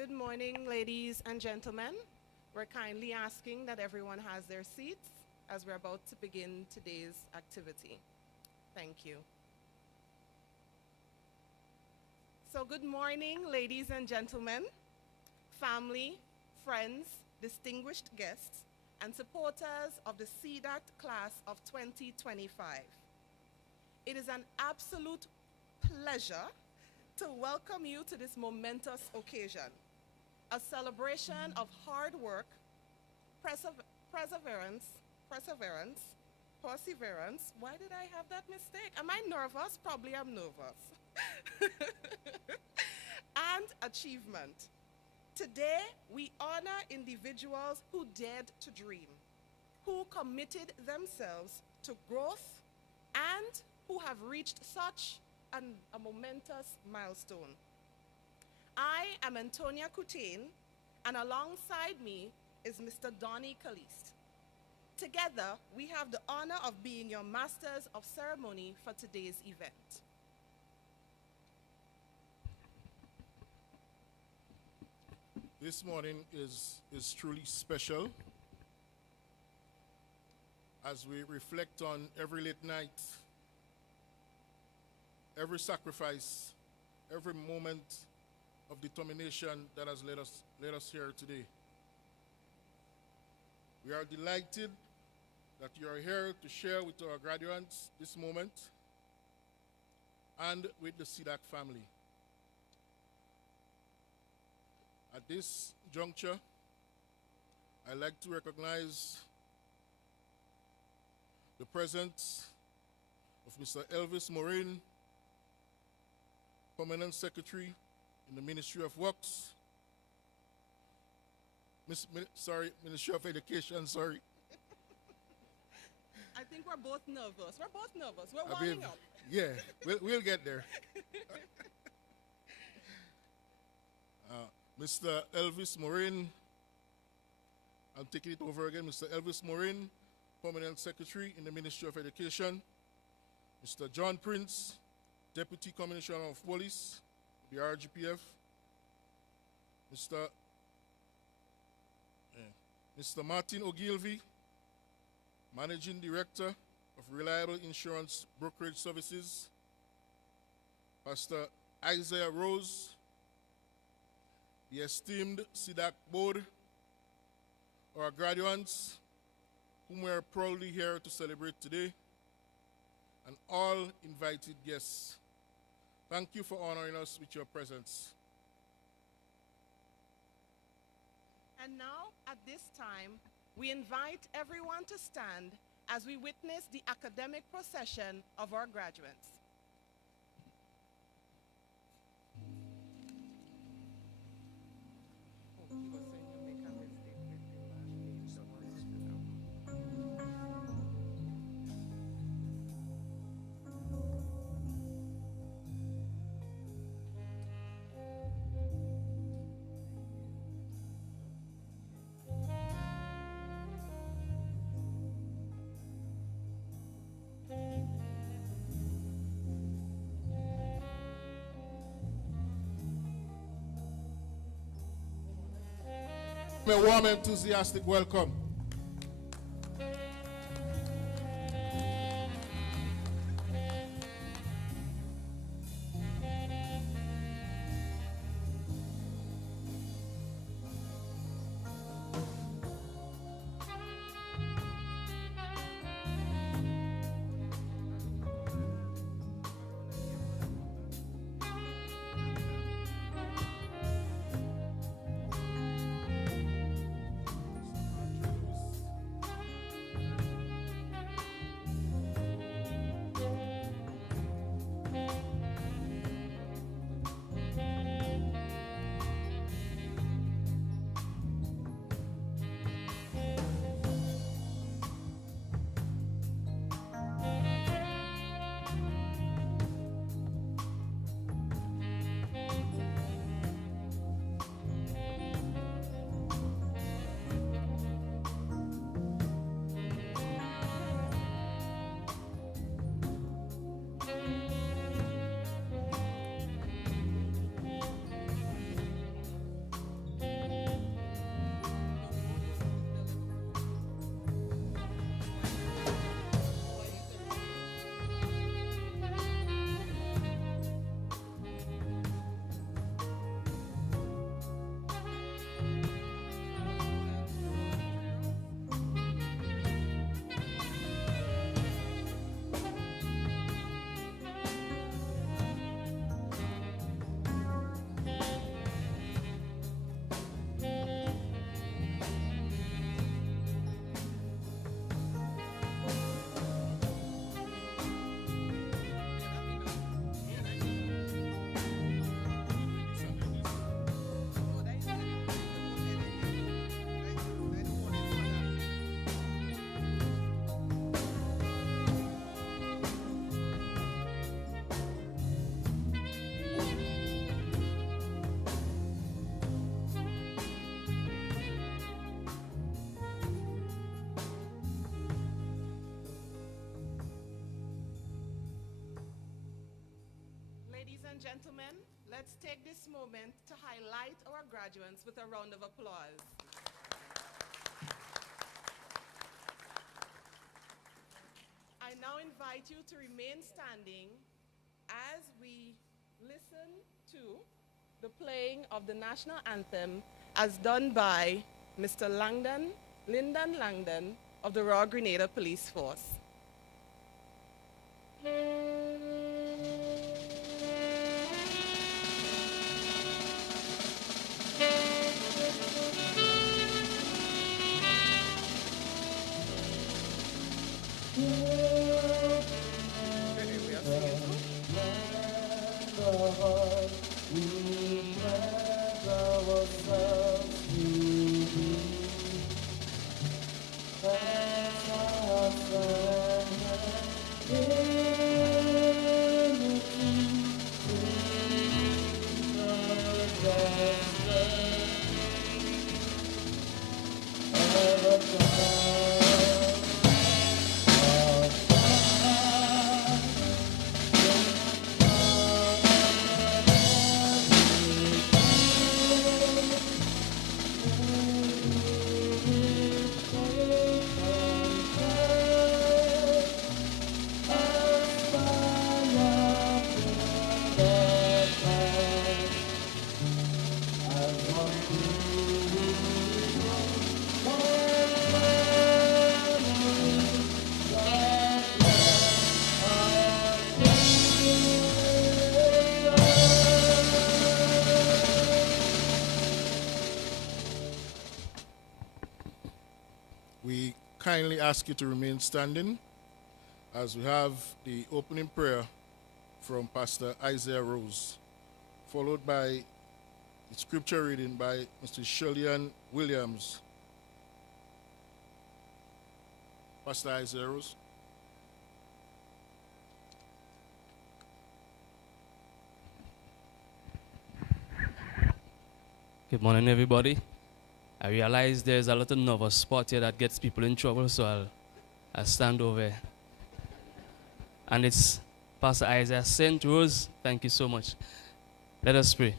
Good morning, ladies and gentlemen. We're kindly asking that everyone has their seats as we're about to begin today's activity. Thank you. So good morning, ladies and gentlemen, family, friends, distinguished guests, and supporters of the CDACT class of 2025. It is an absolute pleasure to welcome you to this momentous occasion, a celebration of hard work, perseverance. Why did I have that mistake? Am I nervous? Probably I'm nervous. And achievement. Today, we honor individuals who dared to dream, who committed themselves to growth, and who have reached such a momentous milestone. I am Antonia Coutain, and alongside me is Mr. Donnie Caliste. Together, we have the honor of being your masters of ceremony for today's event. This morning is truly special as we reflect on every late night, every sacrifice, every moment of determination that has led us here today. We are delighted that you are here to share with our graduates this moment and with the CDACT family. At this juncture, I'd like to recognize the presence of Mr. Elvis Morin, Permanent Secretary in the Ministry of Works, Ministry of Education, sorry. I think we're both nervous. We're warming up. Yeah, we'll get there. Mr. Elvis Morin, I'm taking it over again. Mr. Elvis Morin, Permanent Secretary in the Ministry of Education. Mr. John Prince, Deputy Commissioner of Police, the RGPF. Mr. Martin Ogilvy, Managing Director of Reliable Insurance Brokerage Services. Pastor Isaiah Rose, the esteemed CDACT board, our graduates, whom we are proudly here to celebrate today, and all invited guests. Thank you for honoring us with your presence. And now, at this time, we invite everyone to stand as we witness the academic procession of our graduates. A warm, enthusiastic welcome. Gentlemen, let's take this moment to highlight our graduates with a round of applause. I now invite you to remain standing as we listen to the playing of the national anthem as done by Mr. Lyndon Langdon of the Royal Grenada Police Force. We kindly ask you to remain standing as we have the opening prayer from Pastor Isaiah Rose, followed by the scripture reading by Mr. Shirley Williams. Pastor Isaiah Rose. Good morning, everybody. I realize there's a lot of nervous spot here that gets people in trouble, so I'll stand over here. And it's Pastor Isaiah St. Rose. Thank you so much. Let us pray.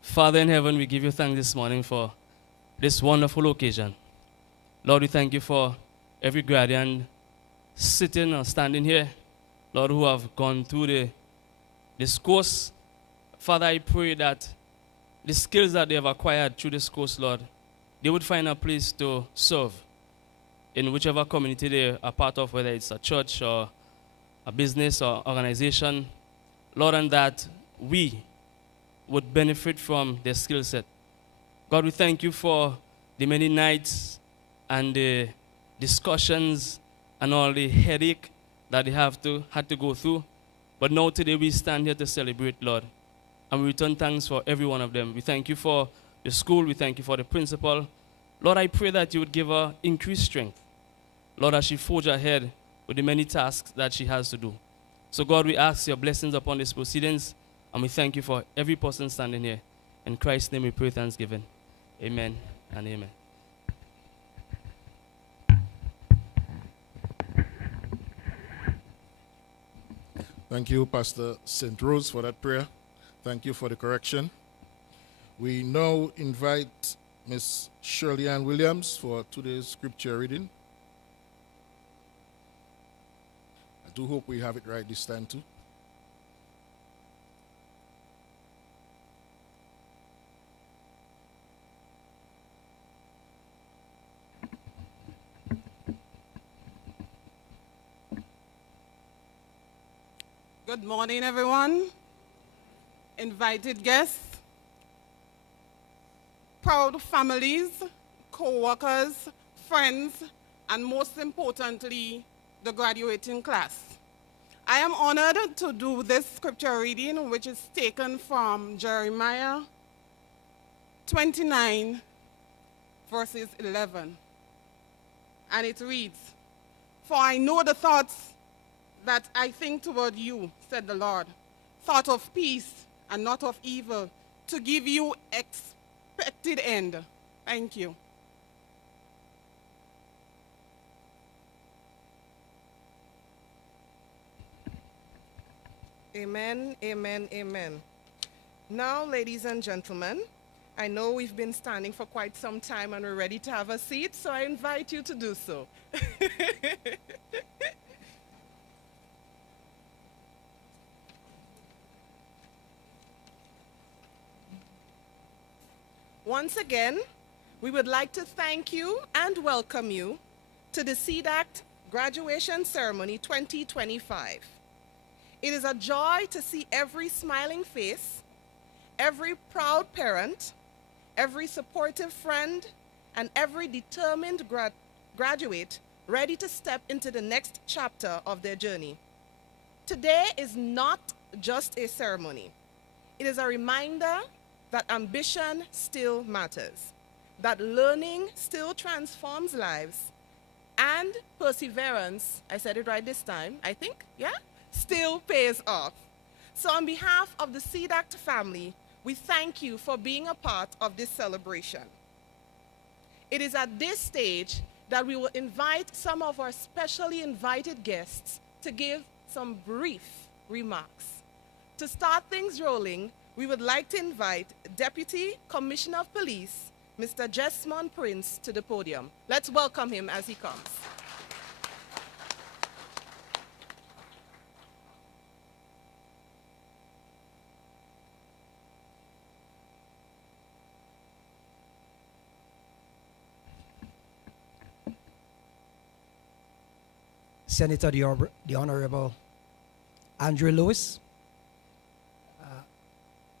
Father in heaven, we give you thanks this morning for this wonderful occasion. Lord, we thank you for every guardian sitting or standing here, Lord, who have gone through this course. Father, I pray that the skills that they have acquired through this course, Lord, they would find a place to serve in whichever community they are part of, whether it's a church or a business or organization, Lord, and that we would benefit from their skill set. God, we thank you for the many nights and the discussions and all the headache that they had to go through. But now today we stand here to celebrate, Lord, and we return thanks for every one of them. We thank you for the school. We thank you for the principal. Lord, I pray that you would give her increased strength, Lord, as she forge ahead with the many tasks that she has to do. So, God, we ask your blessings upon these proceedings, and we thank you for every person standing here. In Christ's name we pray thanksgiving. Amen and amen. Thank you, Pastor St. Rose, for that prayer. Thank you for the correction. We now invite Miss Shirley Williams for today's scripture reading. I do hope we have it right this time too. Good morning, everyone. Invited guests, proud families, co-workers, friends, and most importantly, the graduating class. I am honored to do this scripture reading, which is taken from Jeremiah 29, verses 11. And it reads, "For I know the thoughts that I think toward you, said the Lord, thought of peace and not of evil, to give you expected end." Thank you. Amen, amen, amen. Now, ladies and gentlemen, I know we've been standing for quite some time and we're ready to have a seat, so I invite you to do so. Once again, we would like to thank you and welcome you to the CDACT Graduation Ceremony 2025. It is a joy to see every smiling face, every proud parent, every supportive friend, and every determined graduate ready to step into the next chapter of their journey. Today is not just a ceremony. It is a reminder that ambition still matters, that learning still transforms lives, and perseverance, I said it right this time, I think, yeah, still pays off. So on behalf of the CDACT family, we thank you for being a part of this celebration. It is at this stage that we will invite some of our specially invited guests to give some brief remarks. To start things rolling, we would like to invite Deputy Commissioner of Police, Mr. Jesmond Prince, to the podium. Let's welcome him as he comes. Senator the Honorable Andrew Lewis,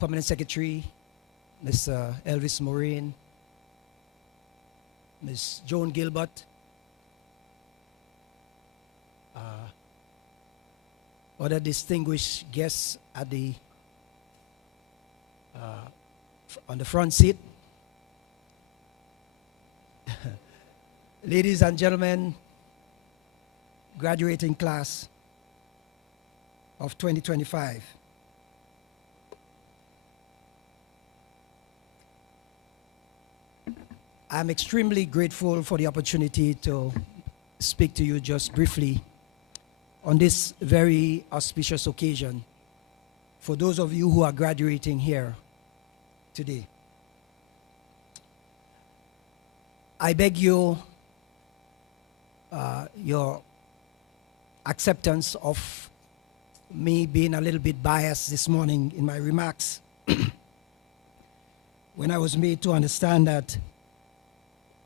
Permanent Secretary, Mr. Elvis Moraine, Ms. Joan Gilbert, other distinguished guests at the on the front seat, ladies and gentlemen, graduating class of 2025. I'm extremely grateful for the opportunity to speak to you just briefly on this very auspicious occasion for those of you who are graduating here today. I beg you your acceptance of me being a little bit biased this morning in my remarks when I was made to understand that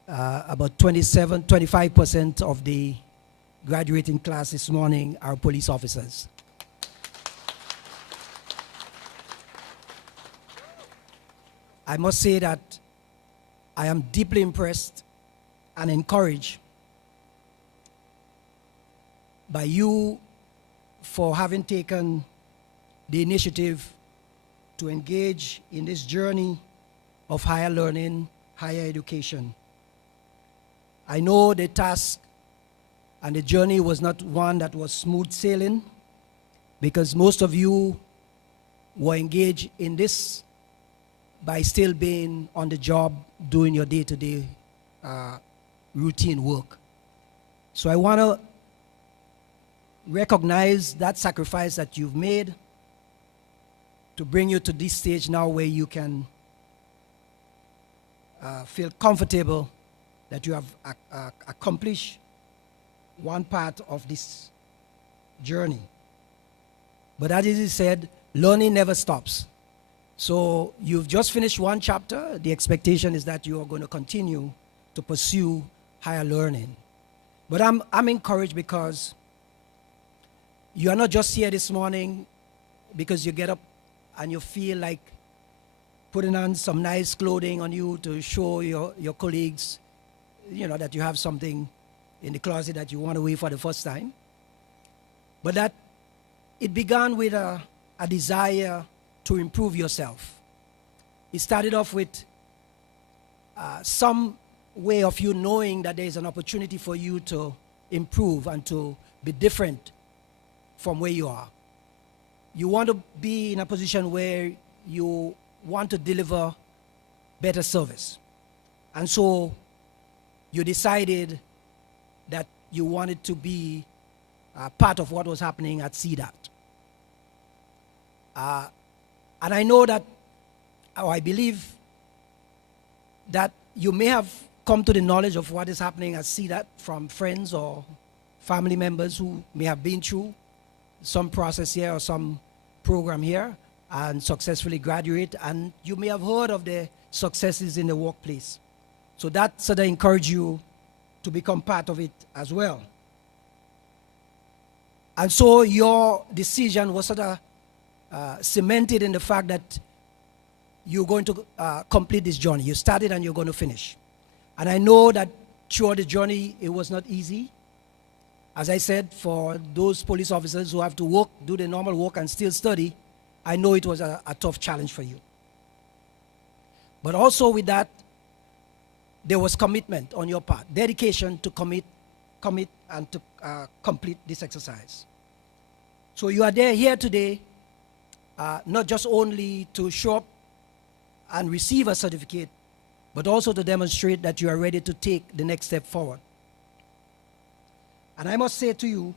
about 25% of the graduating class this morning are police officers. I must say that I am deeply impressed and encouraged by you for having taken the initiative to engage in this journey of higher learning, higher education. I know the task and the journey was not one that was smooth sailing, because most of you were engaged in this by still being on the job, doing your day-to-day routine work. So I want to recognize that sacrifice that you've made to bring you to this stage now where you can feel comfortable that you have accomplished one part of this journey. But as it is said, learning never stops. So you've just finished one chapter. The expectation is that you are going to continue to pursue higher learning. But I'm encouraged because you are not just here this morning because you get up and you feel like putting on some nice clothing on you to show your colleagues, you know, that you have something in the closet that you want to wear for the first time. But that it began with a desire to improve yourself. It started off with some way of you knowing that there is an opportunity for you to improve and to be different from where you are. You want to be in a position where you want to deliver better service. And so you decided that you wanted to be part of what was happening at CDACT. And I know that or I believe that you may have come to the knowledge of what is happening at CDACT from friends or family members who may have been through some process here or some program here and successfully graduate, and you may have heard of the successes in the workplace. So that sort of encourage you to become part of it as well. And so your decision was sort of cemented in the fact that you're going to complete this journey. You started and you're going to finish. And I know that throughout the journey, it was not easy. As I said, for those police officers who have to work, do the normal work and still study, I know it was a tough challenge for you. But also with that, there was commitment on your part, dedication to commit and to complete this exercise. So you are here today, not just only to show up and receive a certificate, but also to demonstrate that you are ready to take the next step forward. And I must say to you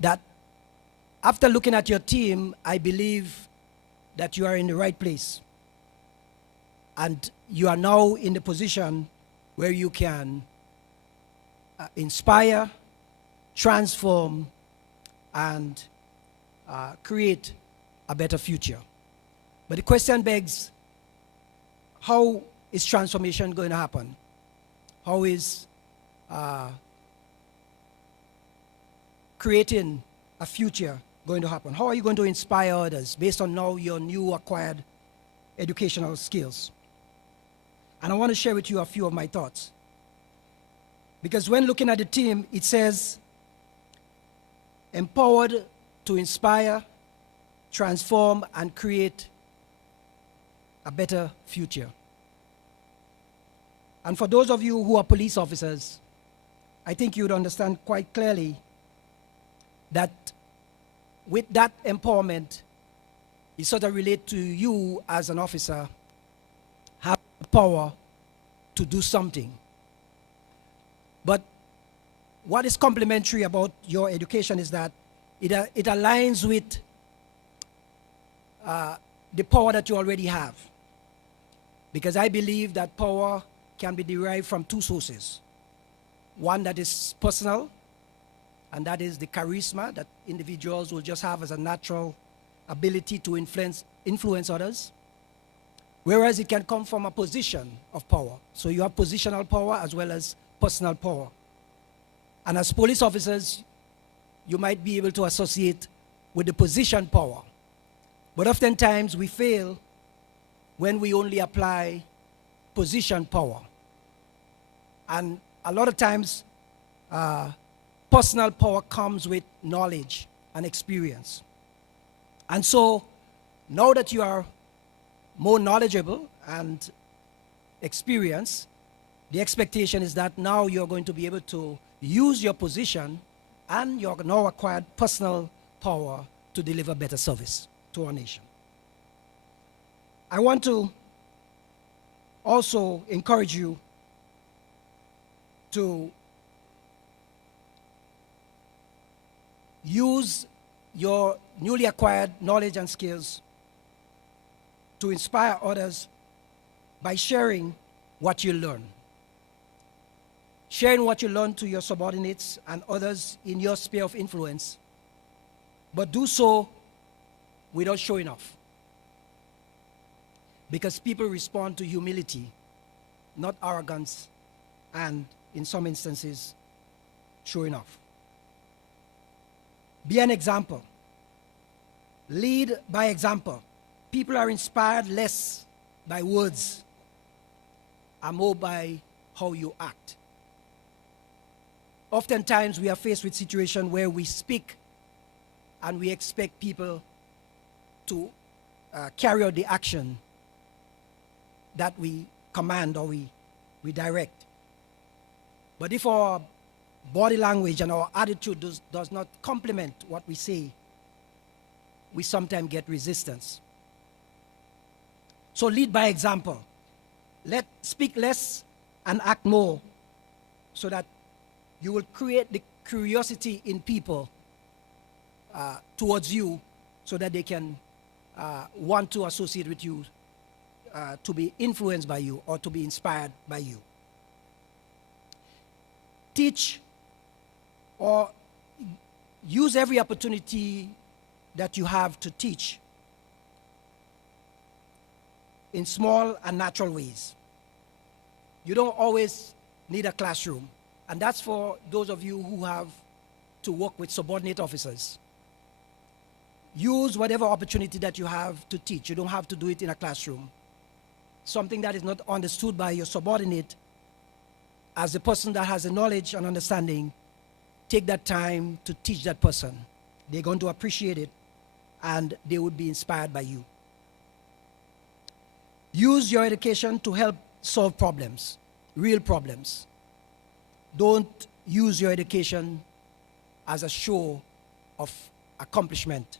that after looking at your team, I believe that you are in the right place. And you are now in the position where you can inspire, transform, and create a better future. But the question begs, how is transformation going to happen? How is creating a future going to happen? How are you going to inspire others based on now your new acquired educational skills? And I want to share with you a few of my thoughts. Because when looking at the team, it says, empowered to inspire, transform, and create a better future. And for those of you who are police officers, I think you would understand quite clearly that with that empowerment, it sort of relates to you as an officer have the power to do something. But what is complementary about your education is that it aligns with the power that you already have. Because I believe that power can be derived from two sources. One that is personal, and that is the charisma that individuals will just have as a natural ability to influence others. Whereas it can come from a position of power. So you have positional power as well as personal power. And as police officers, you might be able to associate with the position power. But oftentimes we fail when we only apply position power. And a lot of times, personal power comes with knowledge and experience. And so, now that you are more knowledgeable and experienced, the expectation is that now you're going to be able to use your position and your now acquired personal power to deliver better service to our nation. I want to also encourage you to use your newly acquired knowledge and skills to inspire others by sharing what you learn. Sharing what you learn to your subordinates and others in your sphere of influence, but do so without showing off. Because people respond to humility, not arrogance, and in some instances, showing off. Be an example. Lead by example. People are inspired less by words and more by how you act. Oftentimes, we are faced with situations where we speak and we expect people to carry out the action that we command or we direct. But if our body language and our attitude does not complement what we say, we sometimes get resistance. So lead by example. Speak less and act more so that you will create the curiosity in people towards you so that they can want to associate with you, to be influenced by you, or to be inspired by you. Teach or use every opportunity that you have to teach in small and natural ways. You don't always need a classroom, and that's for those of you who have to work with subordinate officers. Use whatever opportunity that you have to teach. You don't have to do it in a classroom. Something that is not understood by your subordinate, as the person that has the knowledge and understanding, take that time to teach that person. They're going to appreciate it, and they would be inspired by you. Use your education to help solve problems, real problems. Don't use your education as a show of accomplishment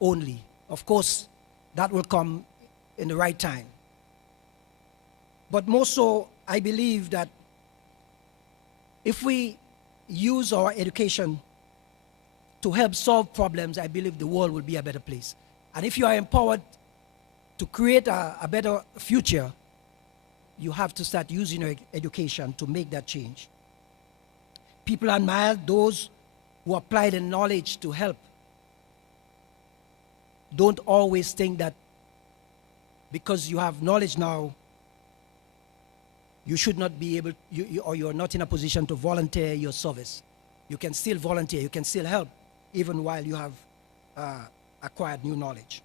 only. Of course, that will come in the right time. But more so, I believe that if we use our education to help solve problems, I believe the world will be a better place. And if you are empowered to create a better future, you have to start using your education to make that change. People admire those who apply the knowledge to help. Don't always think that because you have knowledge now, you should not be able, or you're not in a position to volunteer your service. You can still volunteer, you can still help, even while you have acquired new knowledge.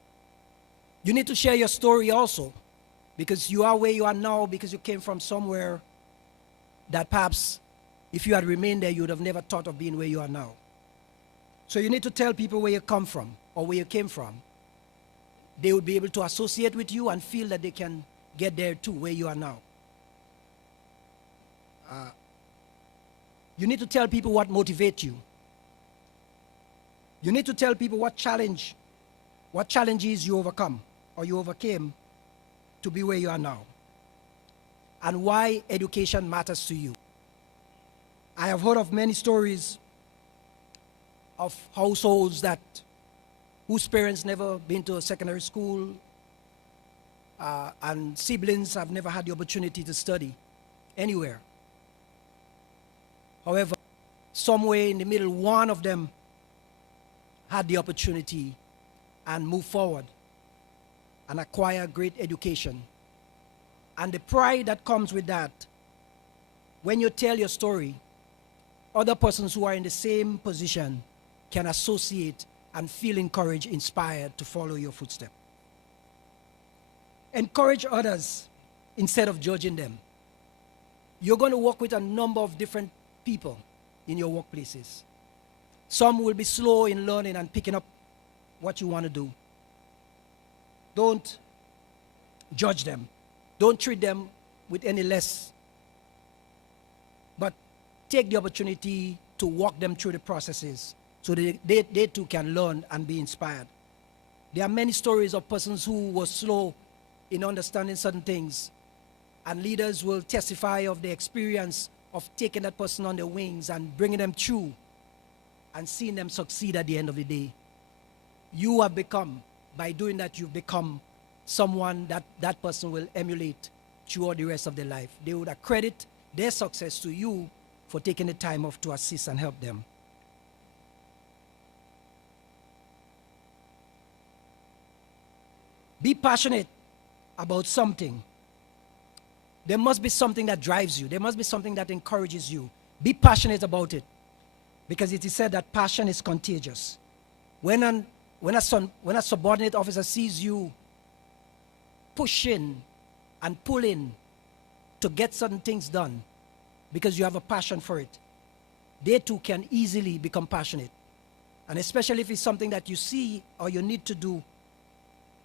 You need to share your story also, because you are where you are now because you came from somewhere that perhaps if you had remained there, you would have never thought of being where you are now. So you need to tell people where you come from or where you came from. They would be able to associate with you and feel that they can get there too, where you are now. You need to tell people what motivates you. You need to tell people what challenges you overcome or you overcame to be where you are now, and why education matters to you. I have heard of many stories of households whose parents never been to a secondary school, and siblings have never had the opportunity to study anywhere. However, somewhere in the middle, one of them had the opportunity and moved forward and acquire great education. And the pride that comes with that, when you tell your story, other persons who are in the same position can associate and feel encouraged, inspired to follow your footsteps. Encourage others instead of judging them. You're going to work with a number of different people in your workplaces. Some will be slow in learning and picking up what you want to do. Don't judge them. Don't treat them with any less. But take the opportunity to walk them through the processes so that they too can learn and be inspired. There are many stories of persons who were slow in understanding certain things, and leaders will testify of the experience of taking that person on their wings and bringing them through and seeing them succeed at the end of the day. You have become, by doing that, you've become someone that person will emulate throughout the rest of their life. They would accredit their success to you for taking the time off to assist and help them. Be passionate about something. There must be something that drives you. There must be something that encourages you. Be passionate about it, because it is said that passion is contagious. When a subordinate officer sees you pushing and pulling to get certain things done because you have a passion for it, they too can easily become passionate. And especially if it's something that you see or you need to do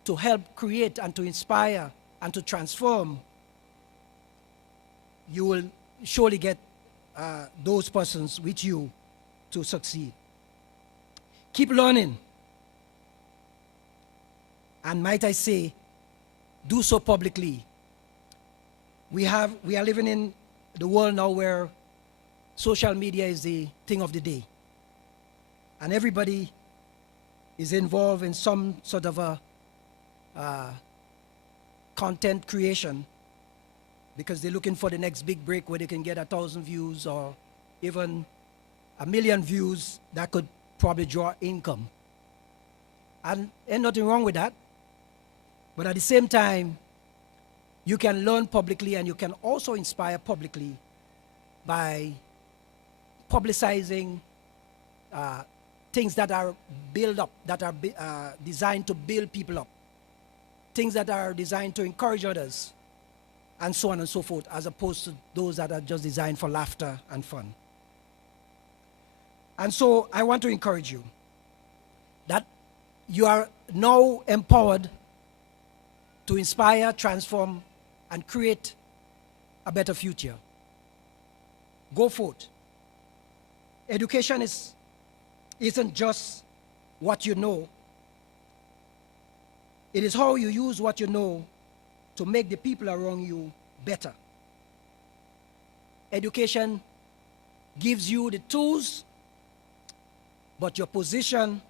to help create and to inspire and to transform, you will surely get those persons with you to succeed. Keep learning. And might I say, do so publicly. We are living in the world now where social media is the thing of the day. And everybody is involved in some sort of a content creation because they're looking for the next big break where they can get 1,000 views or even 1,000,000 views that could probably draw income. And ain't nothing wrong with that. But at the same time, you can learn publicly and you can also inspire publicly by publicizing things that are built up, that are designed to build people up, things that are designed to encourage others, and so on and so forth, as opposed to those that are just designed for laughter and fun. And so I want to encourage you that you are now empowered to inspire, transform, and create a better future. Go forth. Education isn't just what you know. It is how you use what you know to make the people around you better. Education gives you the tools, but your position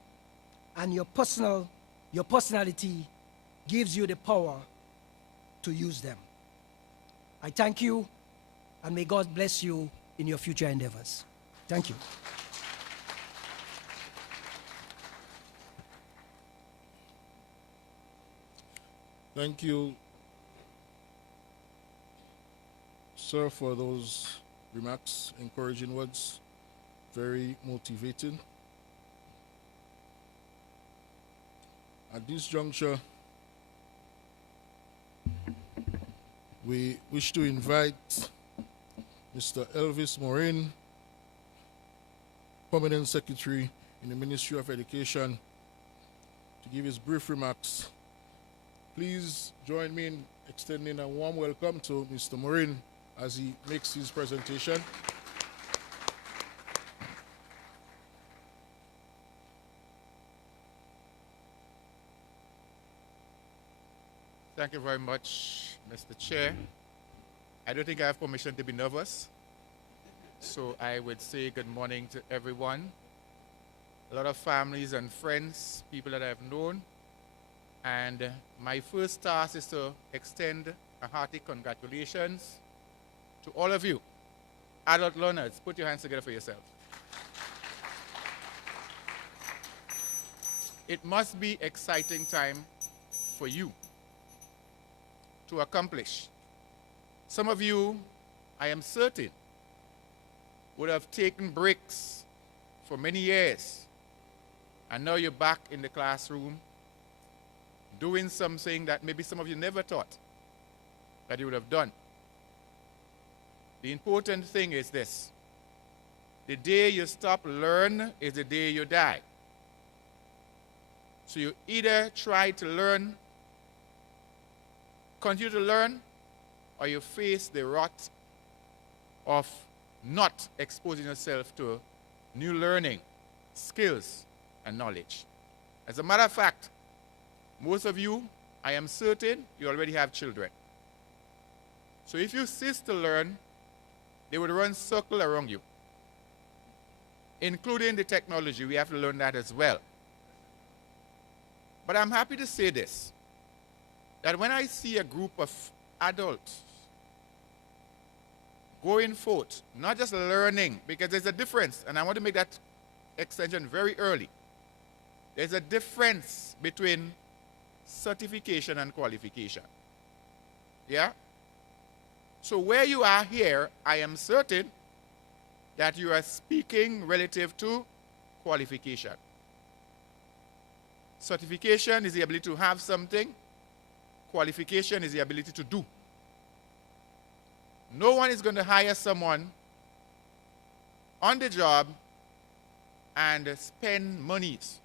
and your personality gives you the power to use them. I thank you, and may God bless you in your future endeavors. Thank you. Thank you, sir, for those remarks, encouraging words, very motivating. At this juncture, we wish to invite Mr. Elvis Morin, Permanent Secretary in the Ministry of Education, to give his brief remarks. Please join me in extending a warm welcome to Mr. Morin as he makes his presentation. Thank you very much, Mr. Chair. I don't think I have permission to be nervous, so I would say good morning to everyone. A lot of families and friends, people that I've known, and my first task is to extend a hearty congratulations to all of you, adult learners. Put your hands together for yourself. It must be exciting time for you to accomplish. Some of you, I am certain, would have taken breaks for many years, and now you're back in the classroom doing something that maybe some of you never thought that you would have done. The important thing is this: the day you stop learning is the day you die. So you either try to learn, continue to learn, or you face the rot of not exposing yourself to new learning, skills, and knowledge. As a matter of fact, most of you, I am certain, you already have children. So if you cease to learn, they would run circle around you, including the technology. We have to learn that as well. But I'm happy to say this, that when I see a group of adults going forth, not just learning, because there's a difference, and I want to make that extension very early. There's a difference between certification and qualification. Yeah? So where you are here, I am certain that you are speaking relative to qualification. Certification is the ability to have something. Qualification is the ability to do. No one is going to hire someone on the job and spend monies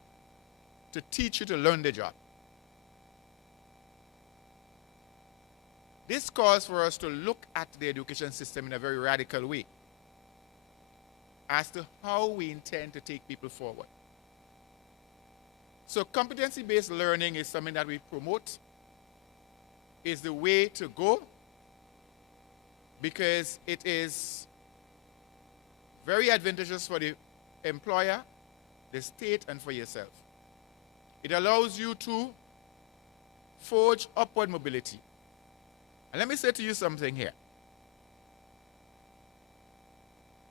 to teach you to learn the job. This calls for us to look at the education system in a very radical way as to how we intend to take people forward. So competency-based learning is something that we promote, is the way to go, because it is very advantageous for the employer, the state, and for yourself. It allows you to forge upward mobility. And let me say to you something here.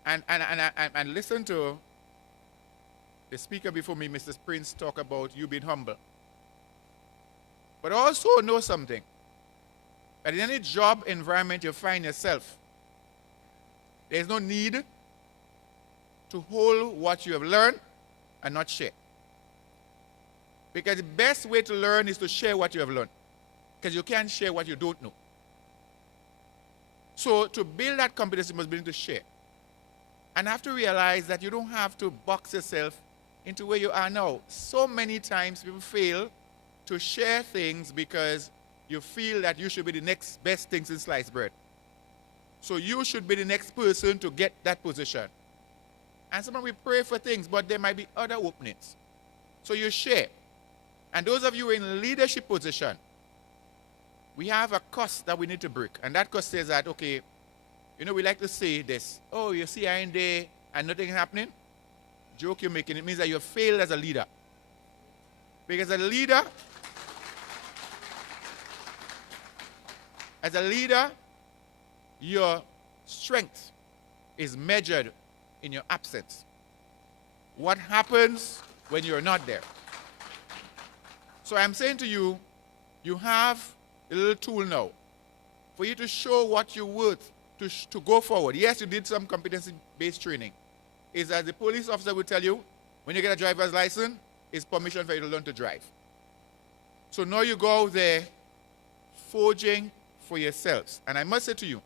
And listen to the speaker before me, Mr. Prince, talk about you being humble. But also know something. That in any job environment you find yourself, there is no need to hold what you have learned and not share. Because the best way to learn is to share what you have learned. Because you can't share what you don't know. So to build that competence, you must be able to share. And have to realize that you don't have to box yourself into where you are now. So many times people fail to share things because you feel that you should be the next best thing since sliced bread. So you should be the next person to get that position. And sometimes we pray for things, but there might be other openings. So you share. And those of you in leadership position, we have a cost that we need to break. And that cost says that, okay, you know, we like to say this. Oh, you see, I ain't there and nothing happening. Joke you're making. It means that you have failed as a leader. Because as a leader, your strength is measured in your absence. What happens when you're not there? So I'm saying to you, you have a little tool now for you to show what you're worth to go forward. Yes, you did some competency-based training. Is as the police officer will tell you, when you get a driver's license, it's permission for you to learn to drive. So now you go out there forging for yourselves. And I must say to you,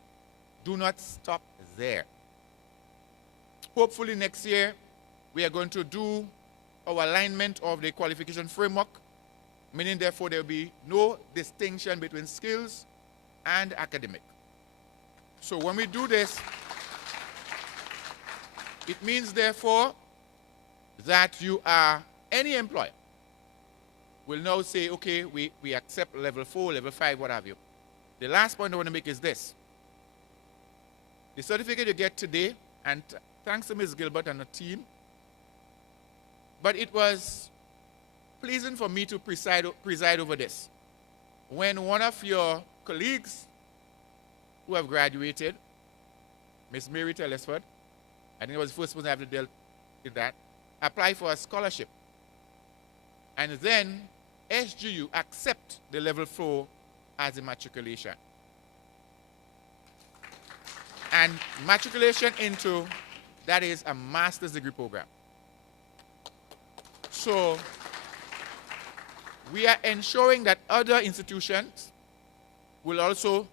do not stop there. Hopefully next year, we are going to do our alignment of the qualification framework, meaning therefore there will be no distinction between skills and academic. So when we do this, it means therefore that you are, any employer will now say, okay, we accept level 4, level 5, what have you. The last point I want to make is this. The certificate you get today, and thanks to Ms. Gilbert and the team, but it was pleasing for me to preside over this. When one of your colleagues who have graduated, Ms. Mary Telesford, I think it was the first person I have to deal with that, apply for a scholarship. And then SGU accept the level 4 as a matriculation. And matriculation into, that is a master's degree program. So we are ensuring that other institutions will also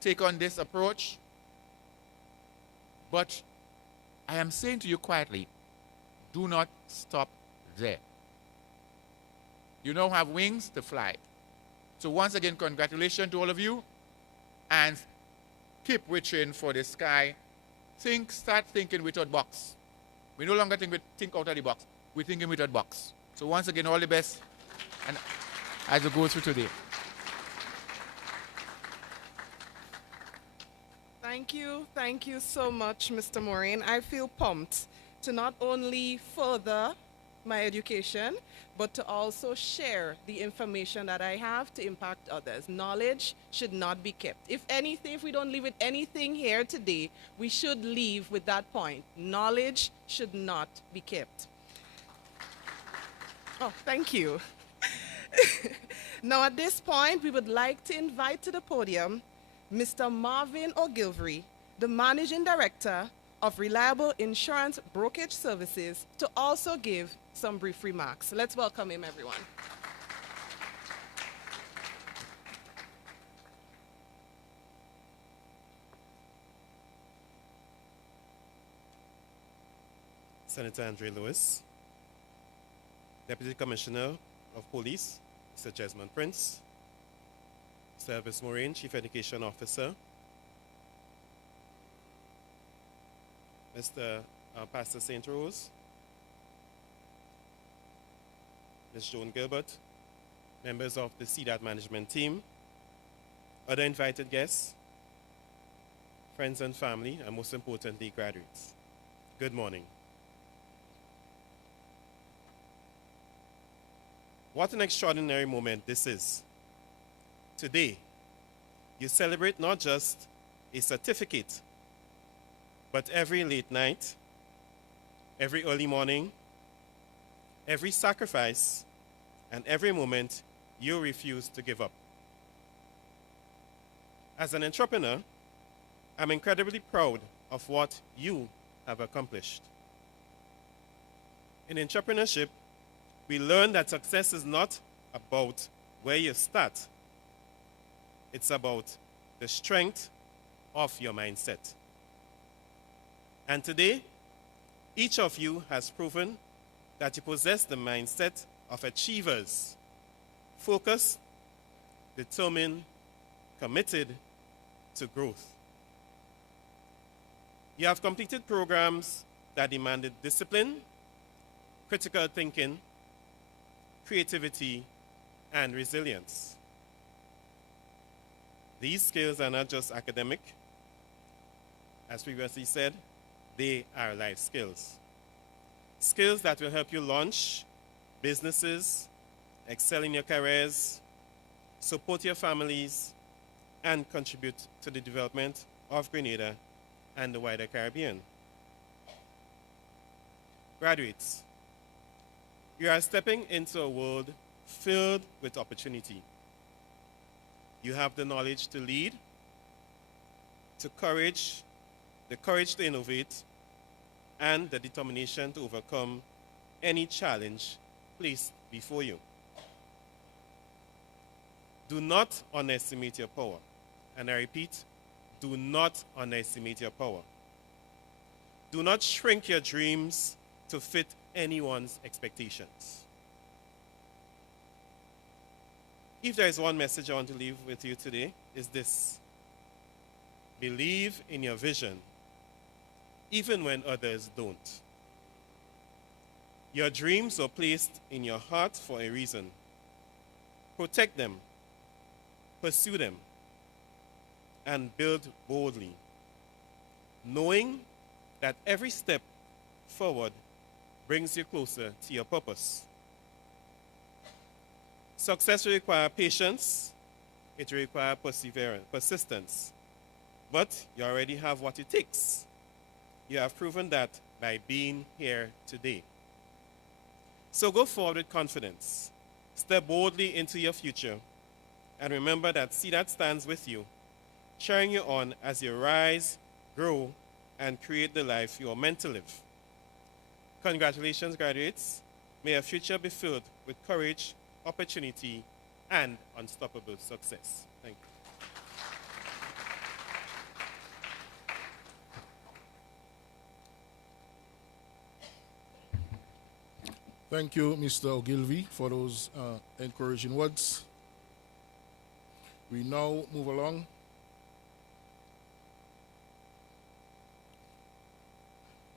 take on this approach. But I am saying to you quietly, do not stop there. You now have wings to fly. So once again, congratulations to all of you, and keep reaching for the sky. Start thinking without box. We no longer think out of the box. We're thinking without box. So once again, all the best, and as we go through today. Thank you so much, Mr. Maureen. I feel pumped to not only further my education, but to also share the information that I have to impact others. Knowledge should not be kept. If anything, if we don't leave with anything here today, we should leave with that point. Knowledge should not be kept. Oh, thank you. Now at this point, we would like to invite to the podium Mr. Marvin Ogilvy, the Managing Director of Reliable Insurance Brokerage Services, to also give some brief remarks. Let's welcome him, everyone. Senator Andre Lewis, Deputy Commissioner of Police, Mr. Jesmond Prince, Mr. Elvis Moraine, Chief Education Officer, Mr. Pastor St. Rose, Ms. Joan Gilbert, members of the CDACT management team, other invited guests, friends and family, and most importantly, graduates. Good morning. What an extraordinary moment this is today, you celebrate not just a certificate, but every late night, every early morning, every sacrifice, and every moment you refuse to give up. As an entrepreneur, I'm incredibly proud of what you have accomplished. In entrepreneurship, we learn that success is not about where you start. It's about the strength of your mindset. And today, each of you has proven that you possess the mindset of achievers, focused, determined, committed to growth. You have completed programs that demanded discipline, critical thinking, creativity, and resilience. These skills are not just academic. As previously said, they are life skills. Skills that will help you launch businesses, excel in your careers, support your families, and contribute to the development of Grenada and the wider Caribbean. Graduates, you are stepping into a world filled with opportunity. You have the knowledge to lead, the courage to innovate, and the determination to overcome any challenge placed before you. Do not underestimate your power. And I repeat, do not underestimate your power. Do not shrink your dreams to fit anyone's expectations. If there is one message I want to leave with you today, is this: believe in your vision, even when others don't. Your dreams are placed in your heart for a reason. Protect them, pursue them, and build boldly, knowing that every step forward brings you closer to your purpose. Success will require patience, it will require perseverance, persistence, but you already have what it takes. You have proven that by being here today. So go forward with confidence, step boldly into your future, and remember that CDACT stands with you, cheering you on as you rise, grow, and create the life you are meant to live. Congratulations, graduates. May your future be filled with courage, opportunity, and unstoppable success. Thank you. Thank you, Mr. Ogilvy, for those encouraging words. We now move along.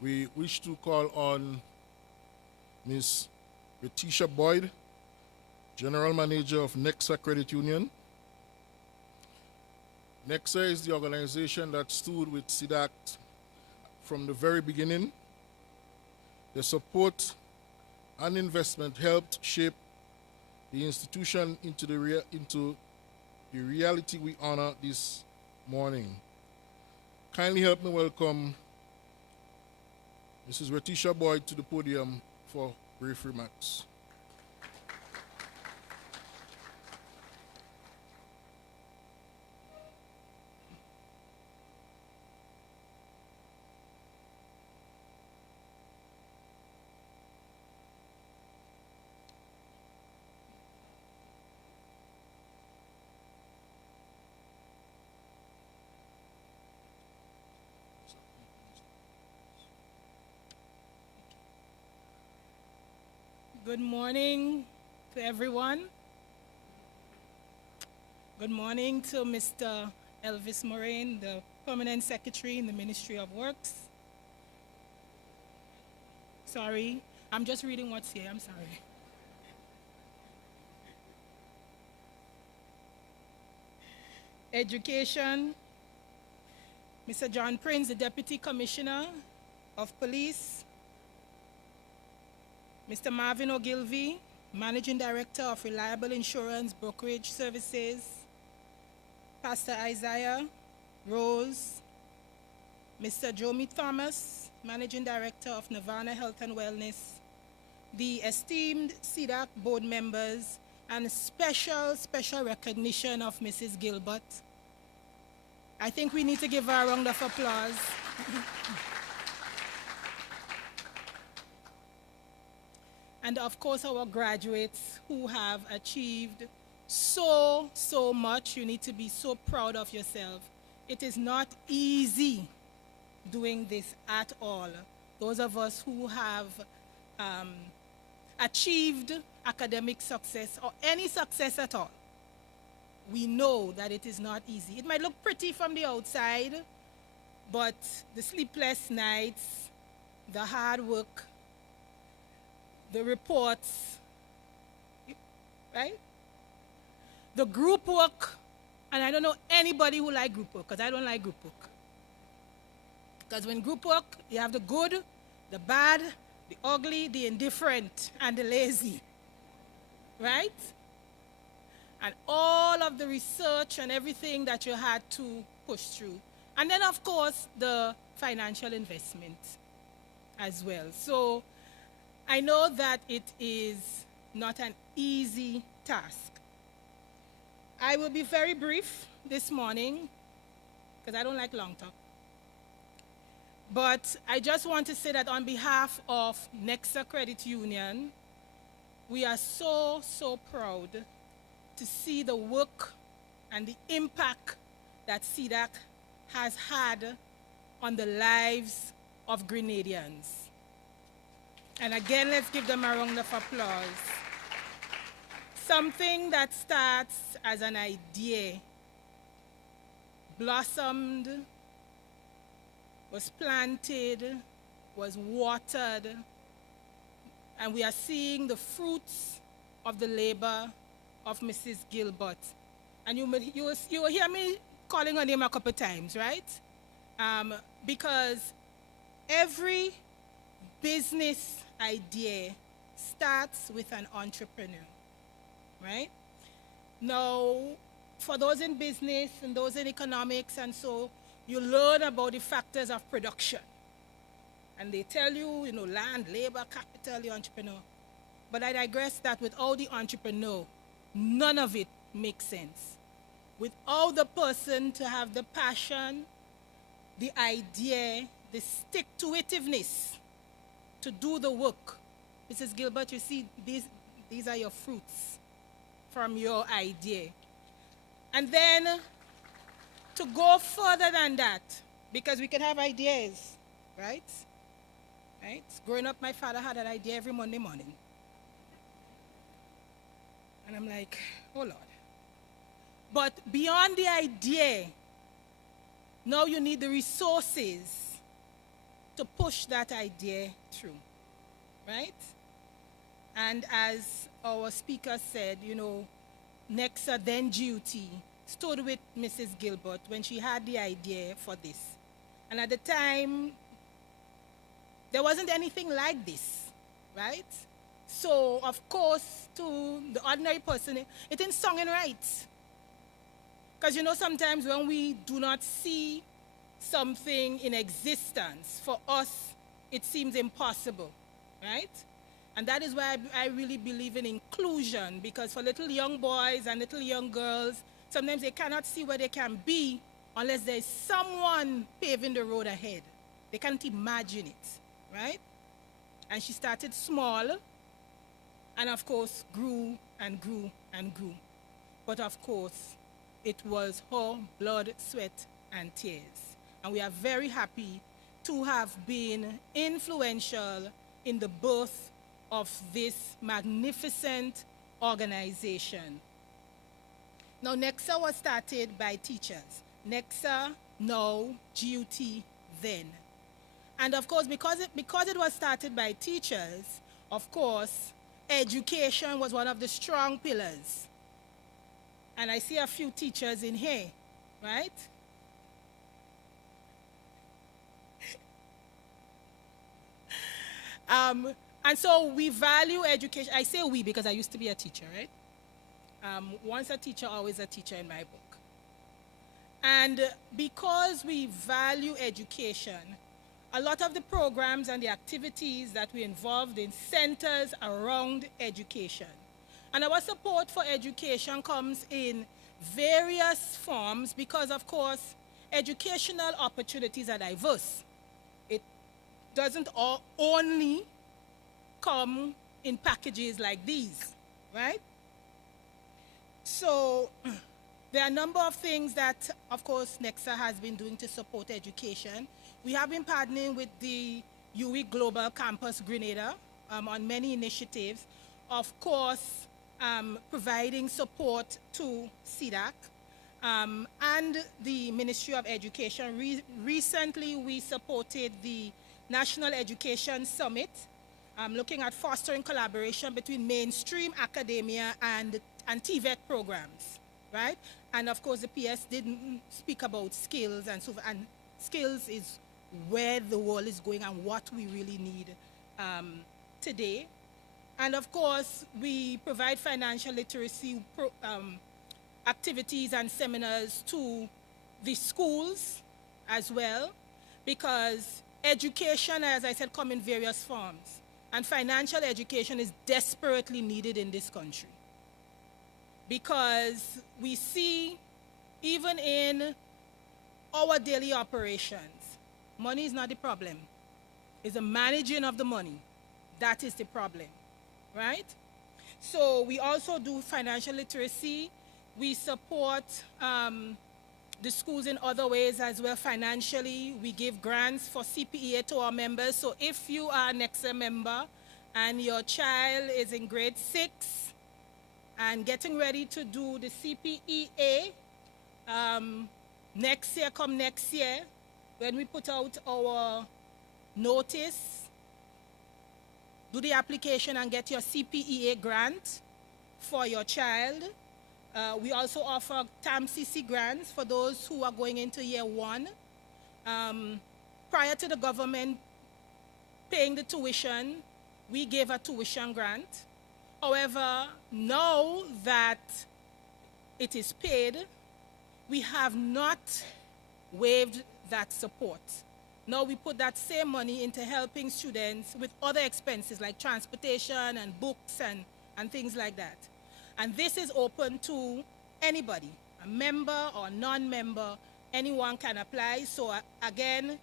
We wish to call on Ms. Letitia Boyd, General Manager of NEXA Credit Union. NEXA is the organization that stood with CDACT from the very beginning. The support and investment helped shape the institution into the reality we honor this morning. Kindly help me welcome Mrs. Letitia Boyd to the podium for brief remarks. Good morning to everyone. Good morning to Mr. Elvis Moraine, the Permanent Secretary in the Ministry of Works. Sorry, I'm just reading what's here, I'm sorry. Education, Mr. John Prince, the Deputy Commissioner of Police, Mr. Marvin Ogilvy, Managing Director of Reliable Insurance Brokerage Services, Pastor Isaiah Rose, Mr. Jomi Thomas, Managing Director of Nirvana Health and Wellness, the esteemed CDACT board members, and special recognition of Mrs. Gilbert. I think we need to give her a round of applause. And of course, our graduates who have achieved so much. You need to be so proud of yourself. It is not easy doing this at all. Those of us who have achieved academic success or any success at all, we know that it is not easy. It might look pretty from the outside, but the sleepless nights, the hard work, the reports, right? The group work, and I don't know anybody who like group work, because I don't like group work. Because when group work, you have the good, the bad, the ugly, the indifferent, and the lazy, right? And all of the research and everything that you had to push through. And then, of course, the financial investment as well. So I know that it is not an easy task. I will be very brief this morning, because I don't like long talk. But I just want to say that on behalf of Nexa Credit Union, we are so proud to see the work and the impact that CDACT has had on the lives of Grenadians. And again, let's give them a round of applause. Something that starts as an idea, blossomed, was planted, was watered, and we are seeing the fruits of the labor of Mrs. Gilbert. And you will hear me calling her name a couple times, right? Because every business idea starts with an entrepreneur, right? Now, for those in business and those in economics and so, you learn about the factors of production. And they tell you, land, labor, capital, the entrepreneur. But I digress that without the entrepreneur, none of it makes sense. Without the person to have the passion, the idea, the stick-to-itiveness to do the work. Mrs. Gilbert, you see, these are your fruits from your idea. And then to go further than that, because we can have ideas, right? Right? Growing up, my father had an idea every Monday morning. And I'm like, oh Lord. But beyond the idea, now you need the resources to push that idea through, right? And as our speaker said, Nexa, then GUT, stood with Mrs. Gilbert when she had the idea for this. And at the time, there wasn't anything like this, right? So, of course, to the ordinary person, it ain't sung and right. Because, sometimes when we do not see something in existence, for us, it seems impossible, right? And that is why I really believe in inclusion, because for little young boys and little young girls, sometimes they cannot see where they can be unless there's someone paving the road ahead. They can't imagine it, right? And she started small, and of course, grew and grew and grew. But of course, it was her blood, sweat, and tears. And we are very happy to have been influential in the birth of this magnificent organization. Now, Nexa was started by teachers. Nexa, now, GUT, then. And of course, because it was started by teachers, of course, education was one of the strong pillars. And I see a few teachers in here, right? And so we value education. I say we because I used to be a teacher, right? Once a teacher, always a teacher in my book. And because we value education, a lot of the programs and the activities that we're involved in centers around education. And our support for education comes in various forms because, of course, educational opportunities are diverse. It doesn't only come in packages like these, right? So there are a number of things that, of course, NEXA has been doing to support education. We have been partnering with the UE Global Campus Grenada on many initiatives. Of course, providing support to CDACT and the Ministry of Education. Recently, we supported the National Education Summit, looking at fostering collaboration between mainstream academia and TVET programs, right? And of course, the PS didn't speak about skills, and skills is where the world is going and what we really need today. And of course, we provide financial literacy activities and seminars to the schools as well, because education, as I said, comes in various forms. And financial education is desperately needed in this country. Because we see, even in our daily operations, money is not the problem. It's the managing of the money. That is the problem, right? So we also do financial literacy. We support the schools in other ways as well financially. We give grants for CPEA to our members. So if you are an NEXA member and your child is in grade 6 and getting ready to do the CPEA, next year, when we put out our notice, do the application and get your CPEA grant for your child. We also offer TAMCC grants for those who are going into year 1. Prior to the government paying the tuition, we gave a tuition grant. However, now that it is paid, we have not waived that support. Now we put that same money into helping students with other expenses like transportation and books and things like that. And this is open to anybody, a member or non-member, anyone can apply. So again,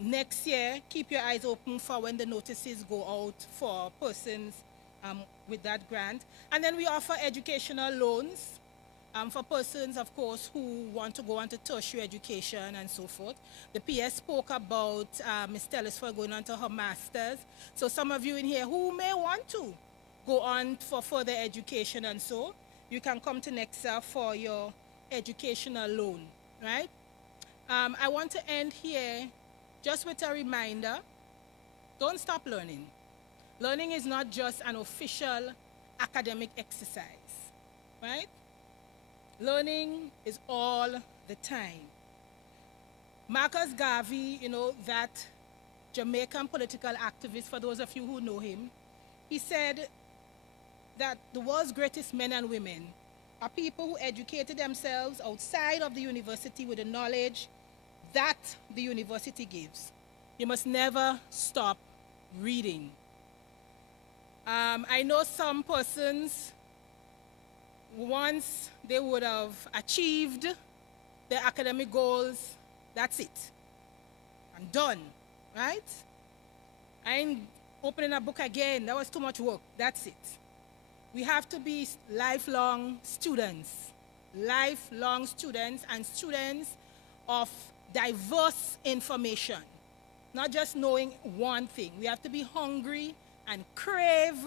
next year, keep your eyes open for when the notices go out for persons with that grant. And then we offer educational loans for persons, of course, who want to go on to tertiary education and so forth. The PS spoke about Ms. Telesford going on to her master's. So some of you in here who may want to go on for further education and so, you can come to NEXA for your educational loan, right? I want to end here just with a reminder, don't stop learning. Learning is not just an official academic exercise, right? Learning is all the time. Marcus Garvey, you know, that Jamaican political activist, for those of you who know him, he said that the world's greatest men and women are people who educated themselves outside of the university with the knowledge that the university gives. You must never stop reading. I know some persons, once they would have achieved their academic goals, that's it. I'm done, right? I ain't opening a book again. That was too much work. That's it. We have to be lifelong students and students of diverse information, not just knowing one thing. We have to be hungry and crave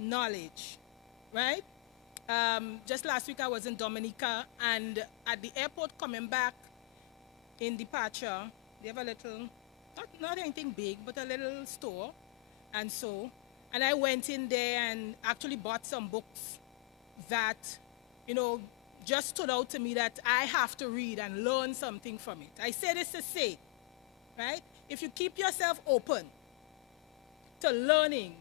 knowledge, right? Just last week I was in Dominica, and at the airport coming back in departure, they have a little, not anything big, but a little store, and so, and I went in there and actually bought some books that, you know, just stood out to me that I have to read and learn something from it. I say this to say, right? If you keep yourself open to learning,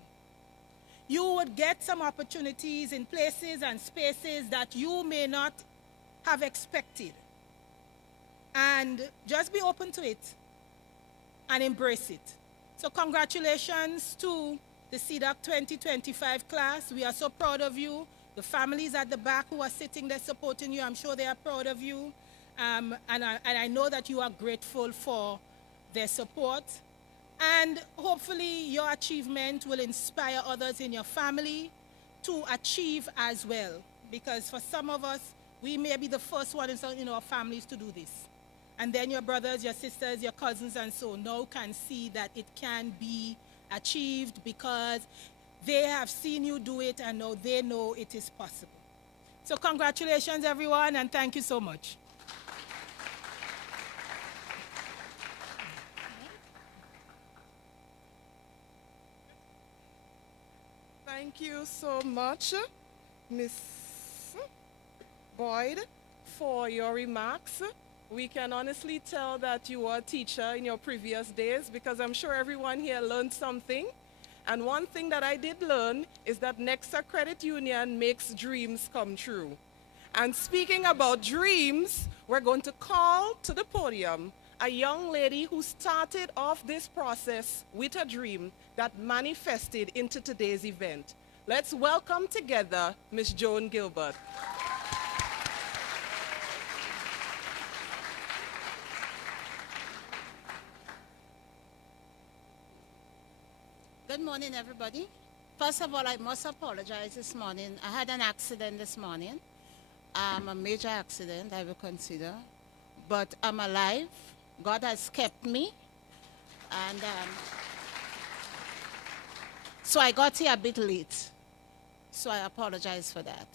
you would get some opportunities in places and spaces that you may not have expected. And just be open to it and embrace it. So congratulations to the CDACT 2025 class. We are so proud of you. The families at the back who are sitting there supporting you, I'm sure they are proud of you. And I know that you are grateful for their support. And hopefully your achievement will inspire others in your family to achieve as well. Because for some of us, we may be the first one in our families to do this. And then your brothers, your sisters, your cousins, and so now can see that it can be achieved because they have seen you do it and now they know it is possible. So congratulations, everyone, and thank you so much. Thank you so much, Ms. Boyd, for your remarks. We can honestly tell that you were a teacher in your previous days because I'm sure everyone here learned something. And one thing that I did learn is that Nexa Credit Union makes dreams come true. And speaking about dreams, we're going to call to the podium a young lady who started off this process with a dream that manifested into today's event. Let's welcome together Ms. Joan Gilbert. Good morning, everybody. First of all, I must apologize this morning. I had an accident this morning. A major accident, I will consider. But I'm alive. God has kept me. And so I got here a bit late. So I apologize for that.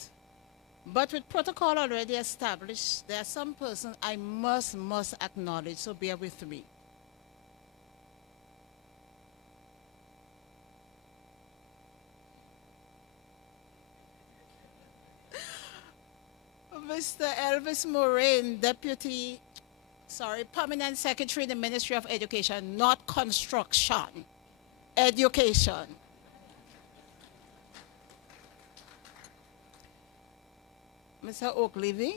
But with protocol already established, there are some persons I must acknowledge, so bear with me. Mr. Elvis Moraine, Permanent Secretary in the Ministry of Education, not construction, education. Mr. Oakley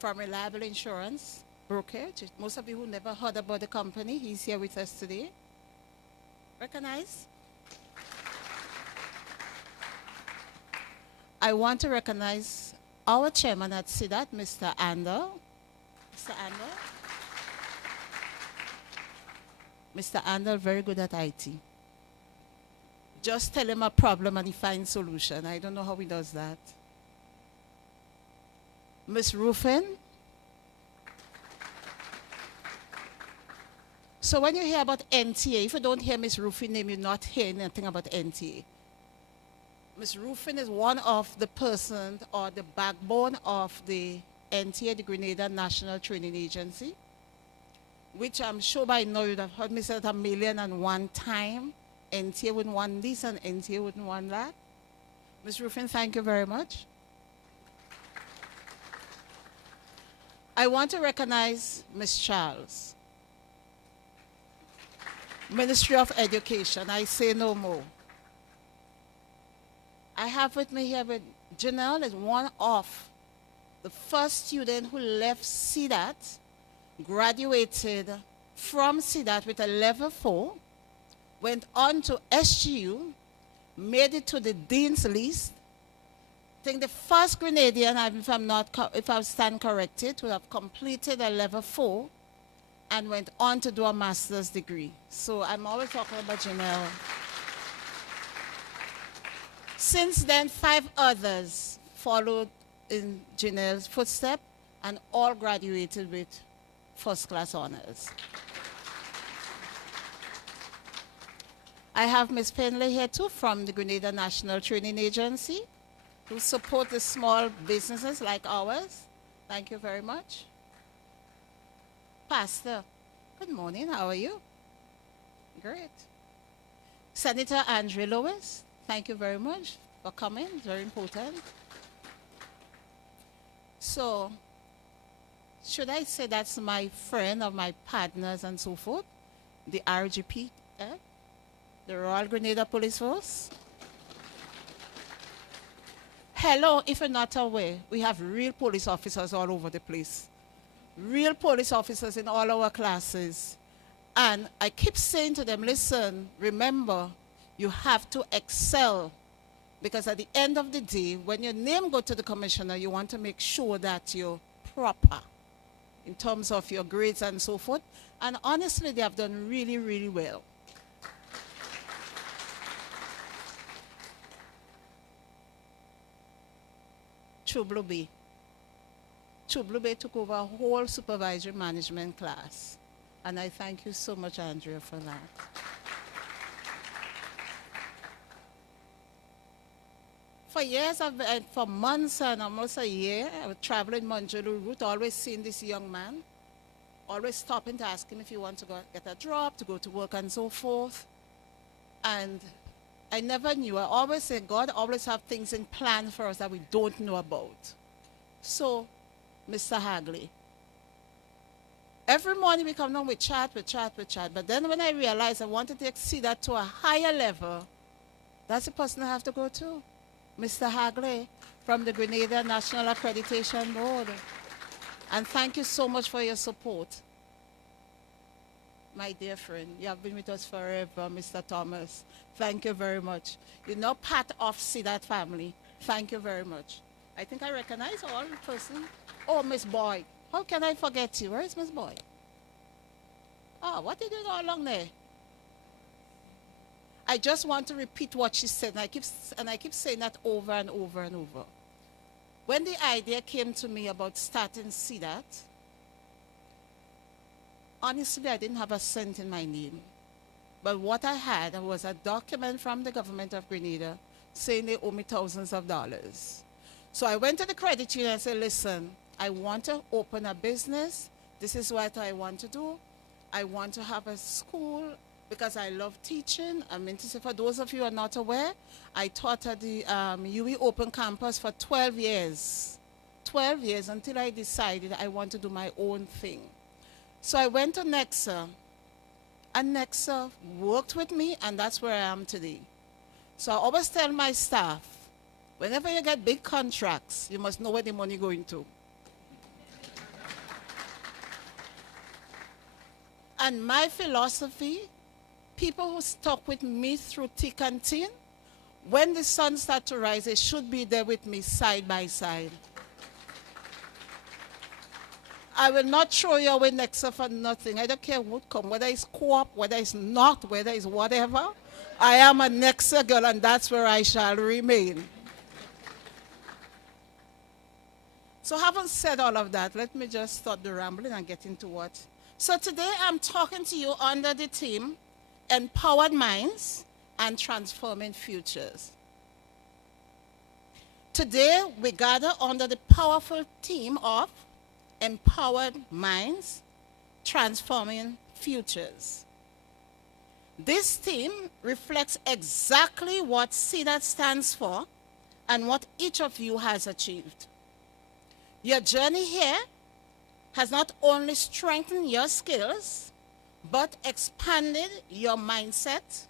from Reliable Insurance Brokerage. Most of you who never heard about the company, he's here with us today. Recognize? I want to recognize our chairman at CDACT, Mr. Ander. Mr. Ander? Mr. Ander, very good at IT. Just tell him a problem and he finds solution. I don't know how he does that. Ms. Ruffin. So when you hear about NTA, if you don't hear Ms. Ruffin's name, you're not hearing anything about NTA. Ms. Ruffin is one of the persons or the backbone of the NTA, the Grenada National Training Agency, which I'm sure by now you'd have heard me say that 1,000,001 time. NTA wouldn't want this and NTA wouldn't want that. Ms. Ruffin, thank you very much. I want to recognize Ms. Charles, Ministry of Education. I say no more. I have with me here with Janelle is one of the first student who left CDACT, graduated from CDACT with a level 4, went on to SGU, made it to the Dean's list. I think the first Grenadian, if I stand corrected, would have completed a level 4 and went on to do a master's degree. So I'm always talking about Janelle. Since then, 5 others followed in Janelle's footsteps and all graduated with first-class honors. I have Ms. Penley here too from the Grenada National Training Agency who support the small businesses like ours. Thank you very much. Pastor, good morning, how are you? Great. Senator Andre Lewis, thank you very much for coming, it's very important. So, should I say that's my friend or my partners and so forth? The RGP, the Royal Grenada Police Force. Hello, if you're not aware, we have real police officers all over the place. real police officers in all our classes. And I keep saying to them, listen, remember, you have to excel. Because at the end of the day, when your name goes to the commissioner, you want to make sure that you're proper in terms of your grades and so forth. And honestly, they have done really, really well. Chublu Bay took over a whole supervisory management class. And I thank you so much, Andrea, for that. For years, for months and almost a year, I was traveling Manjulu route, always seeing this young man, always stopping to ask him if he wants to go get a job, to go to work and so forth. And I never knew. I always say God always have things in plan for us that we don't know about. So, Mr. Hagley, every morning we come down, we chat. But then when I realized I wanted to exceed that to a higher level, that's the person I have to go to. Mr. Hagley from the Grenada National Accreditation Board. And thank you so much for your support. My dear friend, you have been with us forever, Mr. Thomas. Thank you very much. You're now part of CDACT family. Thank you very much. I think I recognize all the person. Oh, Miss Boyd. How can I forget you? Where is Miss Boyd? Oh, what are you doing all along there? I just want to repeat what she said, and I keep saying that over and over and over. When the idea came to me about starting CDACT, honestly, I didn't have a cent in my name. But what I had was a document from the government of Grenada saying they owe me thousands of dollars. So I went to the credit union and said, listen, I want to open a business. This is what I want to do. I want to have a school because I love teaching. I mean to say, for those of you who are not aware, I taught at the UE Open Campus for 12 years. 12 years until I decided I want to do my own thing. So I went to Nexa, and Nexa worked with me, and that's where I am today. So I always tell my staff, whenever you get big contracts, you must know where the money going to. And my philosophy, people who stuck with me through thick and thin, when the sun starts to rise, they should be there with me side by side. I will not throw you away Nexa for nothing. I don't care who come, whether it's co-op, whether it's not, whether it's whatever. I am a Nexa girl, and that's where I shall remain. So having said all of that, let me just stop the rambling and get into what. So today I'm talking to you under the theme, Empowered Minds and Transforming Futures. Today we gather under the powerful theme of Empowered Minds, Transforming Futures. This theme reflects exactly what CDACT stands for and what each of you has achieved. Your journey here has not only strengthened your skills, but expanded your mindset,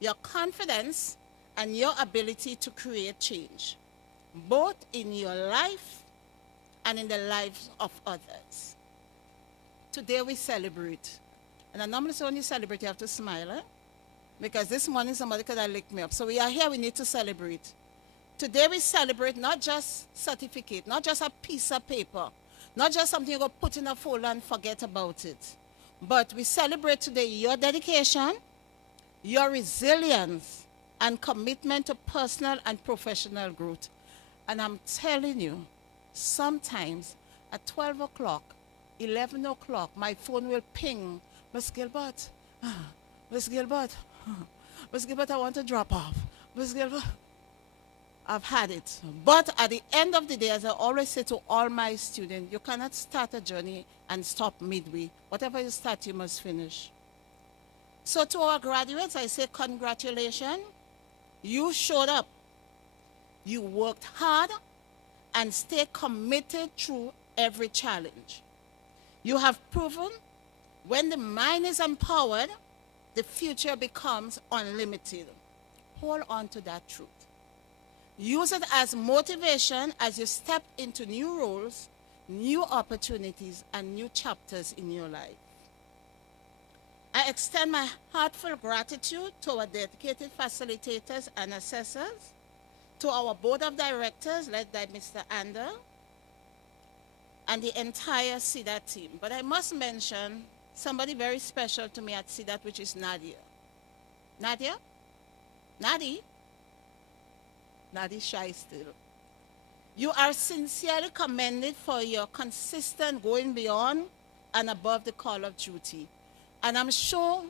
your confidence, and your ability to create change, both in your life and in the lives of others. Today we celebrate. And I normally say when you celebrate, you have to smile, eh? Because this morning somebody could have licked me up. So we are here, we need to celebrate. Today we celebrate not just certificate, not just a piece of paper, not just something you go put in a folder and forget about it. But we celebrate today your dedication, your resilience, and commitment to personal and professional growth. And I'm telling you, sometimes at 12 o'clock, 11 o'clock, my phone will ping, Miss Gilbert, Miss Gilbert, Miss Gilbert, I want to drop off. Miss Gilbert, I've had it. But at the end of the day, as I always say to all my students, you cannot start a journey and stop midway. Whatever you start, you must finish. So to our graduates, I say congratulations. You showed up. You worked hard and stayed committed through every challenge. You have proven when the mind is empowered, the future becomes unlimited. Hold on to that truth. Use it as motivation as you step into new roles, new opportunities and new chapters in your life. I extend my heartfelt gratitude to our dedicated facilitators and assessors, to our board of directors led by Mr. Ander, and the entire CDACT team. But I must mention somebody very special to me at CDACT, which is Nadia. Nadia? Nadi? Nadi shy still. You are sincerely commended for your consistent going beyond and above the call of duty. And I'm sure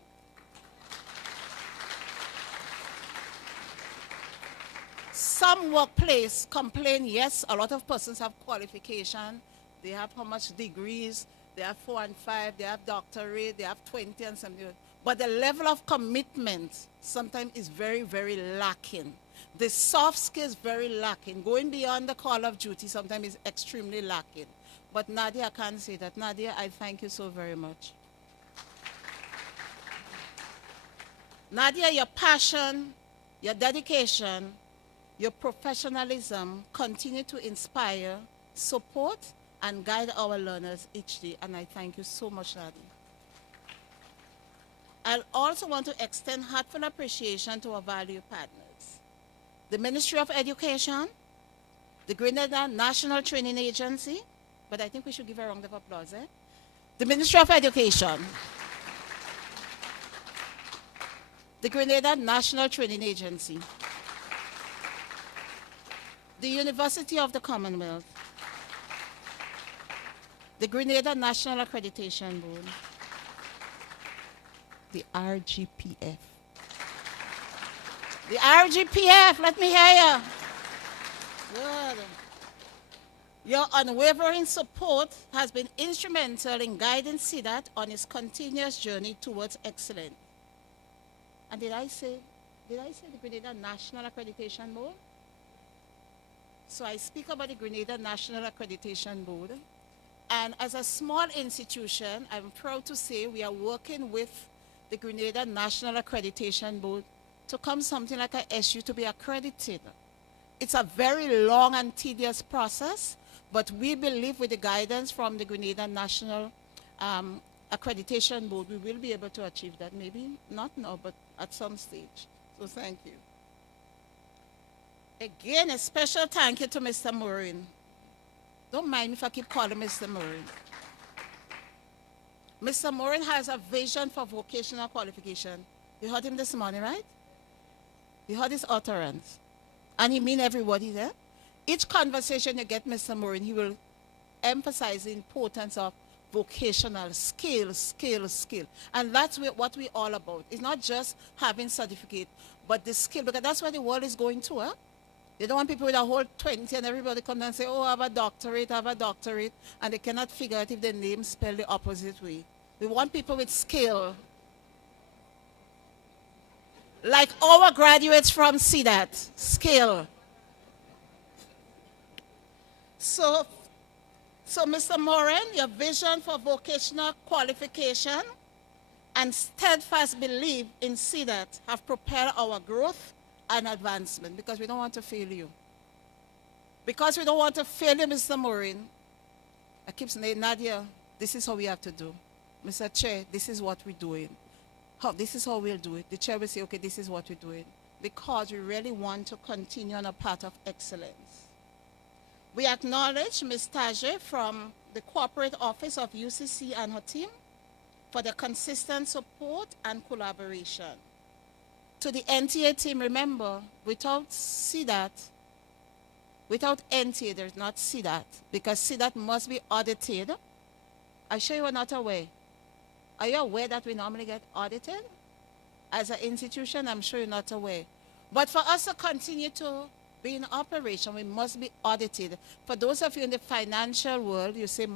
some workplace complain, yes, a lot of persons have qualification, they have how much degrees, they have 4 and 5, they have doctorate, they have 20 and something. But the level of commitment sometimes is very, very lacking. The soft skills very lacking. Going beyond the call of duty sometimes is extremely lacking. But Nadia, I can't say that. Nadia, I thank you so very much. Nadia, your passion, your dedication, your professionalism continue to inspire, support, and guide our learners each day. And I thank you so much, Nadia. I also want to extend heartfelt appreciation to our valued partners. The Ministry of Education, the Grenada National Training Agency, but I think we should give a round of applause, eh? The Ministry of Education, the Grenada National Training Agency, the University of the Commonwealth, the Grenada National Accreditation Board, the RGPF. The RGPF, let me hear you. Good. Your unwavering support has been instrumental in guiding CDACT on its continuous journey towards excellence. And did I say the Grenada National Accreditation Board? So I speak about the Grenada National Accreditation Board. And as a small institution, I'm proud to say we are working with the Grenada National Accreditation Board to come something like an SU to be accredited. It's a very long and tedious process, but we believe with the guidance from the Grenada National Accreditation Board, we will be able to achieve that. Maybe not now, but at some stage. So thank you. Again, a special thank you to Mr. Morin. Don't mind me if I keep calling Mr. Morin. Mr. Morin has a vision for vocational qualification. You heard him this morning, right? You heard his utterance. And he means everybody there. Each conversation you get Mr. Morin, he will emphasize the importance of vocational skill. And that's what we're all about. It's not just having certificate, but the skill, because that's where the world is going to, huh? They don't want people with a whole 20 and everybody come and say, oh, I have a doctorate, and they cannot figure out if the name spelled the opposite way. We want people with skill. Like our graduates from CDACT, skill. So Mr. Morin, your vision for vocational qualification and steadfast belief in CDACT have propelled our growth and advancement, because we don't want to fail you. Because we don't want to fail you, Mr. Morin, I keep saying, Nadia, this is how we have to do. Mr. Chair, this is what we're doing. This is how we'll do it. The chair will say, okay, this is what we're doing. Because we really want to continue on a path of excellence. We acknowledge Ms. Tajay from the Corporate Office of UCC and her team for their consistent support and collaboration. To the NTA team, remember, without CDACT, without NTA, there's not CDACT, because CDACT must be audited. I'm sure you are not aware. Are you aware that we normally get audited? As an institution, I'm sure you're not aware. But for us to continue to be in operation, we must be audited. For those of you in the financial world, you say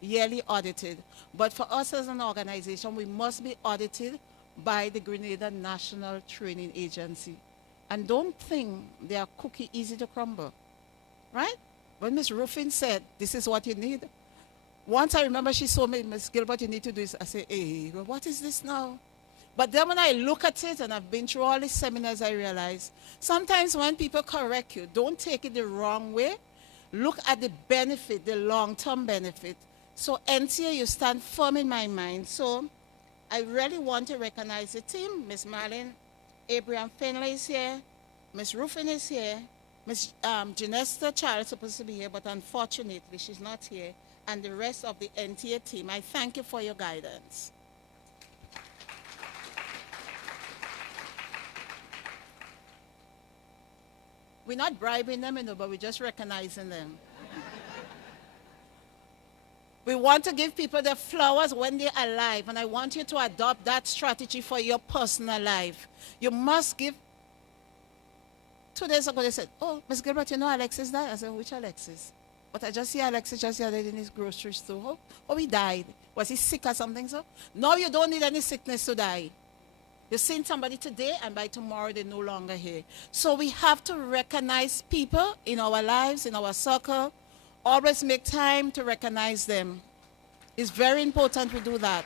yearly audited. But for us as an organization, we must be audited by the Grenada National Training Agency. And don't think they are cookie easy to crumble, right? When Ms. Ruffin said, this is what you need, once I remember she told me, Ms. Gilbert, you need to do this. I say, hey, what is this now? But then when I look at it, and I've been through all these seminars, I realize sometimes when people correct you, don't take it the wrong way. look at the benefit, the long-term benefit. So NTA, you stand firm in my mind. So I really want to recognize the team. Miss Marlene Abraham Finlay is here. Miss Ruffin is here. Miss Janesta Charles is supposed to be here, but unfortunately she's not here. And the rest of the NTA team, I thank you for your guidance. We're not bribing them, but we're just recognizing them. We want to give people their flowers when they're alive, and I want you to adopt that strategy for your personal life. You must give. 2 days ago, they said, oh, Miss Gilbert, you know Alexis died? I said, which Alexis? But I just see Alexis just the other day in his grocery store. Oh, he died. Was he sick or something, so? No, you don't need any sickness to die. You've seen somebody today, and by tomorrow, they're no longer here. So we have to recognize people in our lives, in our circle. Always make time to recognize them. It's very important we do that.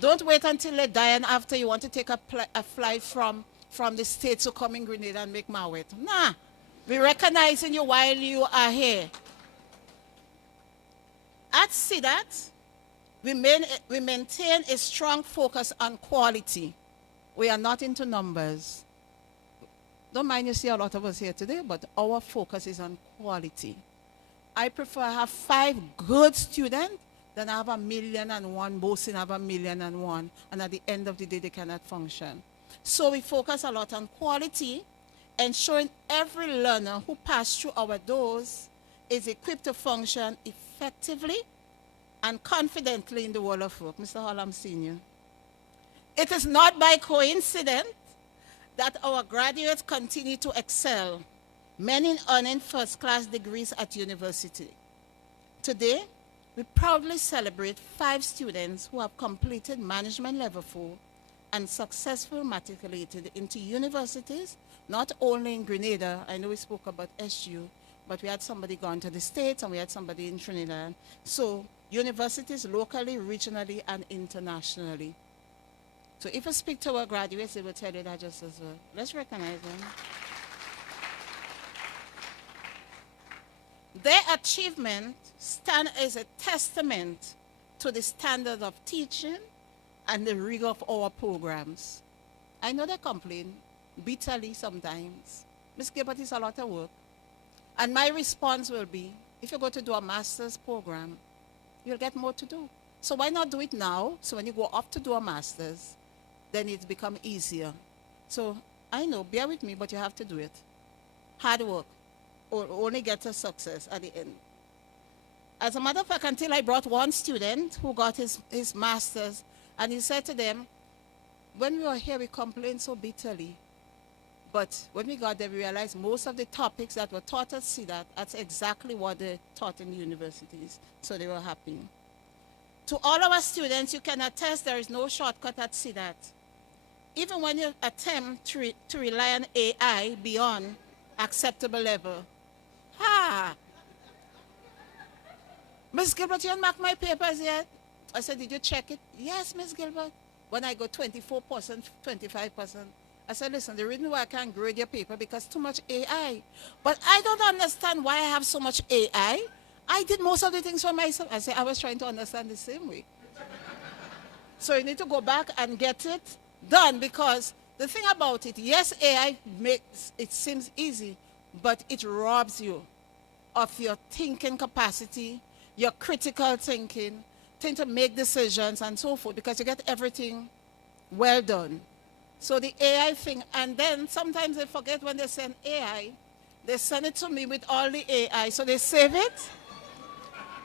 Don't wait until they die and after you want to take a flight from the States to come in Grenada and make Mawet. Nah, we're recognizing you while you are here. At CDACT, we maintain a strong focus on quality. We are not into numbers. Don't mind you see a lot of us here today, but our focus is on quality. I prefer to have 5 good students than have 1,000,001 boasting have 1,000,001, and at the end of the day they cannot function. So we focus a lot on quality, ensuring every learner who passes through our doors is equipped to function effectively and confidently in the world of work. Mr. Hall, I'm seeing you. It is not by coincidence that our graduates continue to excel, many earning first-class degrees at university. Today, we proudly celebrate 5 students who have completed management level 4 and successfully matriculated into universities, not only in Grenada. I know we spoke about SU, but we had somebody gone to the States and we had somebody in Trinidad. So universities locally, regionally, and internationally. So if I speak to our graduates, they will tell you that just as well. Let's recognize them. Their achievement stand as a testament to the standard of teaching and the rigor of our programs. I know they complain bitterly sometimes. Ms. Gilbert, it's a lot of work. And my response will be, if you go to do a master's program, you'll get more to do. So why not do it now? So when you go up to do a master's, then it's become easier. So I know, bear with me, but you have to do it. Hard work or only get a success at the end. As a matter of fact, until I brought one student who got his master's, and he said to them, when we were here, we complained so bitterly. But when we got there, we realized most of the topics that were taught at CDACT, that's exactly what they taught in the universities. So they were happy. To all our students, you can attest there is no shortcut at CDACT. Even when you attempt to rely on AI beyond acceptable level. Ms. Gilbert, you haven't marked my papers yet? I said, did you check it? Yes, Ms. Gilbert. When I got 24%, 25%, I said, listen, the reason why I can't grade your paper because too much AI. But I don't understand why I have so much AI. I did most of the things for myself. I said, I was trying to understand the same way. So you need to go back and get it done because the thing about it, yes, AI makes it seems easy, but it robs you of your thinking capacity, your critical thinking, to make decisions and so forth because you get everything well done. So the AI thing, and then sometimes they forget when they send AI, they send it to me with all the AI. So they save it.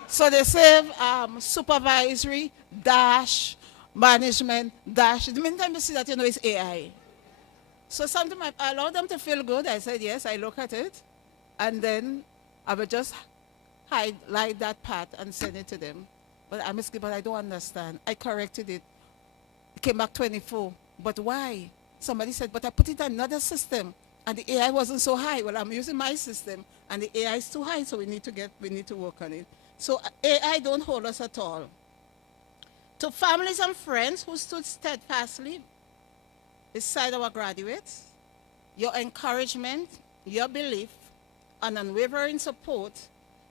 So they save supervisory, dash, management, dash. The meantime you see that, you know, it's AI. So sometimes I allow them to feel good. I said, yes, I look at it. And then I would just highlight that part and send it to them. But I don't understand. I corrected it. It came back 24. But why? Somebody said, but I put it in another system and the AI wasn't so high. Well, I'm using my system and the AI is too high, so we need to work on it. So AI don't hold us at all. To families and friends who stood steadfastly beside our graduates, your encouragement, your belief and unwavering support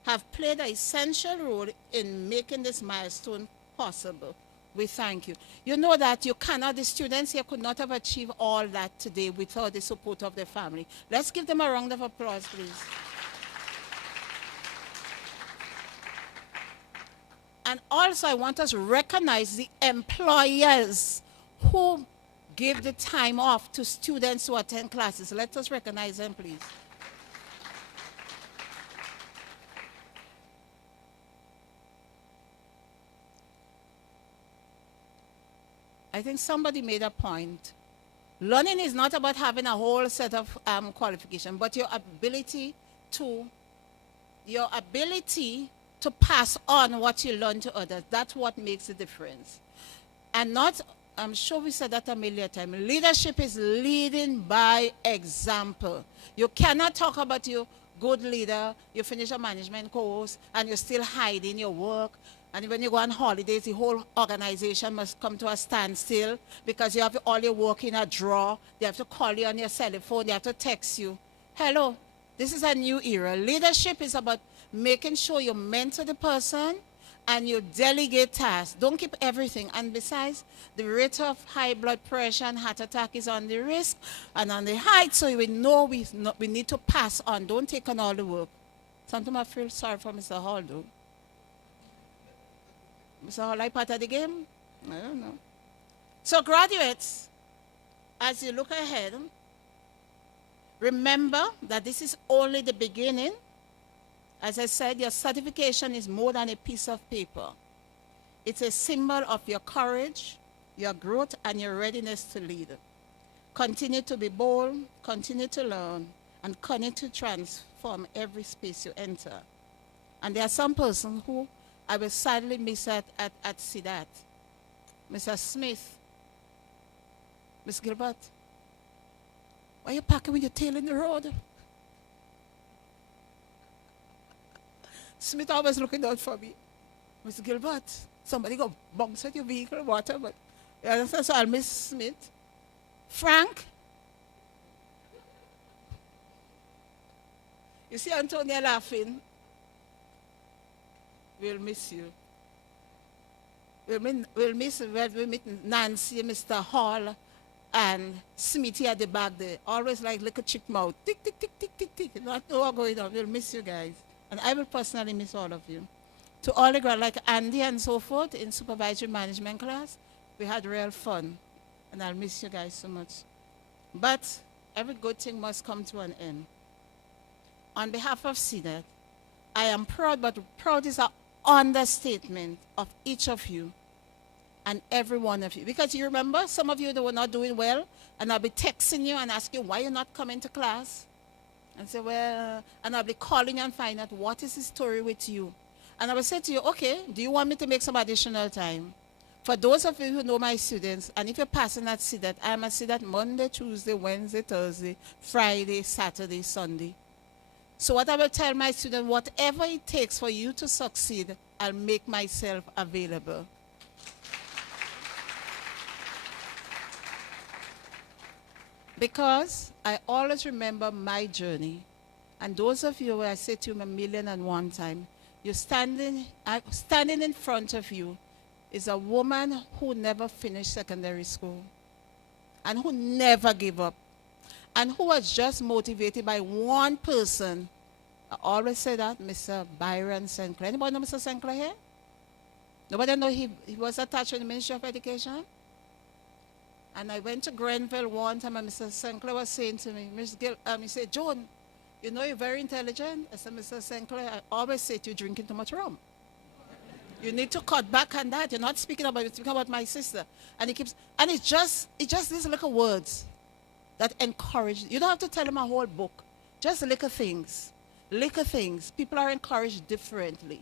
have played an essential role in making this milestone possible. We thank you. You know that you cannot, the students here could not have achieved all that today without the support of their family. Let's give them a round of applause, please. And also, I want us to recognize the employers who give the time off to students who attend classes. Let us recognize them, please. I think somebody made a point. Learning is not about having a whole set of qualifications, but your ability to pass on what you learn to others. That's what makes the difference. And not, I'm sure we said that a million times, leadership is leading by example. You cannot talk about you good leader, you finish a management course, and you're still hiding your work. And when you go on holidays, the whole organization must come to a standstill because you have all your work in a drawer. They have to call you on your cell phone. They have to text you. Hello, this is a new era. Leadership is about making sure you mentor the person and you delegate tasks. Don't keep everything. And besides, the rate of high blood pressure and heart attack is on the risk and on the height, so we know we need to pass on. Don't take on all the work. Sometimes I feel sorry for Mr. Hall, though. Mr. Hall, I part of the game? I don't know. So graduates, as you look ahead, remember that this is only the beginning. As I said, your certification is more than a piece of paper. It's a symbol of your courage, your growth, and your readiness to lead. Continue to be bold, continue to learn, and continue to transform every space you enter. And there are some persons who I will sadly miss at CDACT. Mr. Smith, Miss Gilbert, why are you parking with your tail in the road? Smith always looking out for me. Mr. Gilbert, somebody go bounce at your vehicle, water, but you understand? So I'll miss Smith. Frank, you see Antonia laughing? We'll miss you. We'll miss when we meet Nancy, Mr. Hall, and Smithy at the back there. Always like little chick mouth. Tick, tick, tick, tick, tick, tick. Not know what's going on. We'll miss you guys. And I will personally miss all of you. To all the girls like Andy and so forth in supervisory management class, we had real fun. And I'll miss you guys so much. But every good thing must come to an end. On behalf of CDACT, I am proud, but proud is an understatement of each of you and every one of you. Because you remember, some of you that were not doing well, and I'll be texting you and asking you why you're not coming to class. And say, well, and I'll be calling you and find out what is the story with you. And I will say to you, okay, do you want me to make some additional time? For those of you who know my students, and if you're passing at CDACT, I'm at CDACT Monday, Tuesday, Wednesday, Thursday, Friday, Saturday, Sunday. So what I will tell my students, whatever it takes for you to succeed, I'll make myself available. Because I always remember my journey. And those of you, I say to you 1,000,001 times, you're standing in front of you is a woman who never finished secondary school and who never gave up and who was just motivated by one person. I always say that, Mr. Byron St. Clair. Anybody know Mr. St. Clair here? Nobody know he was attached to the Ministry of Education? And I went to Grenville one time, and Mr. St. Clair was saying to me, he said, Joan, you know you're very intelligent. I said, Mr. St. Clair, I always say to you, drinking too much rum. You need to cut back on that. You're not speaking about, you're speaking about my sister. And he keeps, and it's just these little words that encourage. You don't have to tell him a whole book. Just little things. Little things. People are encouraged differently.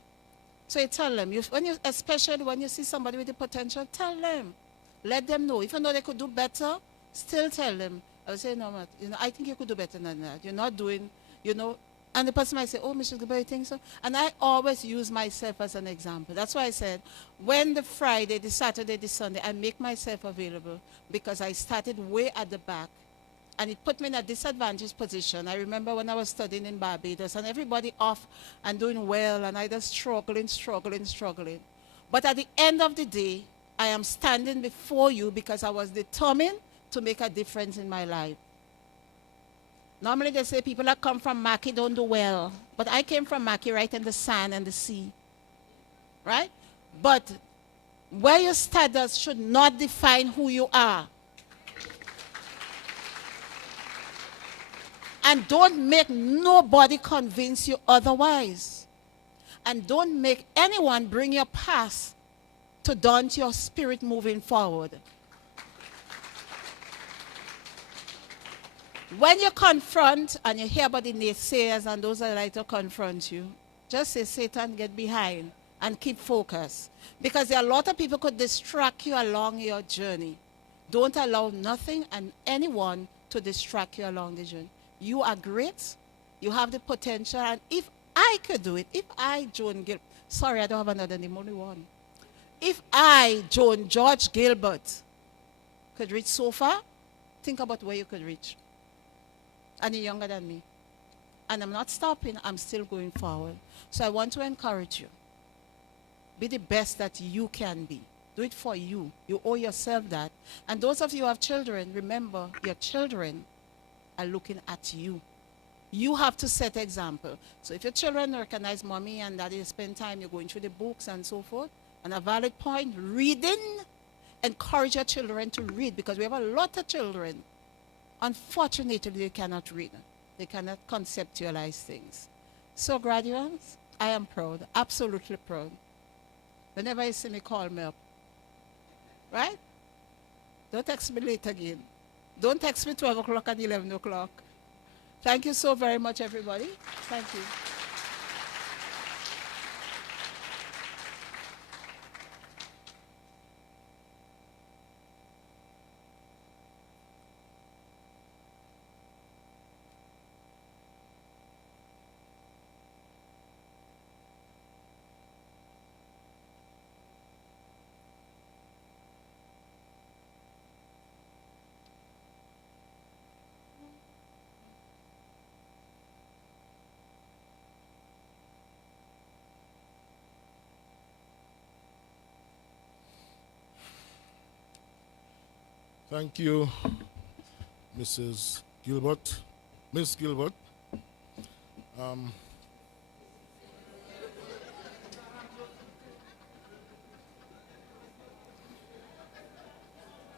So you tell them, especially when you see somebody with the potential, tell them. Let them know. Even though they could do better, still tell them. I would say, no, I think you could do better than that. You're not doing, and the person might say, oh, Mrs. Gilbert, you think so? And I always use myself as an example. That's why I said, when the Friday, the Saturday, the Sunday, I make myself available because I started way at the back. and it put me in a disadvantaged position. I remember when I was studying in Barbados and everybody off and doing well, and I just struggling. But at the end of the day, I am standing before you because I was determined to make a difference in my life. Normally they say people that come from Mackay don't do well. But I came from Mackay right in the sand and the sea. Right? But where your status should not define who you are. And don't make nobody convince you otherwise. And don't make anyone bring your past to daunt your spirit moving forward. When you confront and you hear about the naysayers and those that like to confront you, just say, Satan, get behind and keep focused. Because there are a lot of people could distract you along your journey. Don't allow nothing and anyone to distract you along the journey. You are great. You have the potential. And if I could do it, if I, Joan Gilbert, sorry, I don't have another name, only one. If I, George Gilbert, could reach so far, think about where you could reach. And you're younger than me. And I'm not stopping, I'm still going forward. So I want to encourage you. Be the best that you can be. Do it for you. You owe yourself that. And those of you who have children, remember, your children are looking at you. You have to set example. So if your children recognize mommy and daddy spend time, you're going through the books and so forth. And a valid point, reading, encourage your children to read because we have a lot of children. Unfortunately, they cannot read. They cannot conceptualize things. So graduates, I am proud, absolutely proud. Whenever you see me, call me up. Right? Don't text me late again. Don't text me 12 o'clock and 11 o'clock. Thank you so very much, everybody. Thank you. Thank you, Mrs. Gilbert. Miss Gilbert.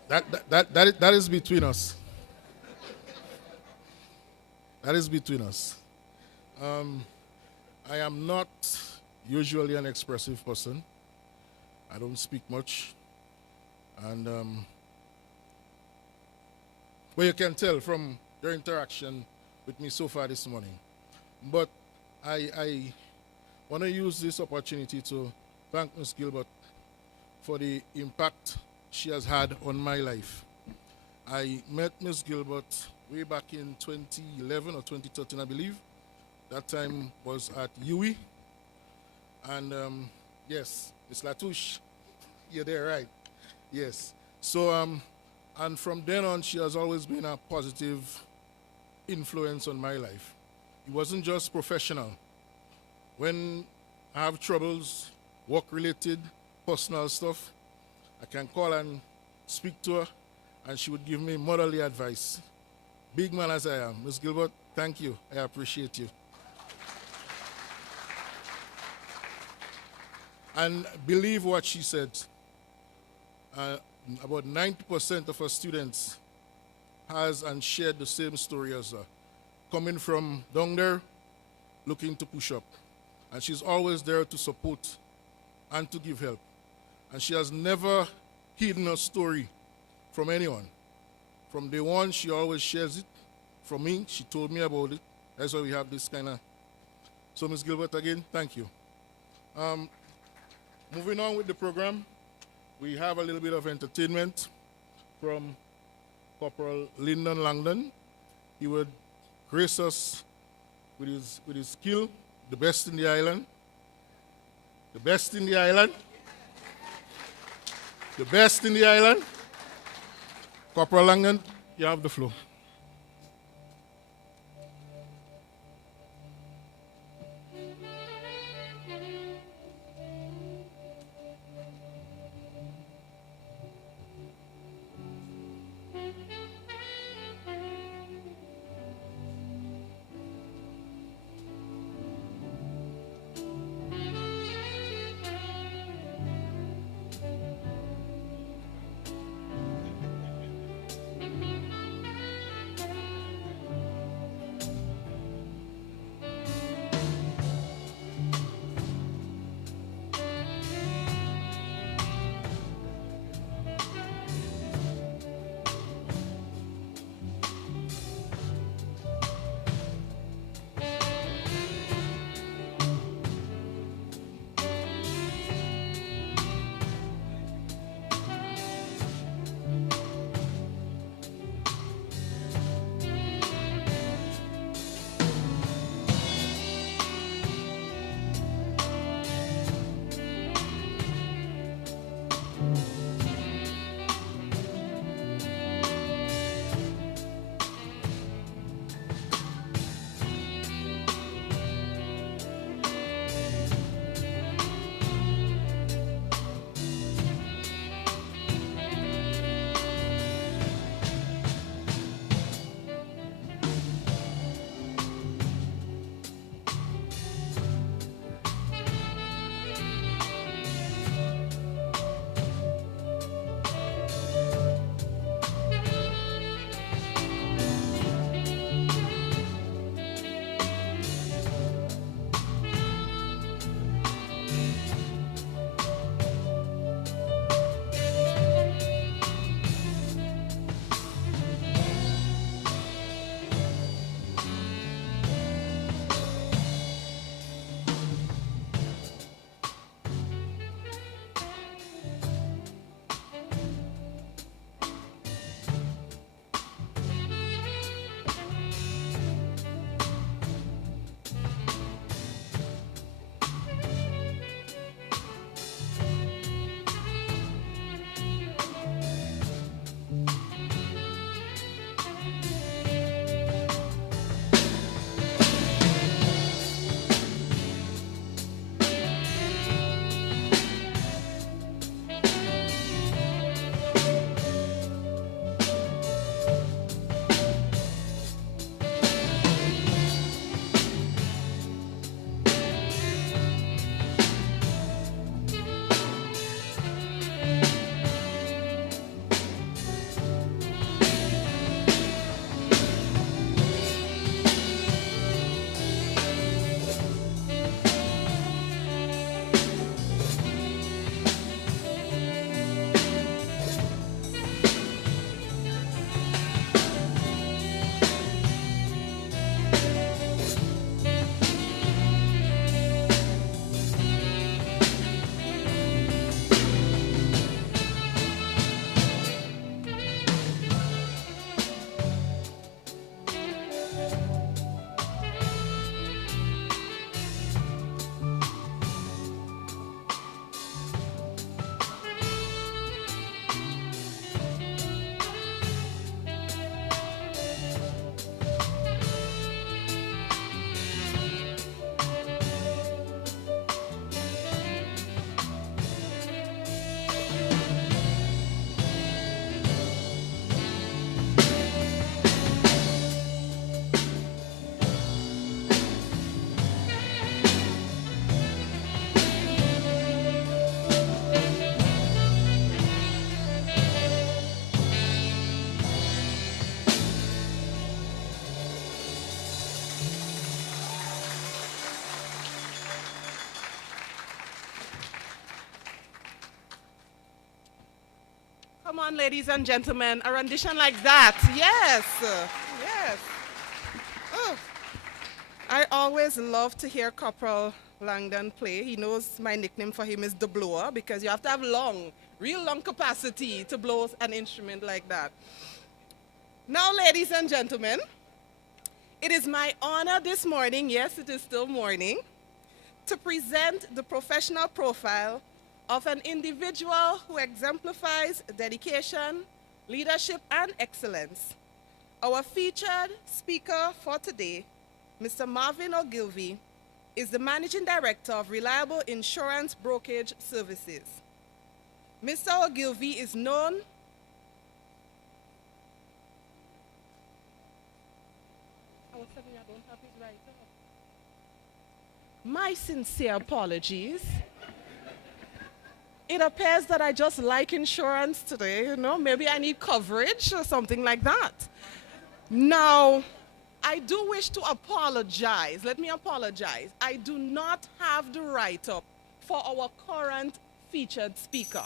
That is between us. That is between us. I am not usually an expressive person. I don't speak much. And well, you can tell from your interaction with me so far this morning. But I want to use this opportunity to thank Ms. Gilbert for the impact she has had on my life. I met Ms. Gilbert way back in 2011 or 2013, I believe. That time was at UWI. And yes, Ms. Latouche, you're there, right? Yes. So, and from then on, she has always been a positive influence on my life. It wasn't just professional. When I have troubles, work-related, personal stuff, I can call and speak to her, and she would give me motherly advice. Big man as I am, Ms. Gilbert, thank you. I appreciate you. And believe what she said. About 90% of her students has and shared the same story as her. Coming from down there, looking to push up. And she's always there to support and to give help. And she has never hidden her story from anyone. From day one, she always shares it. From me, she told me about it. That's why we have this kind of... So, Ms. Gilbert, again, thank you. Moving on with the program, we have a little bit of entertainment from Corporal Lyndon Langdon. He would grace us with his skill, the best in the island. The best in the island. The best in the island. Corporal Langdon, you have the floor. Come on, ladies and gentlemen, a rendition like that. Yes, yes. Oh. I always love to hear Corporal Langdon play. He knows my nickname for him is the blower because you have to have real long capacity to blow an instrument like that. Now, ladies and gentlemen, it is my honor this morning, yes, it is still morning, to present the professional profile of an individual who exemplifies dedication, leadership, and excellence. Our featured speaker for today, Mr. Marvin Ogilvie, is the Managing Director of Reliable Insurance Brokerage Services. Mr. Ogilvie is known My sincere apologies. It appears that I just like insurance today, you know, maybe I need coverage or something like that. Now, I do wish to apologize. Let me apologize. I do not have the write-up for our current featured speaker.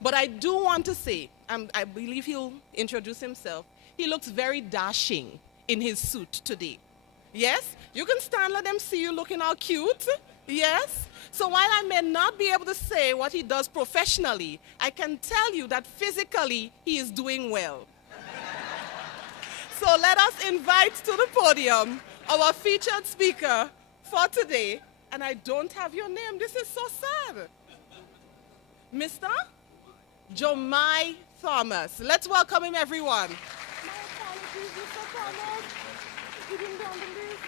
But I do want to say, I believe he'll introduce himself, he looks very dashing in his suit today. Yes? You can stand, let them see you looking all cute. Yes? So while I may not be able to say what he does professionally, I can tell you that physically he is doing well. So let us invite to the podium our featured speaker for today. And I don't have your name. This is so sad. Mr. Jomai Thomas. Let's welcome him, everyone. My apologies, Mr. Thomas. You didn't go on the list.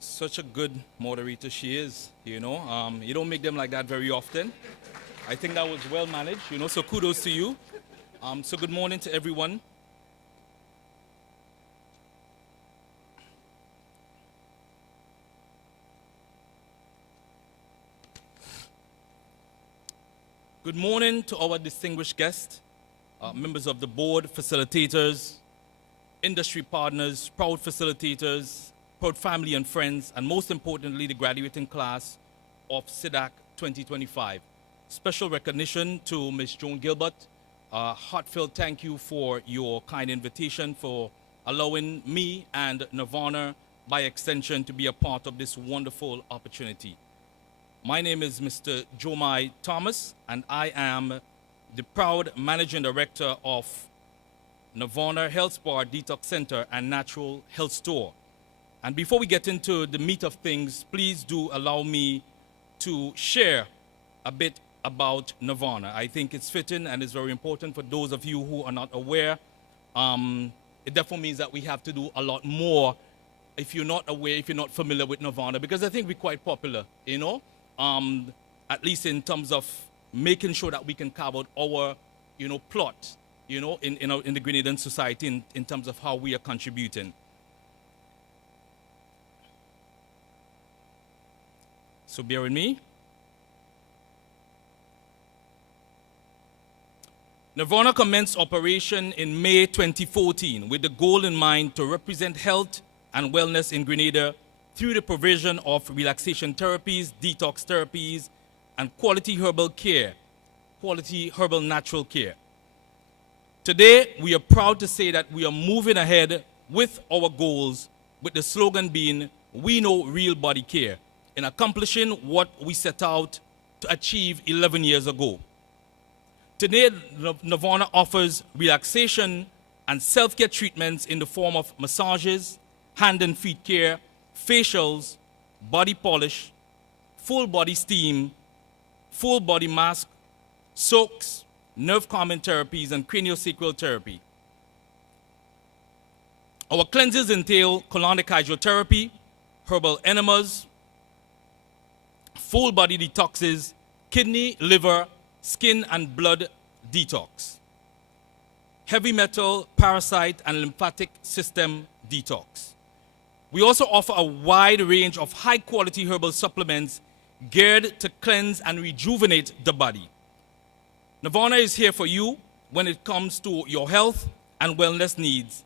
Such a good moderator she is, you know. You don't make them like that very often. I think that was well managed, you know, so kudos to you. So good morning to everyone. Good morning to our distinguished guests, members of the board, facilitators, industry partners, proud facilitators, proud family and friends, and most importantly, the graduating class of CDACT 2025. Special recognition to Ms. Joan Gilbert. Heartfelt thank you for your kind invitation, for allowing me and Nirvana, by extension, to be a part of this wonderful opportunity. My name is Mr. Jomai Thomas, and I am the proud Managing Director of Nirvana Health Spa Detox Center and Natural Health Store. And before we get into the meat of things, please do allow me to share a bit about Nirvana. I think it's fitting and it's very important for those of you who are not aware. It definitely means that we have to do a lot more if you're not aware, if you're not familiar with Nirvana, because I think we're quite popular, you know, at least in terms of making sure that we can carve out our, you know, plot, you know, in the Grenadian society in terms of how we are contributing. So bear with me. Nirvana commenced operation in May 2014 with the goal in mind to represent health and wellness in Grenada through the provision of relaxation therapies, detox therapies, and quality herbal care, quality herbal natural care. Today, we are proud to say that we are moving ahead with our goals, with the slogan being, "We know real body care," in accomplishing what we set out to achieve 11 years ago. Today, Nirvana offers relaxation and self-care treatments in the form of massages, hand and feet care, facials, body polish, full body steam, full body mask, soaks, nerve calming therapies, and craniosacral therapy. Our cleanses entail colonic hydrotherapy, herbal enemas, full body detoxes, kidney, liver, skin and blood detox, heavy metal, parasite, and lymphatic system detox. We also offer a wide range of high-quality herbal supplements geared to cleanse and rejuvenate the body. Nirvana is here for you when it comes to your health and wellness needs.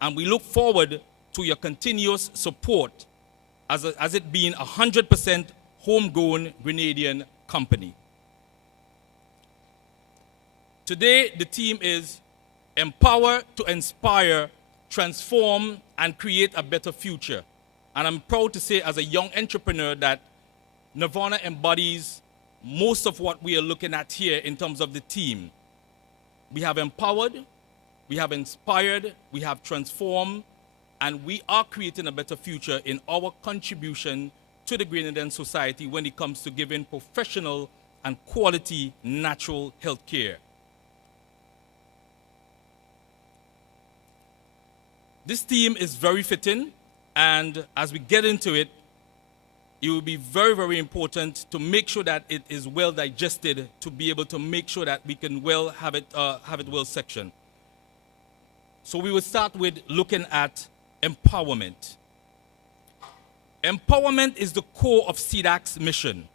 and we look forward to your continuous support as it being 100% homegrown Grenadian company. Today, the team is empower to inspire, transform, and create a better future. And I'm proud to say as a young entrepreneur that Nirvana embodies most of what we are looking at here in terms of the team. We have empowered, we have inspired, we have transformed, and we are creating a better future in our contribution to the Grenadian society when it comes to giving professional and quality natural health care. This team is very fitting, and as we get into it, it will be very, very important to make sure that it is well digested to be able to make sure that we can well have it well sectioned. So we will start with looking at empowerment. Empowerment is the core of CDACT's mission.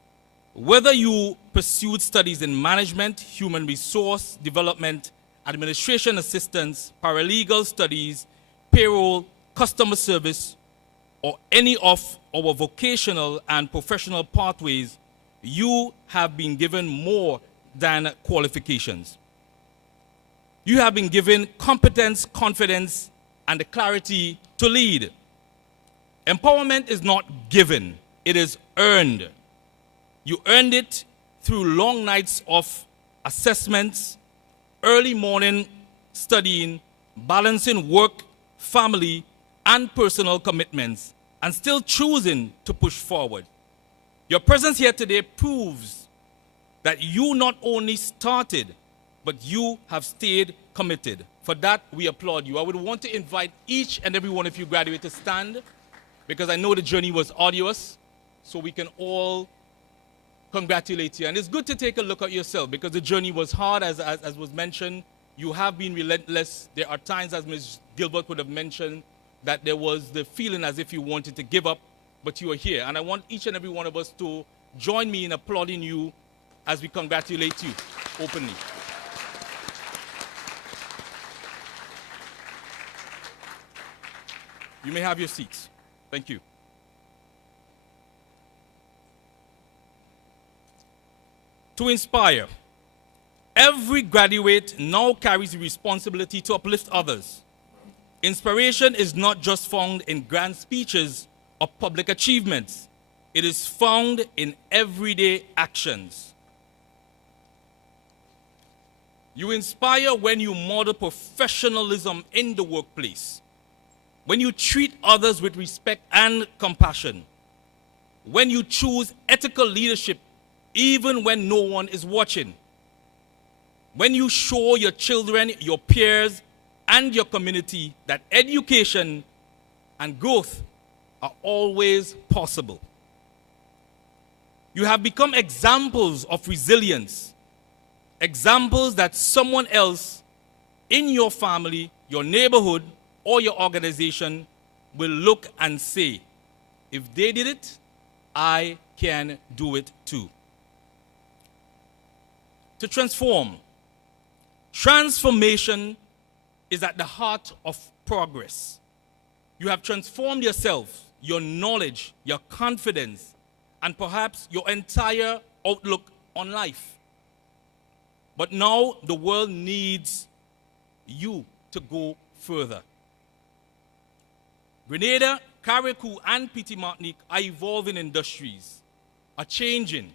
Whether you pursued studies in management, human resource development, administration assistance, paralegal studies, payroll, customer service, or any of our vocational and professional pathways, you have been given more than qualifications. You have been given competence, confidence, and the clarity to lead. Empowerment is not given, it is earned. You earned it through long nights of assessments, early morning studying, balancing work, family, and personal commitments, and still choosing to push forward. Your presence here today proves that you not only started, but you have stayed committed. For that, we applaud you. I would want to invite each and every one of you graduates to stand, because I know the journey was arduous, so we can all congratulate you. And it's good to take a look at yourself, because the journey was hard, as was mentioned. You have been relentless. There are times, as Ms. Gilbert would have mentioned, that there was the feeling as if you wanted to give up, but you are here. And I want each and every one of us to join me in applauding you as we congratulate you openly. You may have your seats. Thank you. To inspire, every graduate now carries the responsibility to uplift others. Inspiration is not just found in grand speeches or public achievements. It is found in everyday actions. You inspire when you model professionalism in the workplace, when you treat others with respect and compassion, when you choose ethical leadership even when no one is watching, when you show your children, your peers, and your community that education and growth are always possible. You have become examples of resilience, examples that someone else in your family, your neighborhood, or your organization will look and say, if they did it, I can do it too. To transform. Transformation is at the heart of progress. You have transformed yourself, your knowledge, your confidence, and perhaps your entire outlook on life. But now the world needs you to go further. Grenada, Carriacou, and Petit Martinique are evolving industries, are changing.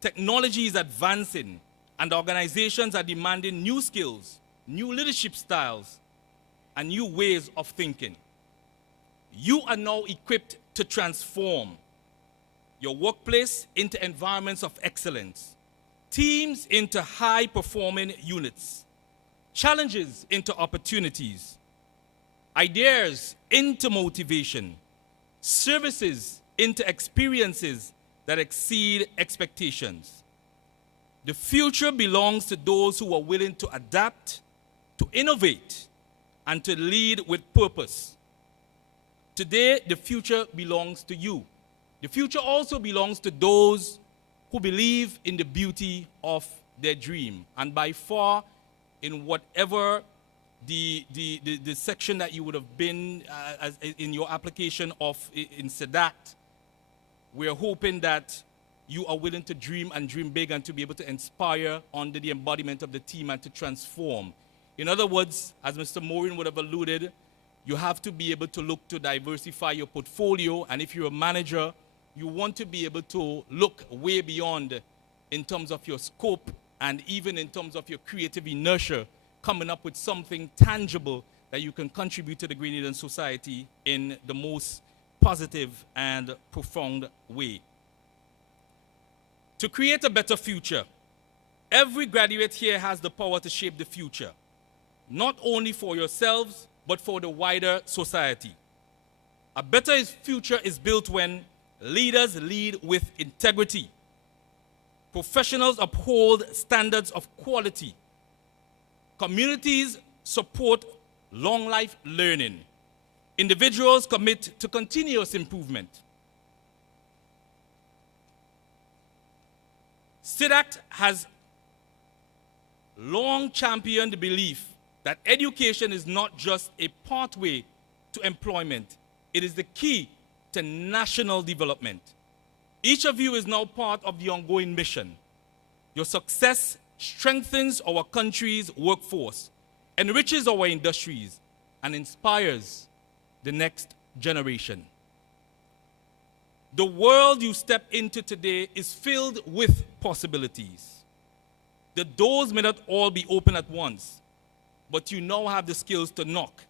Technology is advancing, and organizations are demanding new skills, new leadership styles, and new ways of thinking. You are now equipped to transform your workplace into environments of excellence, teams into high-performing units, challenges into opportunities, ideas into motivation, services into experiences that exceed expectations. The future belongs to those who are willing to adapt, to innovate, and to lead with purpose. Today, the future belongs to you. The future also belongs to those who believe in the beauty of their dream, and by far, in whatever the section that you would have been in your application in CDACT. We're hoping that you are willing to dream and dream big and to be able to inspire under the embodiment of the team and to transform. In other words, as Mr. Maureen would have alluded, you have to be able to look to diversify your portfolio, and if you're a manager, you want to be able to look way beyond in terms of your scope and even in terms of your creative inertia, coming up with something tangible that you can contribute to the Grenadian society in the most positive and profound way. To create a better future, every graduate here has the power to shape the future, not only for yourselves, but for the wider society. A better future is built when leaders lead with integrity, professionals uphold standards of quality, communities support long life learning, individuals commit to continuous improvement. CDACT has long championed the belief that education is not just a pathway to employment, it is the key to national development. Each of you is now part of the ongoing mission. Your success strengthens our country's workforce, enriches our industries, and inspires the next generation. The world you step into today is filled with possibilities. The doors may not all be open at once, but you now have the skills to knock,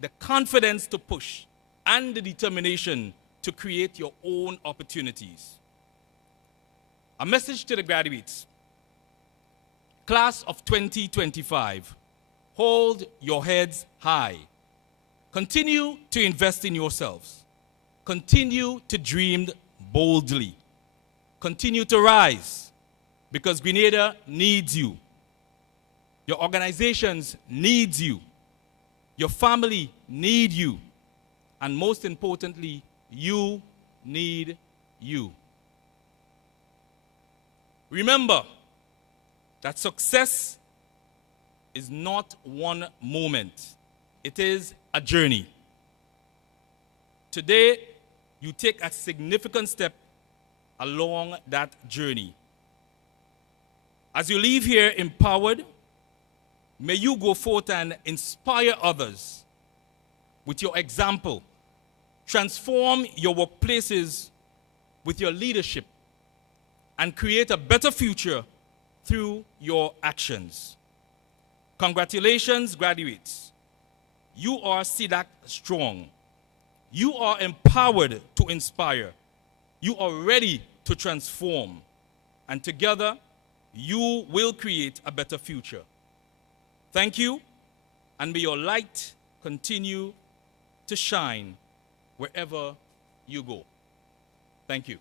the confidence to push, and the determination to create your own opportunities. A message to the graduates. Class of 2025, hold your heads high. Continue to invest in yourselves. Continue to dream boldly. Continue to rise, because Grenada needs you. Your organizations need you. Your family need you. And most importantly, you need you. Remember that success is not one moment. It is a journey. Today, you take a significant step along that journey. As you leave here empowered, may you go forth and inspire others with your example. Transform your workplaces with your leadership and create a better future through your actions. Congratulations, graduates. You are CDACT strong. You are empowered to inspire. You are ready to transform. And together, you will create a better future. Thank you, and may your light continue to shine wherever you go. Thank you.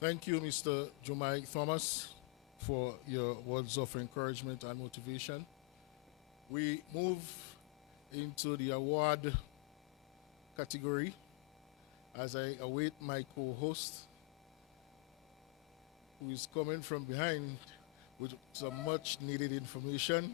Thank you, Mr. Jumai Thomas, for your words of encouragement and motivation. We move into the award category as I await my co-host, who is coming from behind with some much needed information.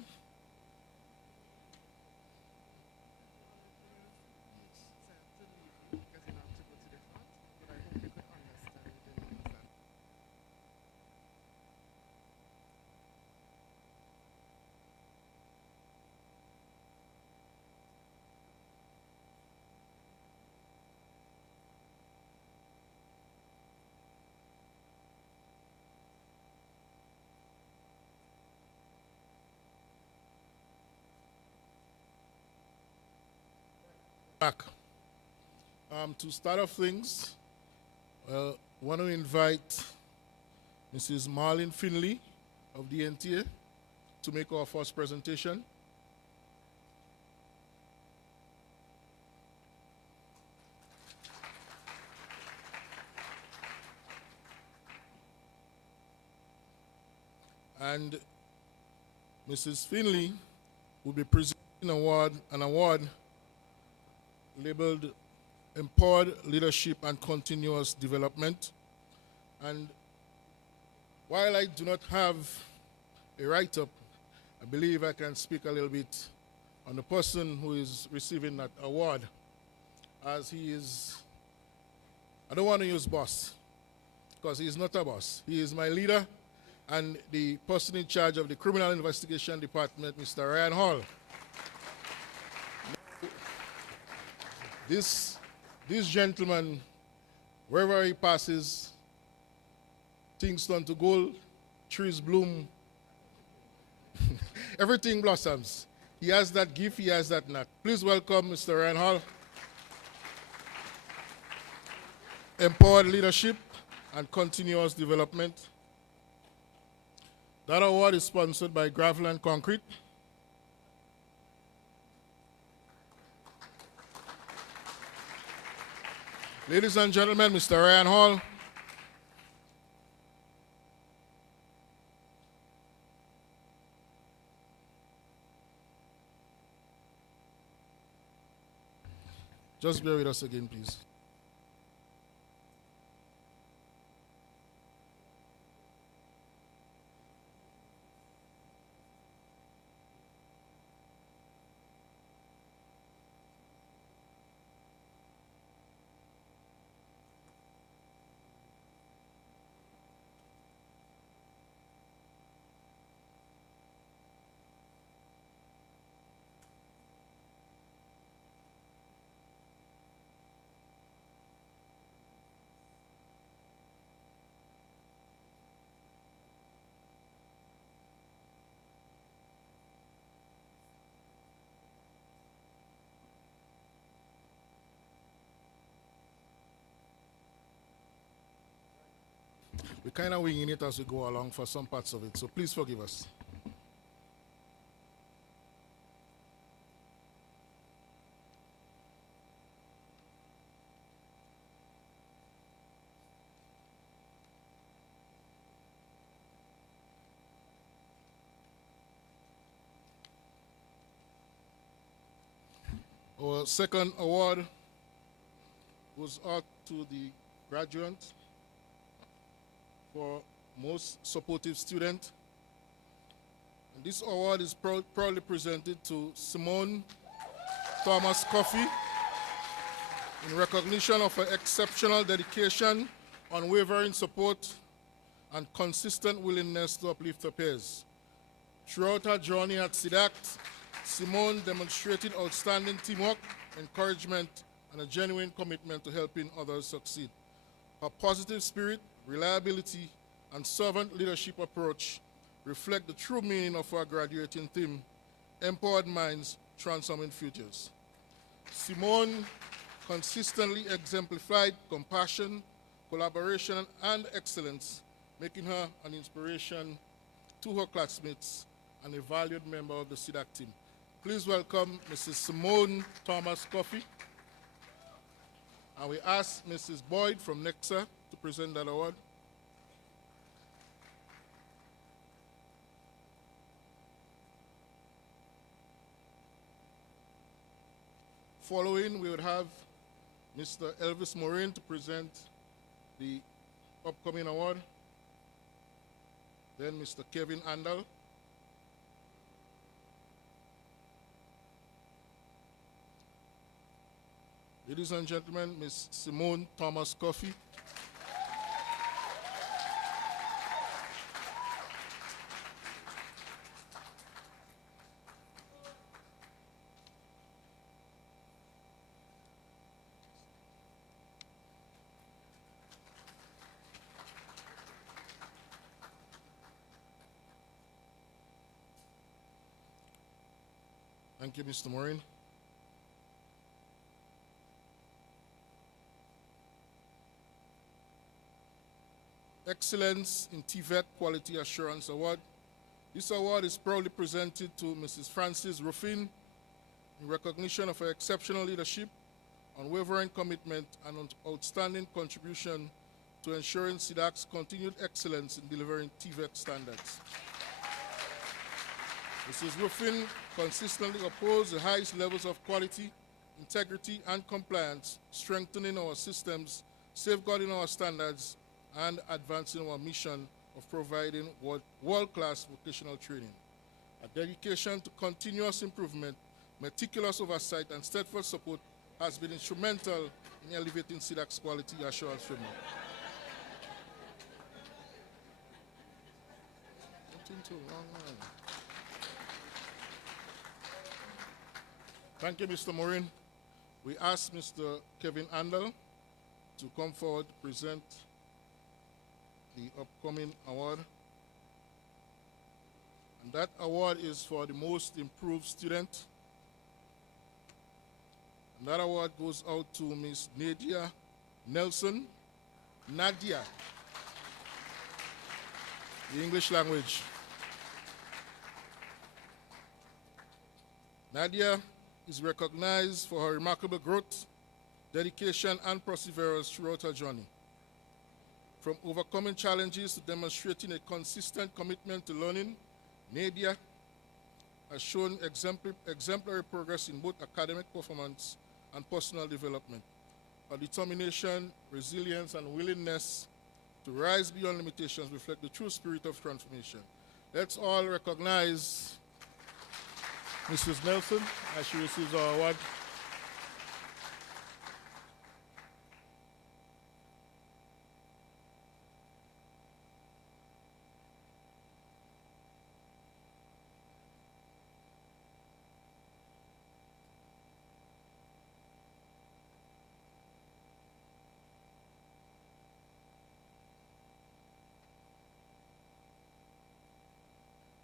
Back. To start off things, I want to invite Mrs. Marlene Finley of the NTA to make our first presentation. And Mrs. Finley will be presenting an award labeled Empowered Leadership and Continuous Development. And While I do not have a write-up, I believe I can speak a little bit on the person who is receiving that award, as he is, I don't want to use boss, because he is not a boss. He is my leader and the person in charge of the Criminal Investigation Department, Mr. Ryan Hall. This gentleman, wherever he passes, things turn to gold, trees bloom, everything blossoms. He has that gift, he has that knack. Please welcome Mr. Ryan Hall. Empowered leadership and continuous development. That award is sponsored by Gravel and Concrete. Ladies and gentlemen, Mr. Ryan Hall. Just bear with us again, please. We're kind of winging it as we go along for some parts of it, so please forgive us. Our second award goes out to the graduate for most supportive student. And this award is proudly presented to Simone Thomas Coffey in recognition of her exceptional dedication, unwavering support, and consistent willingness to uplift her peers. Throughout her journey at CDACT, Simone demonstrated outstanding teamwork, encouragement, and a genuine commitment to helping others succeed. Her positive spirit, reliability, and servant leadership approach reflect the true meaning of our graduating theme, Empowered Minds, Transforming Futures. Simone consistently exemplified compassion, collaboration, and excellence, making her an inspiration to her classmates and a valued member of the CDACT team. Please welcome Mrs. Simone Thomas Coffey. And we ask Mrs. Boyd from NEXA to present that award. Following, we would have Mr. Elvis Morin to present the upcoming award. Then Mr. Kevin Andal. Ladies and gentlemen, Ms. Simone Thomas Coffey. Thank you, Mr. Morin. Excellence in TVET Quality Assurance Award. This award is proudly presented to Mrs. Frances Ruffin in recognition of her exceptional leadership, unwavering commitment, and outstanding contribution to ensuring CDACT's continued excellence in delivering TVET standards. Mrs. Ruffin consistently upholds the highest levels of quality, integrity, and compliance, strengthening our systems, safeguarding our standards, and advancing our mission of providing world-class vocational training. A dedication to continuous improvement, meticulous oversight, and steadfast support has been instrumental in elevating CDACT's quality assurance framework. Thank you, Mr. Morin. We ask Mr. Kevin Andel to come forward to present the upcoming award. And that award is for the most improved student. And that award goes out to Miss Nadia Nelson. Nadia, the English language. Nadia is recognized for her remarkable growth, dedication, and perseverance throughout her journey. From overcoming challenges to demonstrating a consistent commitment to learning, Nadia has shown exemplary progress in both academic performance and personal development. Her determination, resilience, and willingness to rise beyond limitations reflect the true spirit of transformation. Let's all recognize Mrs. Nelson as she receives our award.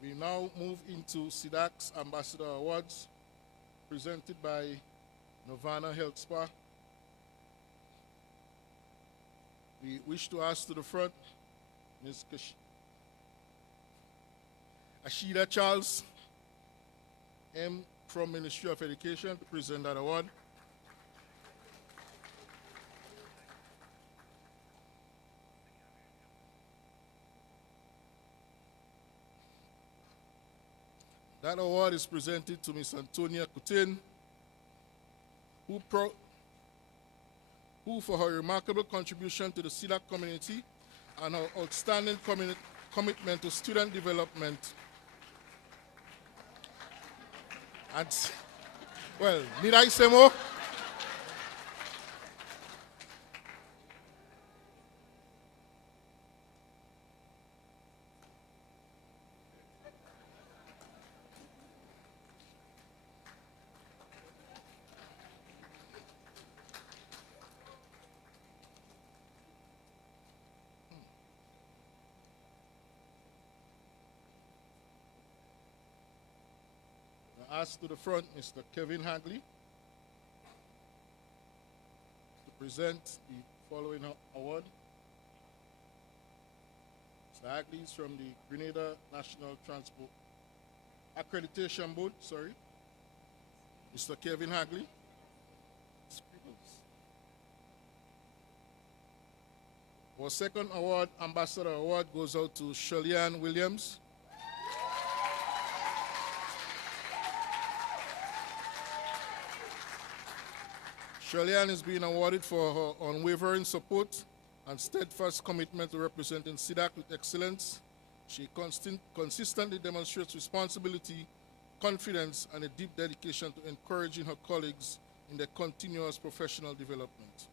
We now move into CDACT's Ambassador Awards, presented by Nirvana Health Spa. We wish to ask to the front Ms. Ashida Charles, M. from Ministry of Education, to present that award. That award is presented to Ms. Antonia Coutin, who for her remarkable contribution to the CDACT community and her outstanding commitment to student development. And, well, need I say more? Ask to the front Mr. Kevin Hagley to present the following award. Mr. Hagley is from the Grenada National Transport Accreditation Board, Mr. Kevin Hagley. Our second award, Ambassador Award, goes out to Shirley-Ann Williams. Shirley-Ann is being awarded for her unwavering support and steadfast commitment to representing CDACT with excellence. She consistently demonstrates responsibility, confidence, and a deep dedication to encouraging her colleagues in their continuous professional development.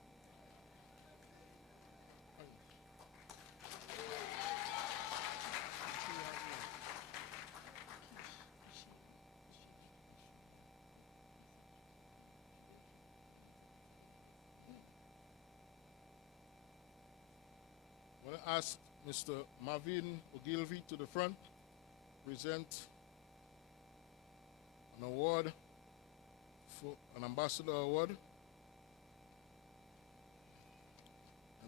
I want to ask Mr. Marvin Ogilvy to the front, present an award for an Ambassador Award. And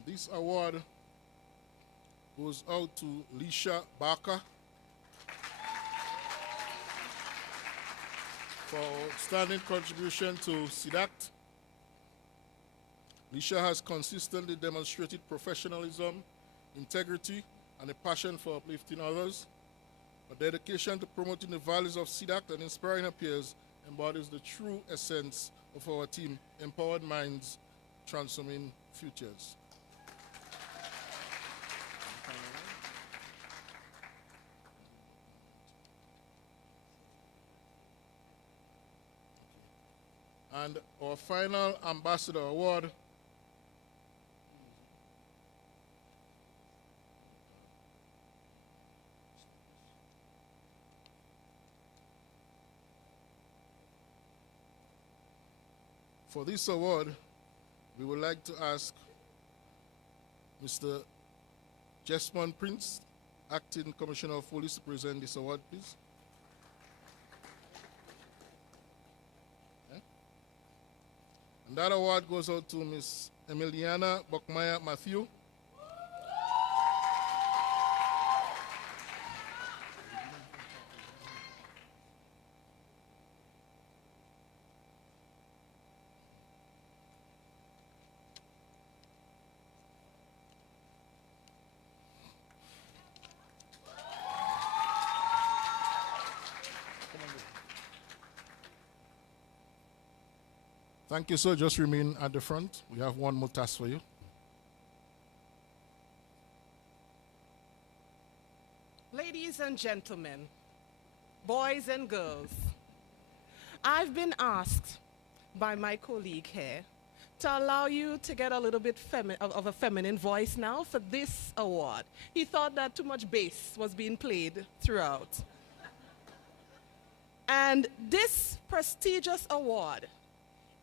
this award goes out to Lisha Barker for outstanding contribution to CDACT. Lisha has consistently demonstrated professionalism, integrity, and a passion for uplifting others. Her dedication to promoting the values of CDACT and inspiring her peers embodies the true essence of our team, Empowered Minds, Transforming Futures. And our final ambassador award for this award, we would like to ask Mr. Jesmond Prince, Acting Commissioner of Police, to present this award, please. And that award goes out to Ms. Emiliana Bockmeyer Matthew. Thank you, sir. Just remain at the front. We have one more task for you. Ladies and gentlemen, boys and girls, I've been asked by my colleague here to allow you to get a little bit of a feminine voice now for this award. He thought that too much bass was being played throughout. And this prestigious award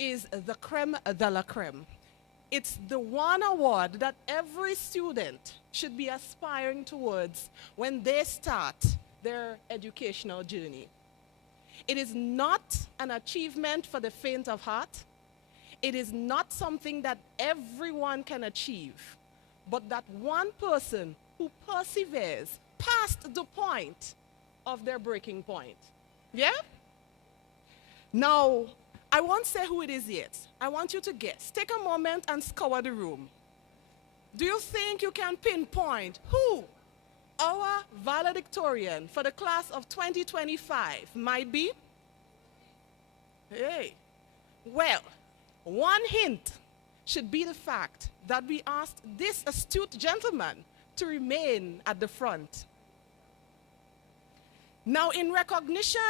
is the creme de la creme. It's the one award that every student should be aspiring towards when they start their educational journey. It is not an achievement for the faint of heart. It is not something that everyone can achieve, but that one person who perseveres past the point of their breaking point. Yeah? Now, I won't say who it is yet. I want you to guess. Take a moment and scour the room. Do you think you can pinpoint who our valedictorian for the class of 2025 might be? Hey. Well, one hint should be the fact that we asked this astute gentleman to remain at the front. Now, in recognition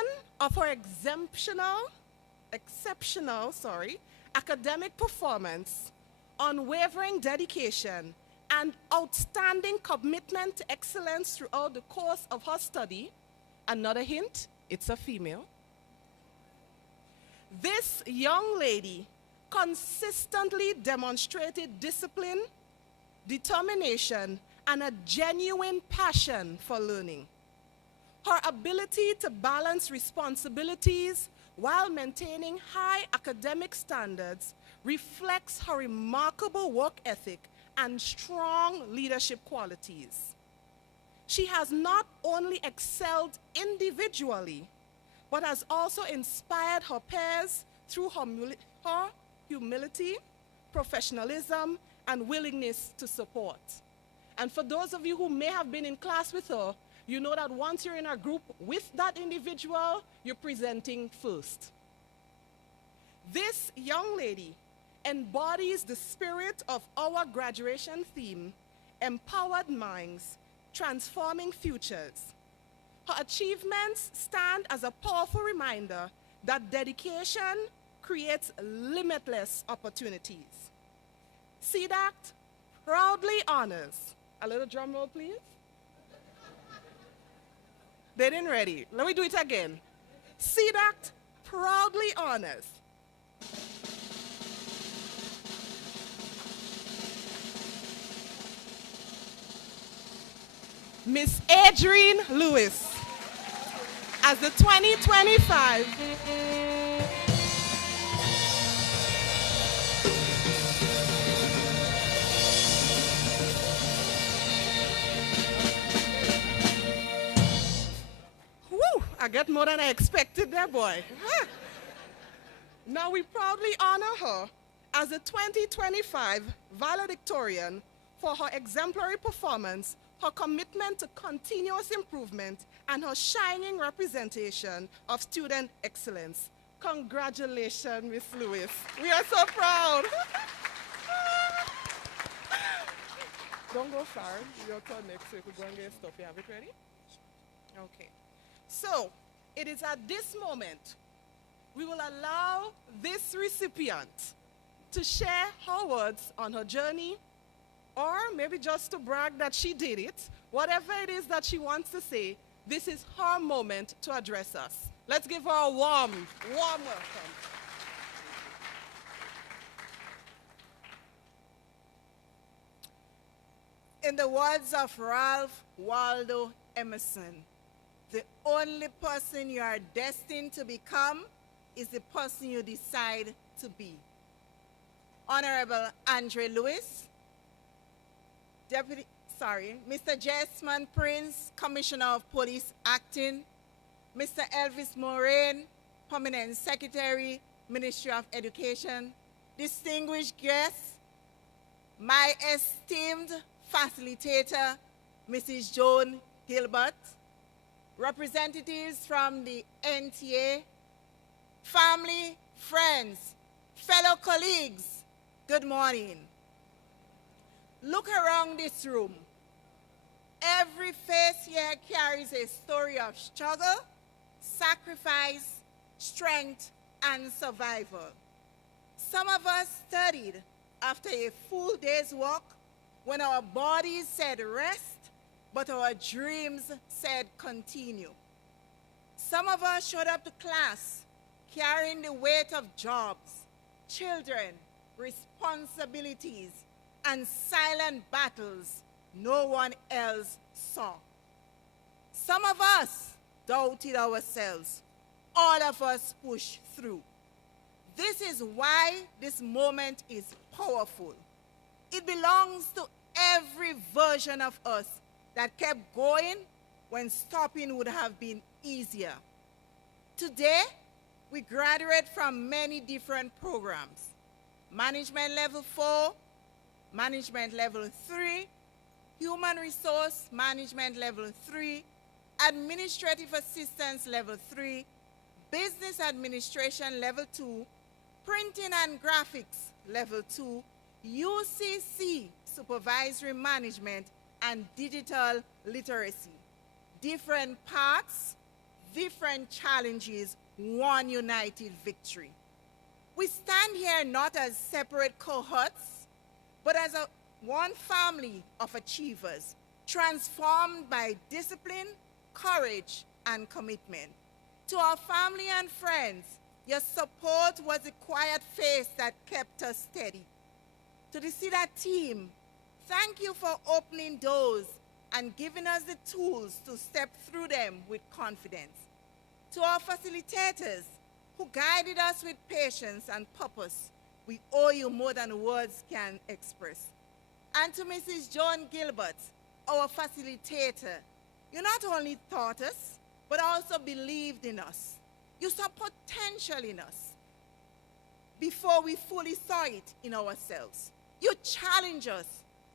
of her exceptional academic performance, unwavering dedication, and outstanding commitment to excellence throughout the course of her study, another hint, it's a female. This young lady consistently demonstrated discipline, determination, and a genuine passion for learning. Her ability to balance responsibilities while maintaining high academic standards reflects her remarkable work ethic and strong leadership qualities. She has not only excelled individually, but has also inspired her peers through her humility, professionalism, and willingness to support. And for those of you who may have been in class with her, you know that once you're in a group with that individual, you're presenting first. This young lady embodies the spirit of our graduation theme, Empowered Minds, Transforming Futures. Her achievements stand as a powerful reminder that dedication creates limitless opportunities. CDACT proudly honors, a little drum roll please. They didn't ready. Let me do it again. CDACT proudly honors Miss Adrienne Lewis as the 2025 I get more than I expected there, boy. Huh. Now we proudly honor her as the 2025 valedictorian for her exemplary performance, her commitment to continuous improvement, and her shining representation of student excellence. Congratulations, Miss Lewis. We are so proud. Don't go far. Your turn next week. We're going to get stuff. You have it ready? Okay. So, it is at this moment we will allow this recipient to share her words on her journey, or maybe just to brag that she did it. Whatever it is that she wants to say, this is her moment to address us. Let's give her a warm, warm welcome. In the words of Ralph Waldo Emerson, the only person you are destined to become is the person you decide to be. Honorable Andre Lewis, Mr. Jesman Prince, Commissioner of Police Acting, Mr. Elvis Moraine, Permanent Secretary, Ministry of Education, distinguished guests, my esteemed facilitator, Mrs. Joan Gilbert, representatives from the NTA, family, friends, fellow colleagues, good morning. Look around this room. Every face here carries a story of struggle, sacrifice, strength, and survival. Some of us studied after a full day's work when our bodies said rest, but our dreams said continue. Some of us showed up to class carrying the weight of jobs, children, responsibilities, and silent battles no one else saw. Some of us doubted ourselves. All of us pushed through. This is why this moment is powerful. It belongs to every version of us that kept going when stopping would have been easier. Today, we graduate from many different programs. Management Level 4, Management Level 3, Human Resource Management Level 3, Administrative Assistance Level 3, Business Administration Level 2, Printing and Graphics Level 2, UCC Supervisory Management, and Digital Literacy. Different paths, different challenges, one united victory. We stand here not as separate cohorts, but as one family of achievers, transformed by discipline, courage, and commitment. To our family and friends, your support was the quiet face that kept us steady. To the CDACT team, thank you for opening doors and giving us the tools to step through them with confidence. To our facilitators, who guided us with patience and purpose, we owe you more than words can express. And to Mrs. Joan Gilbert, our facilitator, you not only taught us, but also believed in us. You saw potential in us before we fully saw it in ourselves. You challenged us,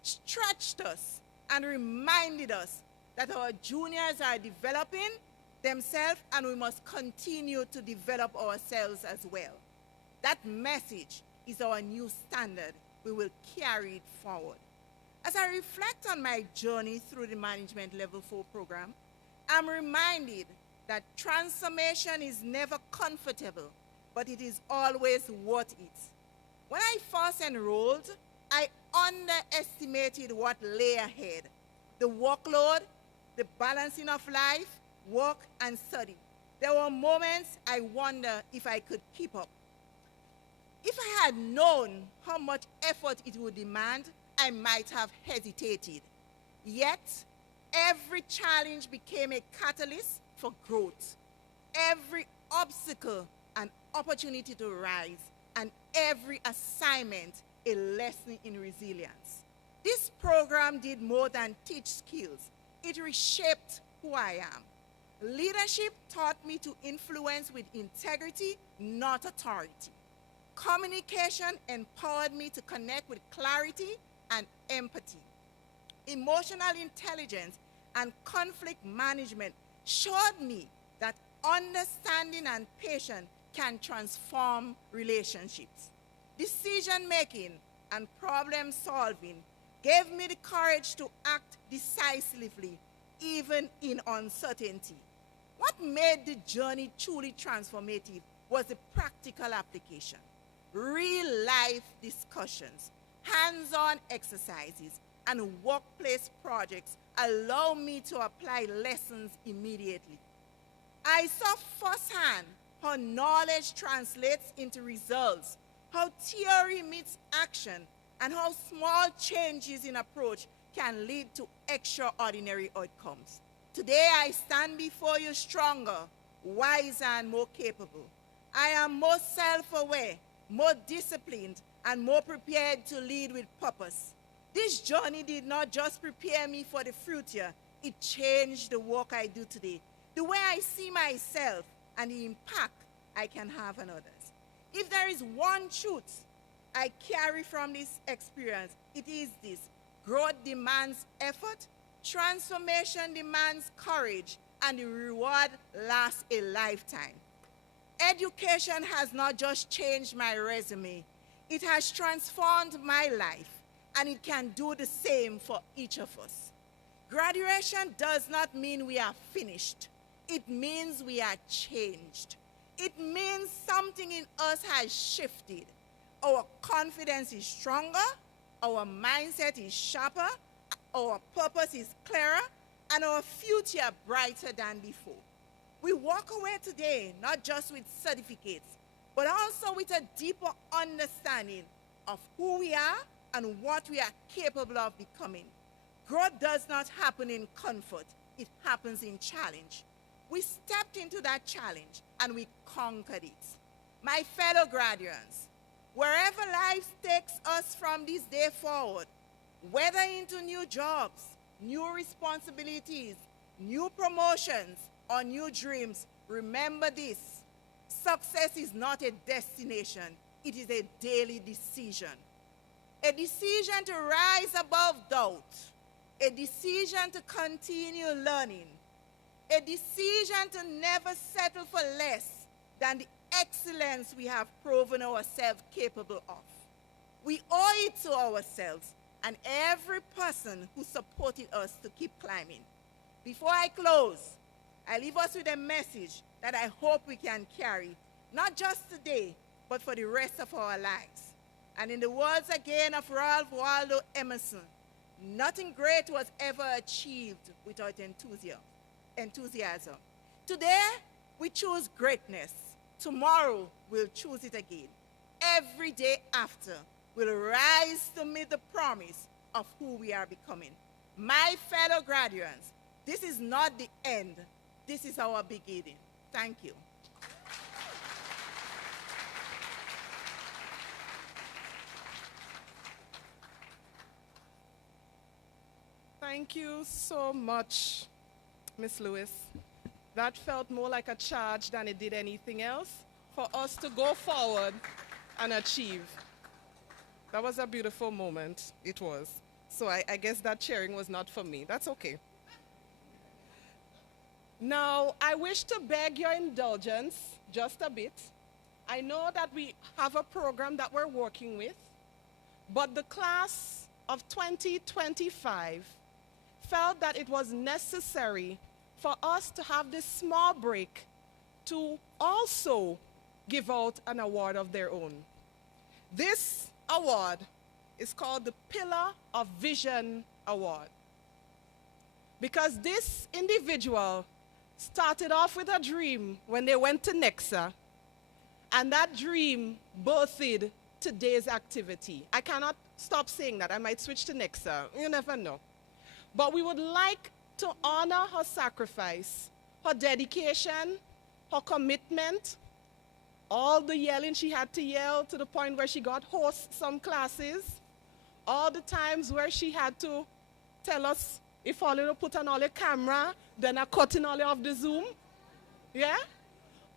stretched us, and reminded us that our juniors are developing themselves and we must continue to develop ourselves as well. That message is our new standard. We will carry it forward. As I reflect on my journey through the Management Level 4 program, I'm reminded that transformation is never comfortable, but it is always worth it. When I first enrolled, I underestimated what lay ahead. The workload, the balancing of life, work, and study. There were moments I wondered if I could keep up. If I had known how much effort it would demand, I might have hesitated. Yet, every challenge became a catalyst for growth. Every obstacle an opportunity to rise, and every assignment a lesson in resilience. This program did more than teach skills. It reshaped who I am. Leadership taught me to influence with integrity, not authority. Communication empowered me to connect with clarity and empathy. Emotional intelligence and conflict management showed me that understanding and patience can transform relationships. Decision-making and problem-solving gave me the courage to act decisively, even in uncertainty. What made the journey truly transformative was the practical application. Real life discussions, hands-on exercises, and workplace projects allow me to apply lessons immediately. I saw firsthand how knowledge translates into results, how theory meets action, and how small changes in approach can lead to extraordinary outcomes. Today I stand before you stronger, wiser, and more capable. I am more self-aware, more disciplined, and more prepared to lead with purpose. This journey did not just prepare me for the future, it changed the work I do today, the way I see myself, and the impact I can have on others. If there is one truth I carry from this experience, it is this: growth demands effort, transformation demands courage, and the reward lasts a lifetime. Education has not just changed my resume, it has transformed my life, and it can do the same for each of us. Graduation does not mean we are finished. It means we are changed. It means something in us has shifted. Our confidence is stronger, our mindset is sharper, our purpose is clearer, and our future brighter than before. We walk away today not just with certificates, but also with a deeper understanding of who we are and what we are capable of becoming. Growth does not happen in comfort, it happens in challenge. We stepped into that challenge and we conquered it. My fellow graduates, wherever life takes us from this day forward, whether into new jobs, new responsibilities, new promotions, or new dreams, remember this: success is not a destination, it is a daily decision. A decision to rise above doubt, a decision to continue learning, a decision to never settle for less than the excellence we have proven ourselves capable of. We owe it to ourselves and every person who supported us to keep climbing. Before I close, I leave us with a message that I hope we can carry, not just today, but for the rest of our lives. And in the words again of Ralph Waldo Emerson, nothing great was ever achieved without enthusiasm. Today, we choose greatness. Tomorrow, we'll choose it again. Every day after, we'll rise to meet the promise of who we are becoming. My fellow graduates, this is not the end. This is our beginning. Thank you. Thank you so much, Miss Lewis. That felt more like a charge than it did anything else for us to go forward and achieve. That was a beautiful moment. It was. So I guess that cheering was not for me. That's okay. Now, I wish to beg your indulgence just a bit. I know that we have a program that we're working with, but the class of 2025 felt that it was necessary for us to have this small break to also give out an award of their own. This award is called the Pillar of Vision Award, because this individual started off with a dream when they went to Nexa, and that dream birthed today's activity. I cannot stop saying that. I might switch to Nexa. You never know. But we would like to honor her sacrifice, her dedication, her commitment, all the yelling she had to yell to the point where she got hoarse some classes, all the times where she had to tell us if all you put on all your camera, then I cutting all of the Zoom. Yeah?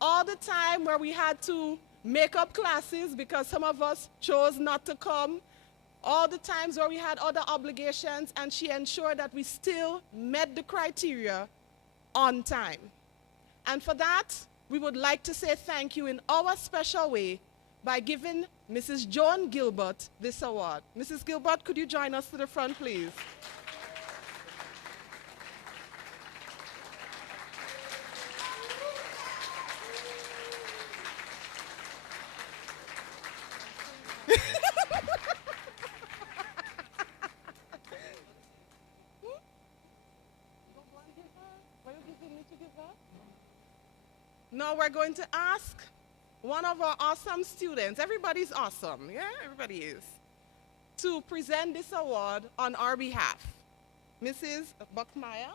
All the time where we had to make up classes because some of us chose not to come. All the times where we had other obligations, and she ensured that we still met the criteria on time. And for that, we would like to say thank you in our special way by giving Mrs. Joan Gilbert this award. Mrs. Gilbert, could you join us to the front, please? Now we're going to ask one of our awesome students, everybody's awesome, yeah, everybody is, to present this award on our behalf. Mrs. Buckmeyer,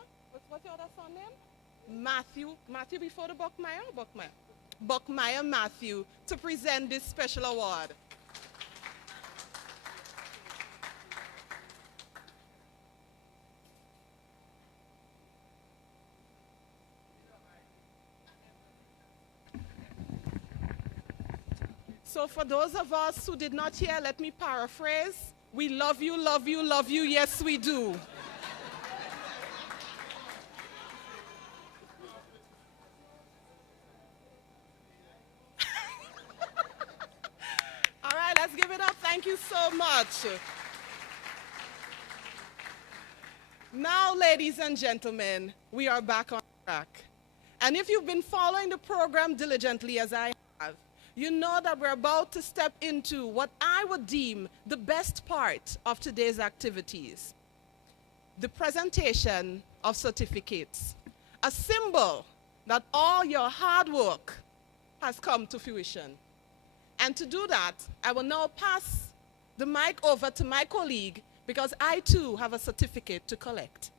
what's your other son name? Matthew before the Buckmeyer or Buckmeyer? Buckmeyer Matthew, to present this special award. So for those of us who did not hear, let me paraphrase. We love you, love you, love you, yes we do. All right, let's give it up. Thank you so much. Now, ladies and gentlemen, we are back on track. And if you've been following the program diligently as I have, you know that we're about to step into what I would deem the best part of today's activities, the presentation of certificates, a symbol that all your hard work has come to fruition. And to do that, I will now pass the mic over to my colleague because I too have a certificate to collect.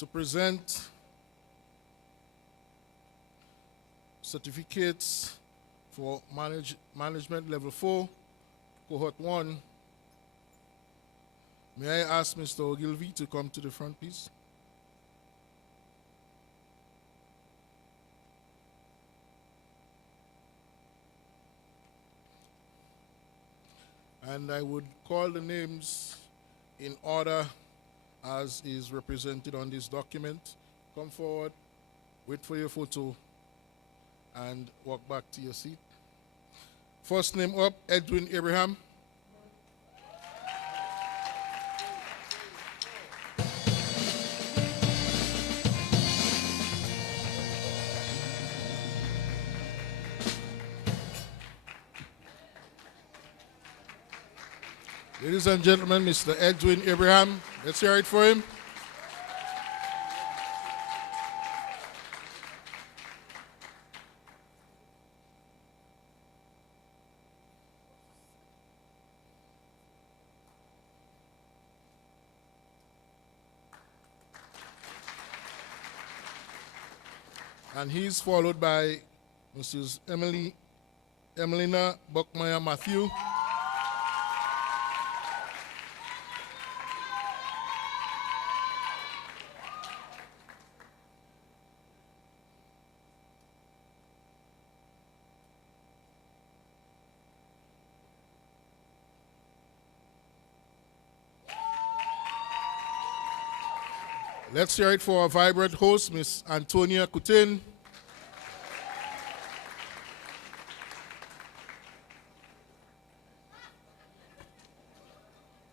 To present certificates for management level 4, cohort 1. May I ask Mr. Ogilvy to come to the front, please? And I would call the names in order as is represented on this document. Come forward, wait for your photo, and walk back to your seat. First name up, Edwin Abraham. Ladies and gentlemen, Mr. Edwin Abraham. Let's hear it for him. And he's followed by Mrs. Emelina Buckmeyer Matthew. Let's hear it for our vibrant host, Miss Antonia Coutin.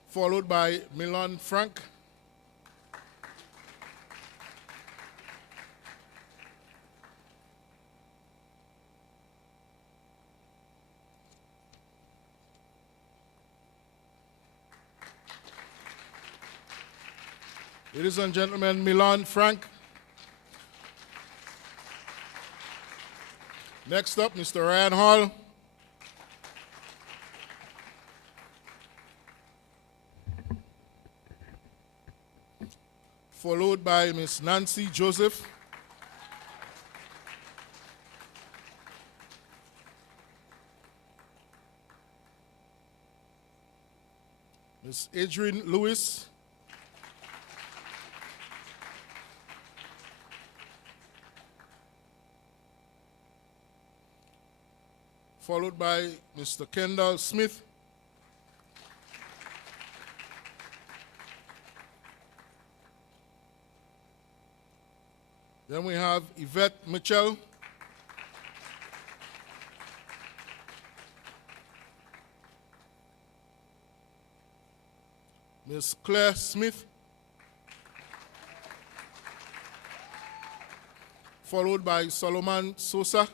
Followed by Milan Frank. Ladies and gentlemen, Milan Frank. Next up, Mr. Ryan Hall. Followed by Miss Nancy Joseph. Miss Adrienne Lewis. followed by Mr. Kendall Smith. Then we have Yvette Mitchell. Miss Claire Smith. Followed by Solomon Sosa.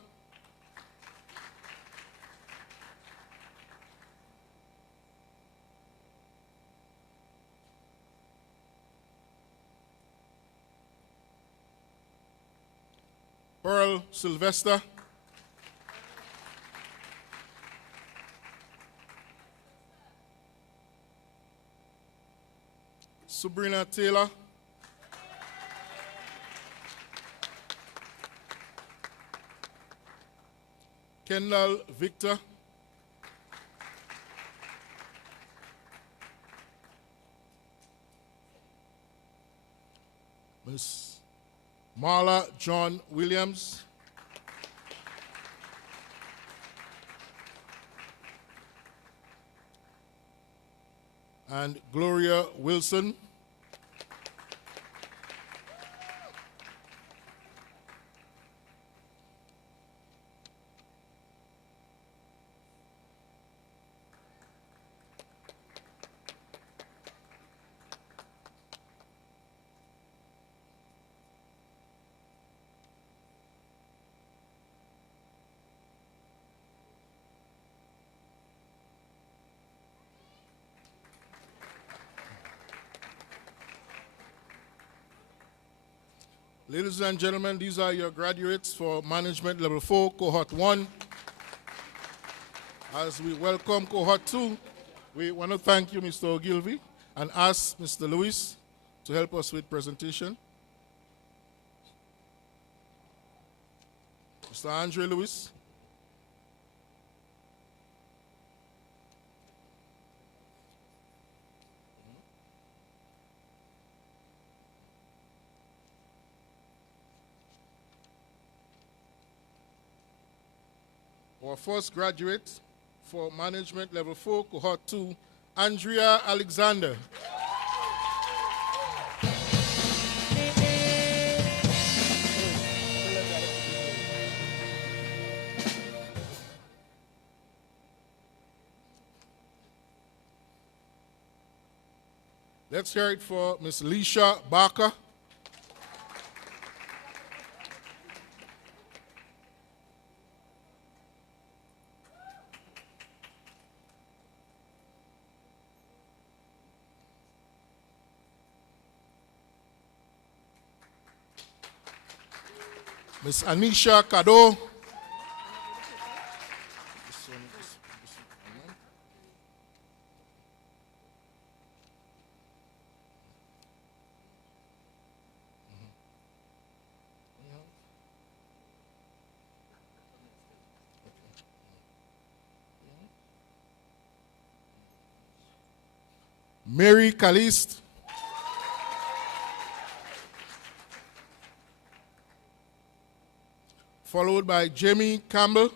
Pearl Sylvester. Sabrina Taylor. Kendall Victor. Miss Marla John Williams. And Gloria Wilson. Ladies and gentlemen, these are your graduates for Management Level 4, Cohort 1. As we welcome Cohort 2, we want to thank you, Mr. Ogilvy, and ask Mr. Lewis to help us with presentation. Mr. Andre Lewis. Our first graduate for Management Level 4, Cohort 2, Andrea Alexander. Let's hear it for Miss Leisha Barker. Miss Anisha Kado. Mary Caliste. Followed by Jamie Campbell.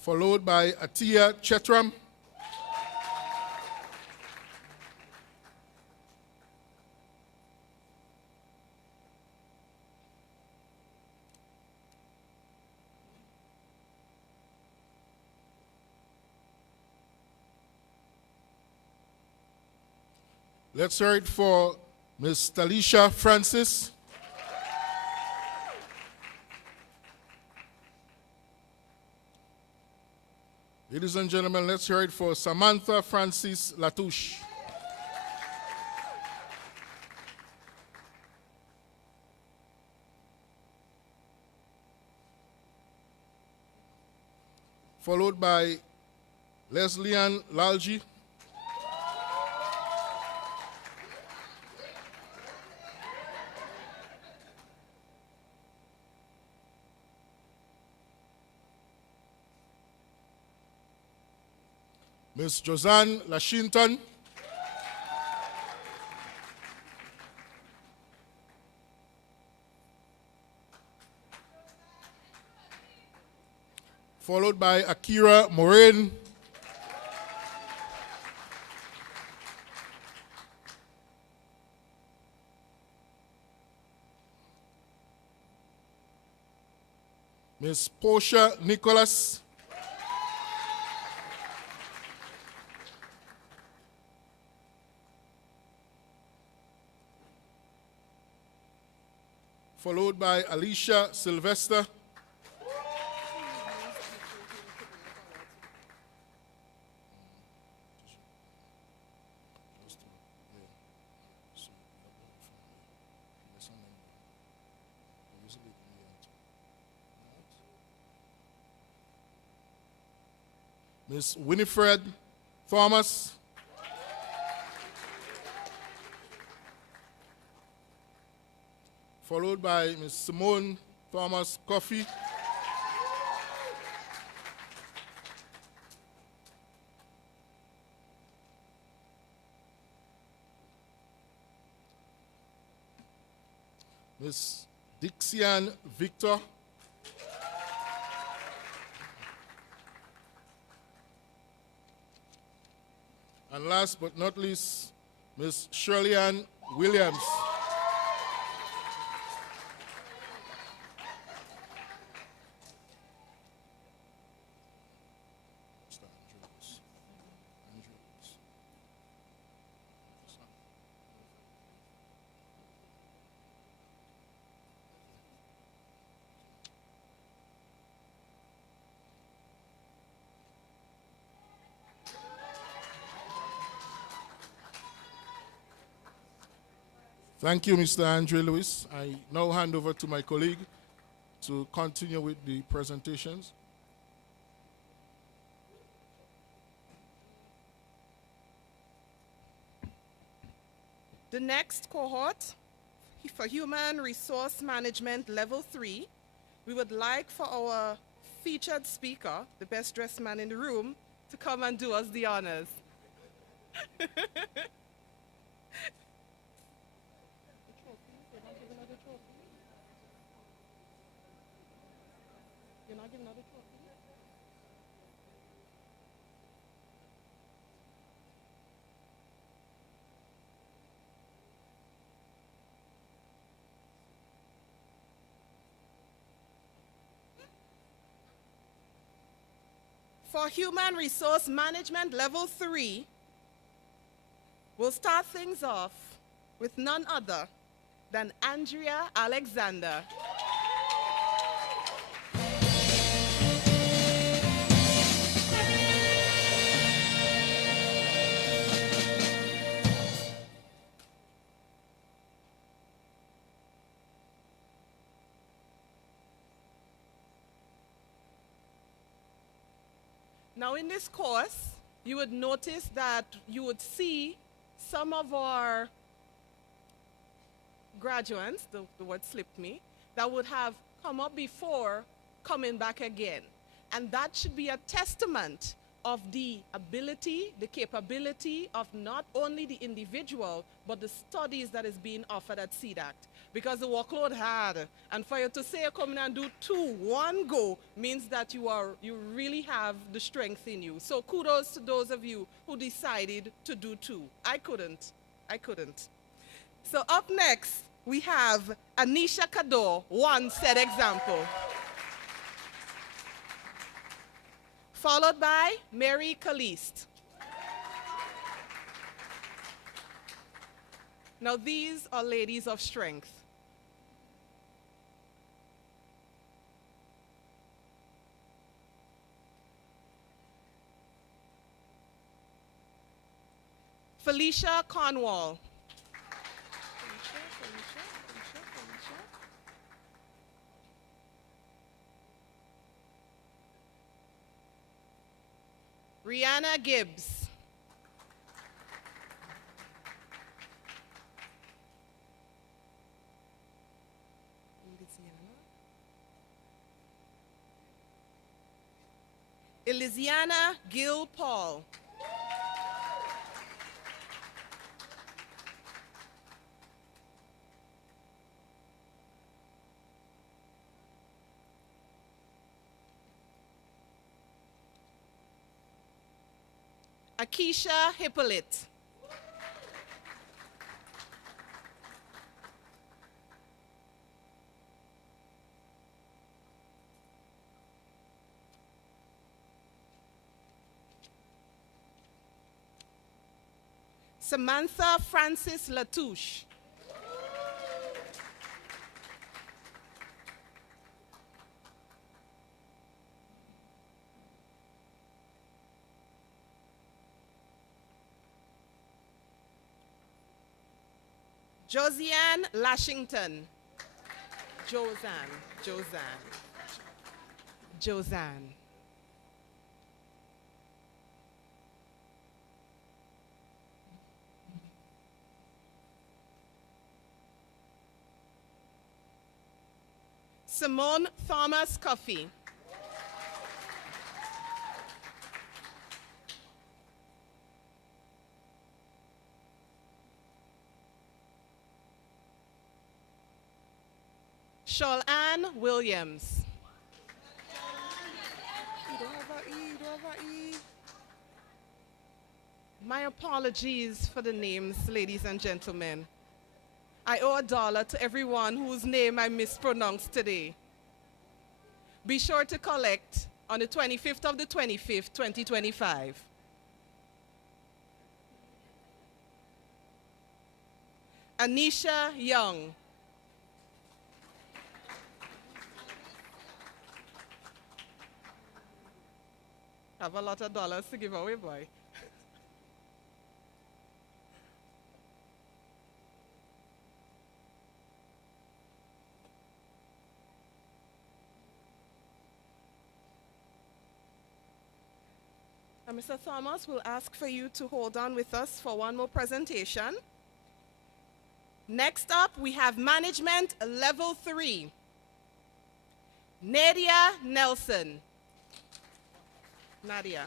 Followed by Atia Chetram. Let's hear it for Ms. Talisha Francis. Ladies and gentlemen, let's hear it for Samantha Francis Latouche. Followed by Leslie Ann Lalji. Miss Josanne Lashinton. Followed by Akira Moraine. Miss Portia Nicholas. Followed by Alicia Sylvester. Miss Winifred Thomas. Followed by Miss Simone Thomas Coffey. Miss Dixian Victor. And last but not least, Miss Shirley Ann Williams. Thank you, Mr. Andre Lewis. I now hand over to my colleague to continue with the presentations. The next cohort for Human Resource Management Level 3, we would like for our featured speaker, the best dressed man in the room, to come and do us the honors. You're not giving another trophy? For Human Resource Management Level 3, we'll start things off with none other than Andrea Alexander. Now in this course, you would notice that you would see some of our graduates, the word slipped me, that would have come up before coming back again. And that should be a testament of the ability, the capability of not only the individual, but the studies that is being offered at CDACT. Because the workload hard, and for you to say you come in and do two, one go, means that you really have the strength in you. So kudos to those of you who decided to do two. I couldn't. So up next, we have Anisha Kador, one said example. Followed by Mary Caliste. Now these are ladies of strength. Felicia Cornwall. Rihanna Gibbs. Elisiana Gill Paul. Akeisha Hippolyte. Samantha Francis Latouche. Josiane Lashington. Josanne. Simone Thomas Coffey. Shawl-Ann Williams. My apologies for the names, ladies and gentlemen. I owe $1 to everyone whose name I mispronounced today. Be sure to collect on the 25th of the 25th, 2025. Anisha Young. Have a lot of dollars to give away, boy. Mr. Thomas will ask for you to hold on with us for one more presentation. Next up, we have Management Level 3. Nadia Nelson. Nadia.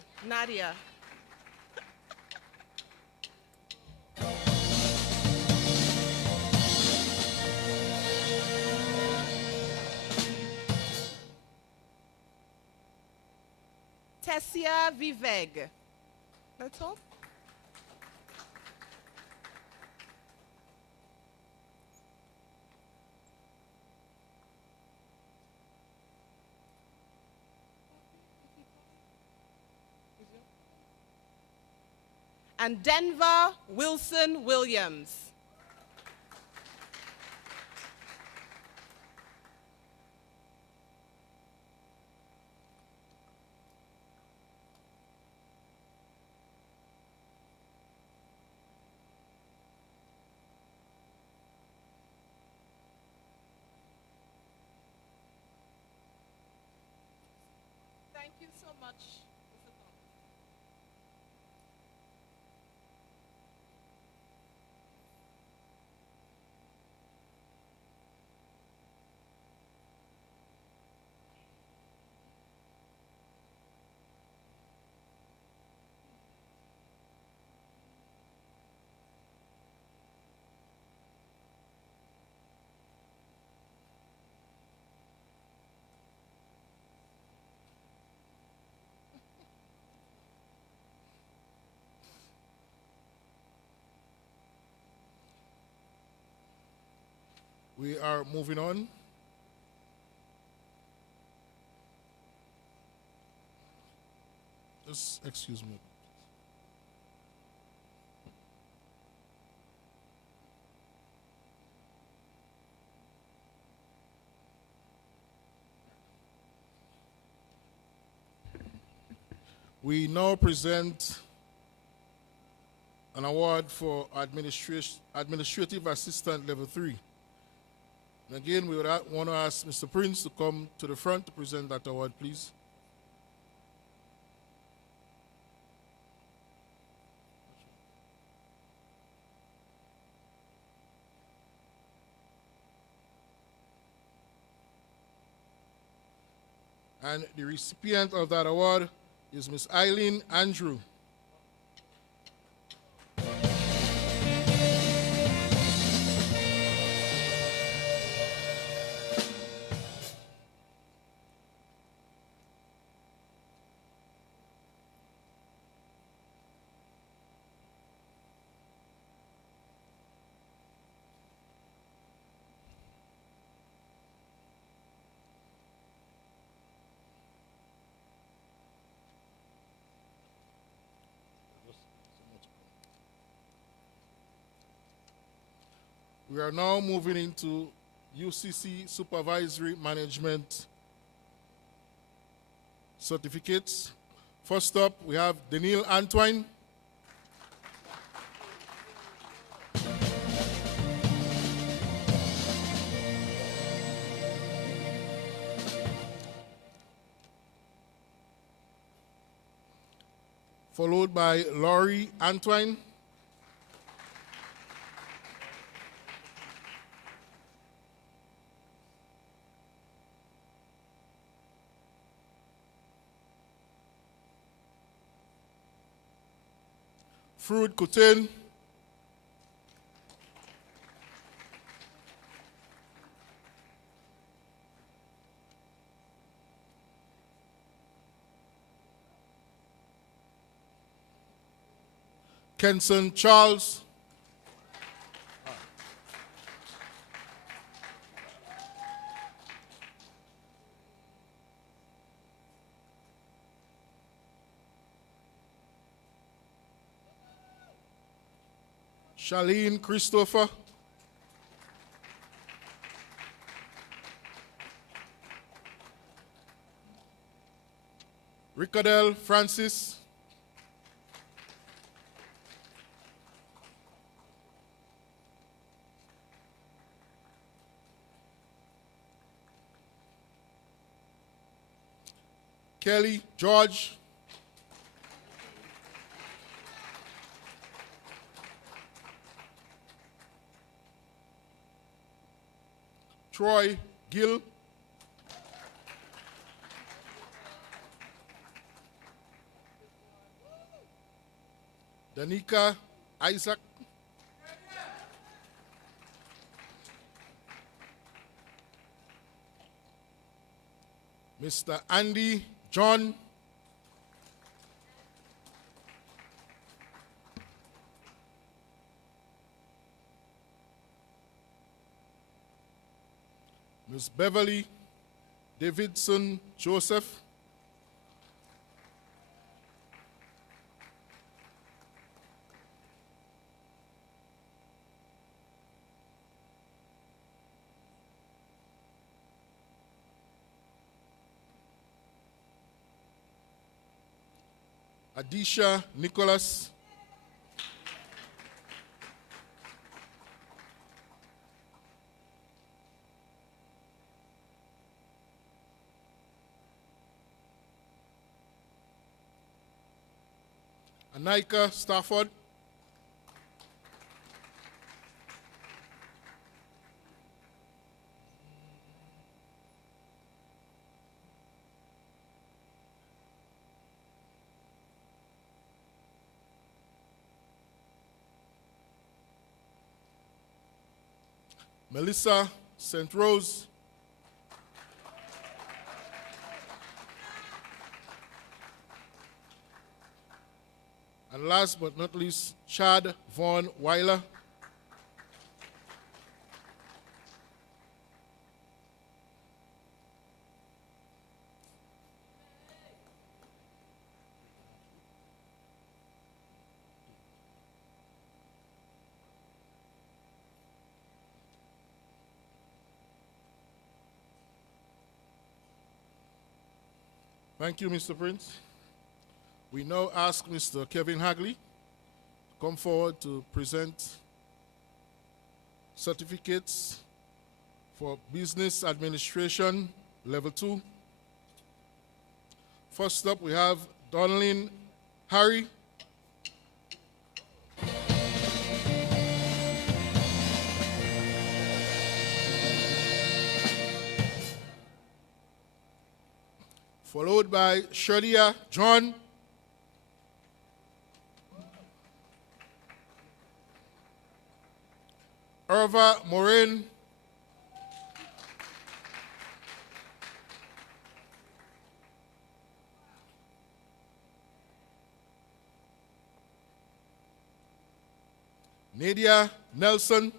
Tessia Viveg. That's all. And Denver Wilson Williams. Thank you so much. We are moving on. Just excuse me. We now present an award for Administrative Assistant Level 3. And again, we would want to ask Mr. Prince to come to the front to present that award, please. And the recipient of that award is Ms. Eileen Andrew. We are now moving into UCC Supervisory Management certificates. First up, we have Daniel Antoine. Followed by Laurie Antoine. Fruit Coutin. Kenson Charles. Charlene Christopher. Ricardel Francis. Kelly George. Troy Gill. Danica Isaac. Mr. Andy John. Ms. Beverly Davidson Joseph. Adisha Nicholas. Anika Stafford. Melissa St. Rose. And last but not least, Chad Vaughn Weiler. Thank you, Mr. Prince. We now ask Mr. Kevin Hagley to come forward to present certificates for Business Administration Level 2. First up, we have Donlin Harry. Followed by Shadia John. Irva Morin. Nadia Nelson.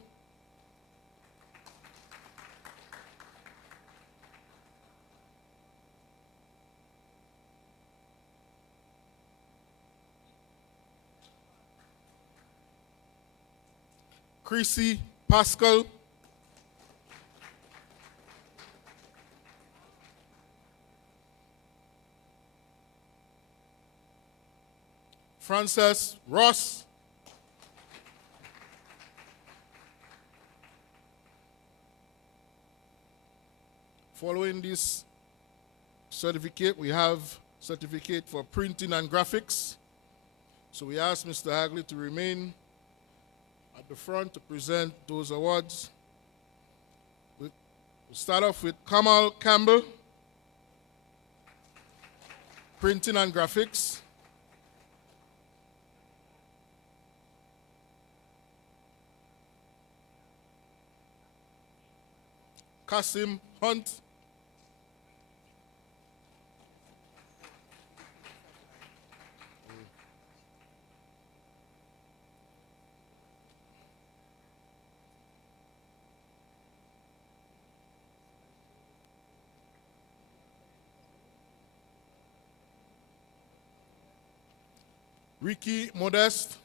Chrissy Pascal. Frances Ross. Following this certificate, we have certificate for printing and graphics. So we ask Mr. Hagley to remain at the front to present those awards. We'll start off with Kamal Campbell, printing and graphics. Kasim Hunt. Ricky Modeste.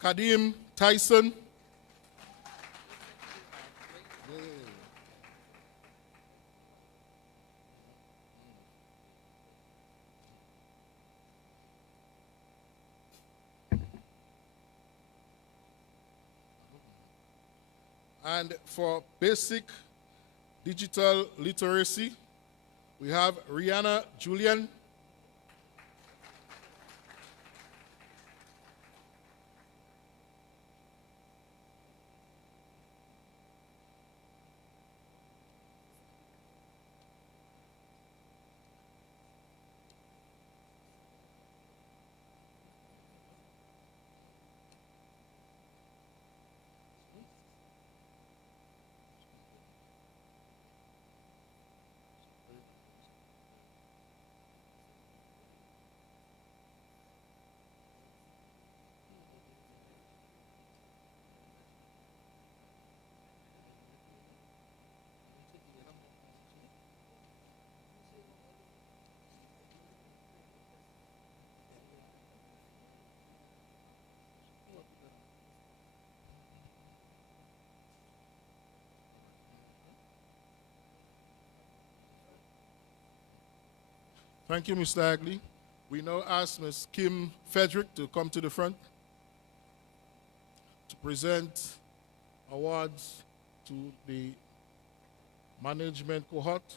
Kadim Tyson. And for basic digital literacy, we have Rihanna Julian. Thank you, Mr. Hagley. We now ask Ms. Kim Frederick to come to the front to present awards to the management cohort.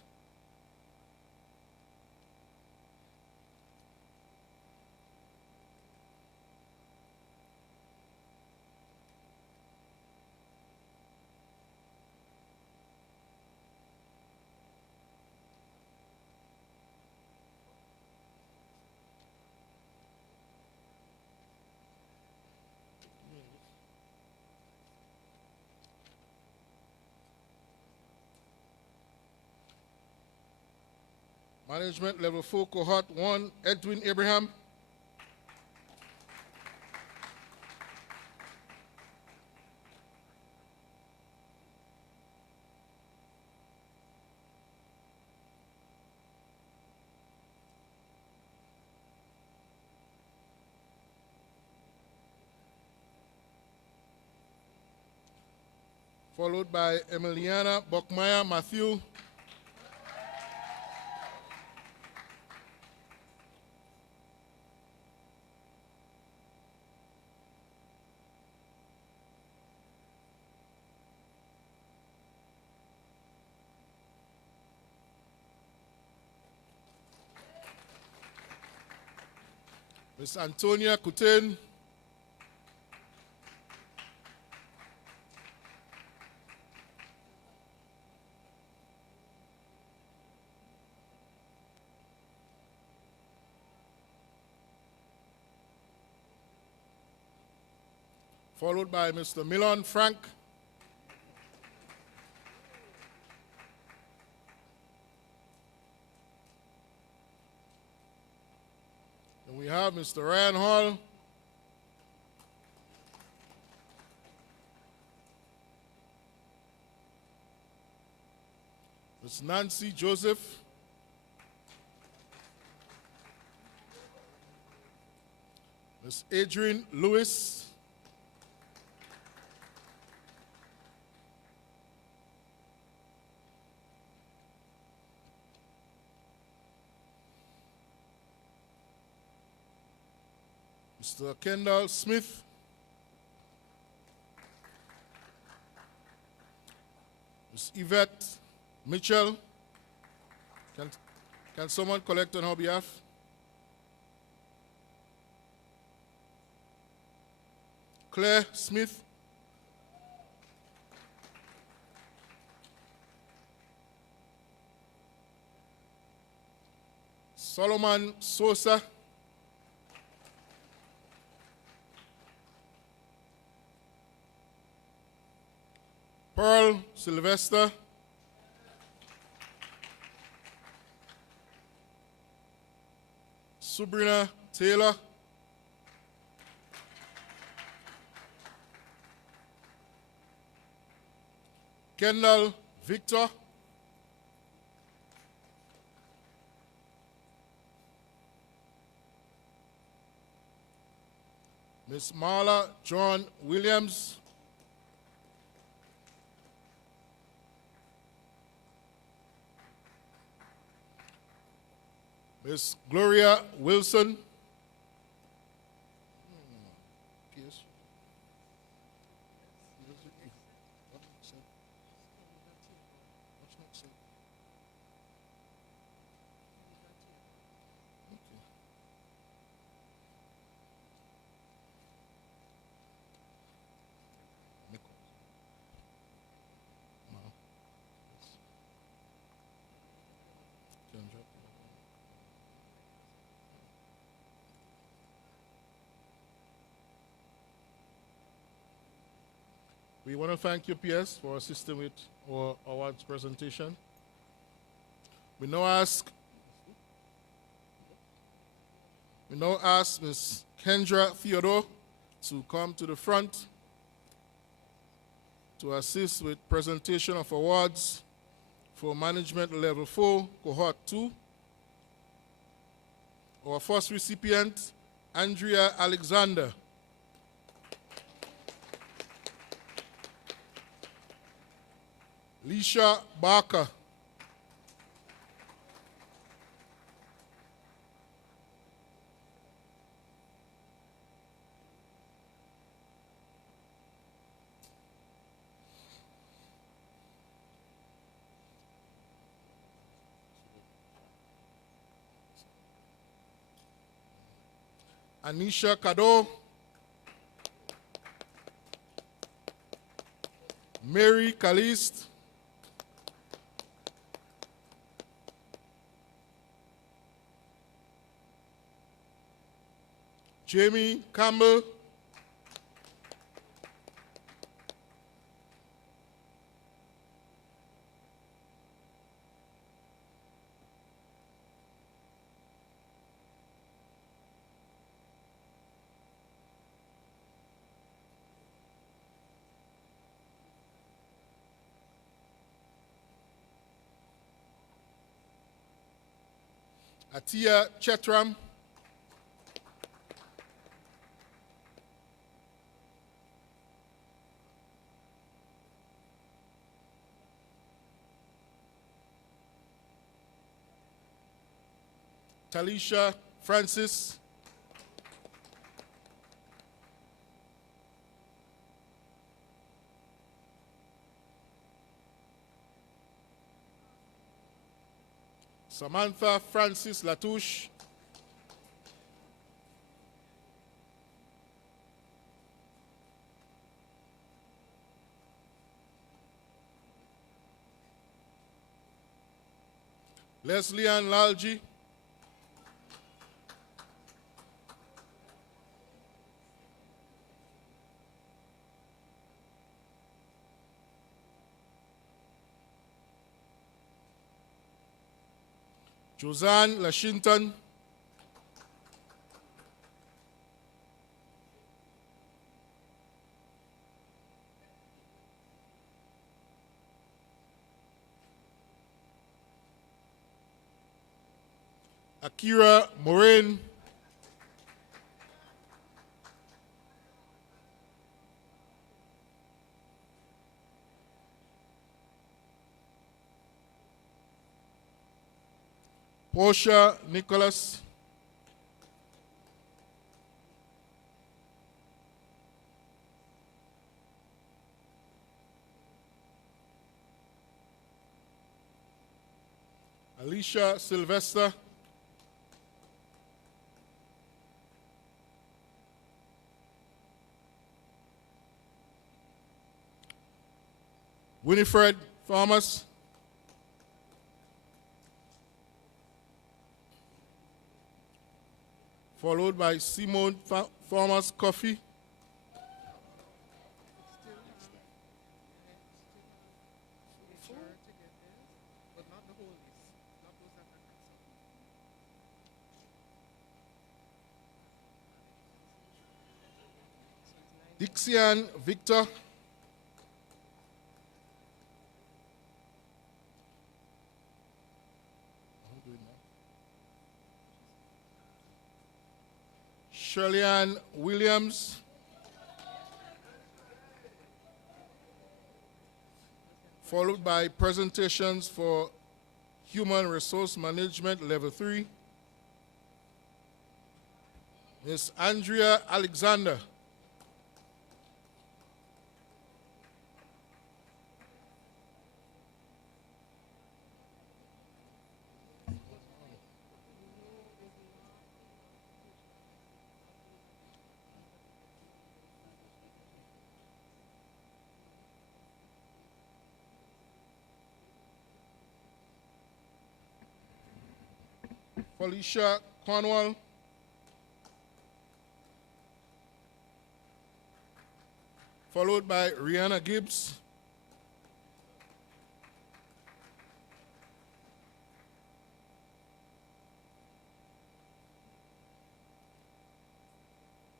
Management Level 4 Cohort 1, Edwin Abraham. Followed by Emiliana Bockmeyer Matthew. Ms. Antonia Coutin. Followed by Mr. Milon Frank. And we have Mr. Ryan Hall. Ms. Nancy Joseph. Ms. Adrienne Lewis. Mr. Kendall Smith. Ms. Yvette Mitchell. Can someone collect on her behalf? Claire Smith. Solomon Sosa. Pearl Sylvester. Sabrina Taylor. Kendall Victor. Miss Marla John Williams. Miss Gloria Wilson. PS. We want to thank you, PS, for assisting with our awards presentation. We now ask Ms. Kendra Theodore to come to the front to assist with presentation of awards for Management Level 4, Cohort 2. Our first recipient, Andrea Alexander. Lisha Barker. Anisha Kado. Mary Caliste. Jamie Campbell. Atia Chetram. Talisha Francis. Samantha Francis Latouche. Leslie Ann Lalji. Josanne Lashinton. Akira Moraine, Portia Nicholas, Alicia Sylvester, Winifred Thomas, followed by Simone Thomas Coffey, Dixian Victor, Shirley-Ann Williams, followed by presentations for Human Resource Management Level 3. Ms. Andrea Alexander, Felicia Cornwall, followed by Rihanna Gibbs,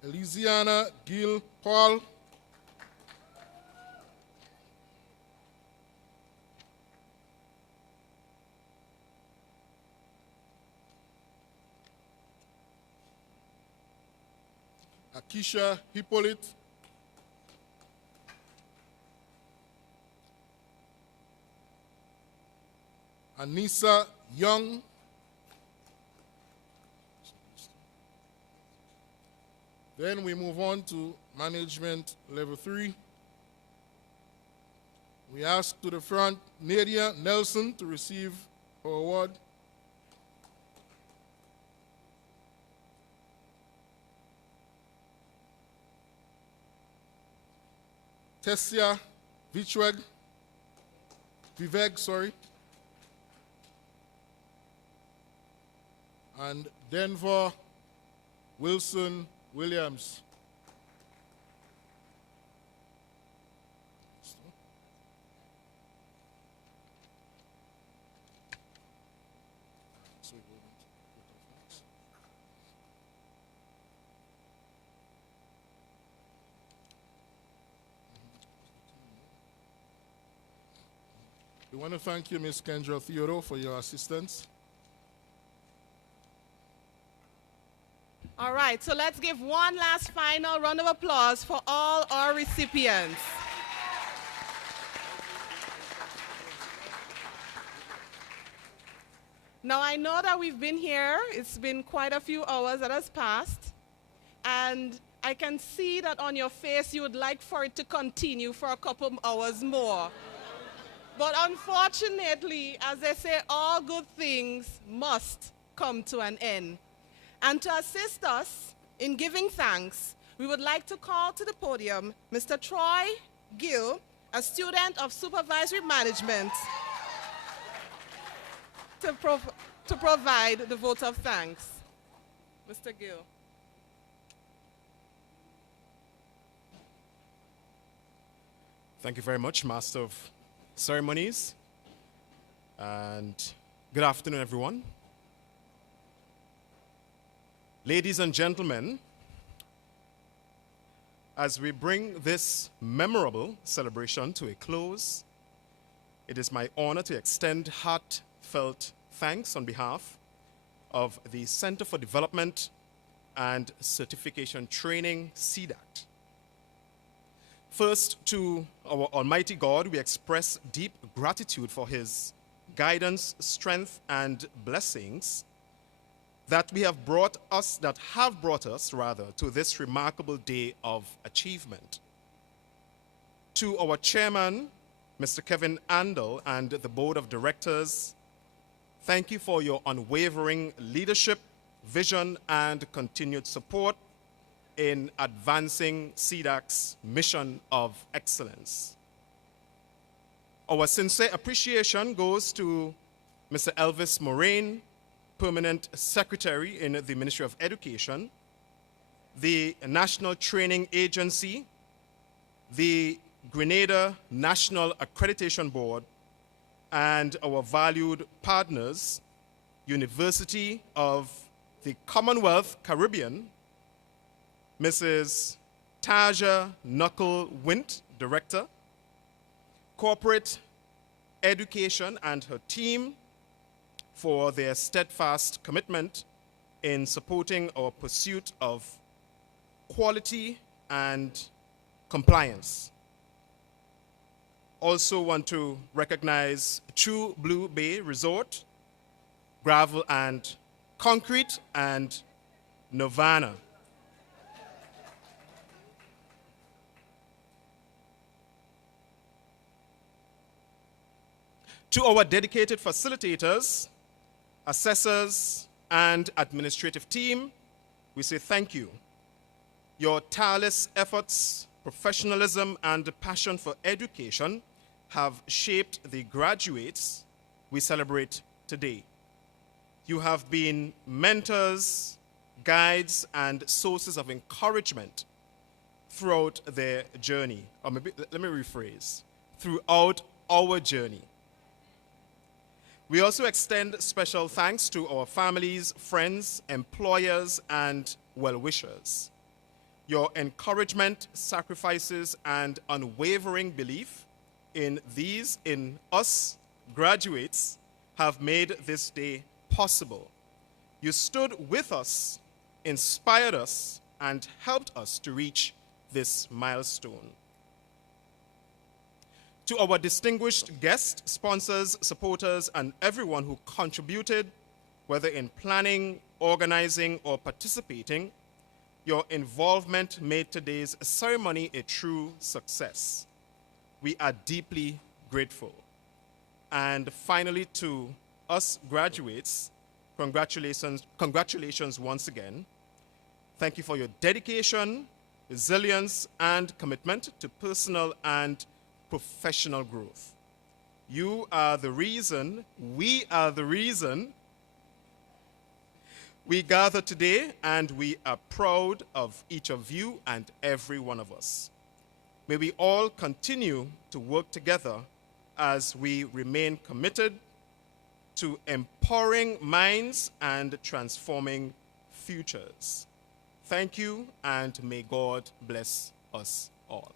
Elisiana Gill Paul, Akisha Hippolyte, Anissa Young, then we move on to Management Level 3. We ask to the front Nadia Nelson to receive her award. Tessia Vivek, sorry, and Denver Wilson Williams. We want to thank you, Ms. Kendra Theodore, for your assistance. All right, so let's give one last final round of applause for all our recipients. Now, I know that we've been here. It's been quite a few hours that has passed. And I can see that on your face you would like for it to continue for a couple hours more. But unfortunately, as they say, all good things must come to an end. And to assist us in giving thanks, we would like to call to the podium Mr. Troy Gill, a student of supervisory management, to provide the vote of thanks. Mr. Gill. Thank you very much, Master of Ceremonies. And good afternoon, everyone. Ladies and gentlemen, as we bring this memorable celebration to a close, it is my honor to extend heartfelt thanks on behalf of the Center for Development and Certification Training, CDACT. First, to our Almighty God, we express deep gratitude for his guidance, strength, and blessings that have brought us to this remarkable day of achievement. To our chairman, Mr. Kevin Andel, and the board of directors, thank you for your unwavering leadership, vision, and continued support in advancing CDACT's mission of excellence. Our sincere appreciation goes to Mr. Elvis Moraine, Permanent Secretary in the Ministry of Education, the National Training Agency, the Grenada National Accreditation Board, and our valued partners, University of the Commonwealth Caribbean, Mrs. Taja Knuckle-Wint, Director, Corporate Education and her team for their steadfast commitment in supporting our pursuit of quality and compliance. Also want to recognize True Blue Bay Resort, Gravel and Concrete, and Nirvana. To our dedicated facilitators, assessors, and administrative team, we say thank you. Your tireless efforts, professionalism, and passion for education have shaped the graduates we celebrate today. You have been mentors, guides, and sources of encouragement throughout their journey. Or maybe, let me rephrase, throughout our journey. We also extend special thanks to our families, friends, employers, and well-wishers. Your encouragement, sacrifices, and unwavering belief in us graduates have made this day possible. You stood with us, inspired us, and helped us to reach this milestone. To our distinguished guests, sponsors, supporters, and everyone who contributed, whether in planning, organizing, or participating, your involvement made today's ceremony a true success. We are deeply grateful. And finally, to us graduates, congratulations once again. Thank you for your dedication, resilience, and commitment to personal and professional growth. You are the reason, we are the reason we gather today, and we are proud of each of you and every one of us. May we all continue to work together as we remain committed to empowering minds and transforming futures. Thank you, and may God bless us all.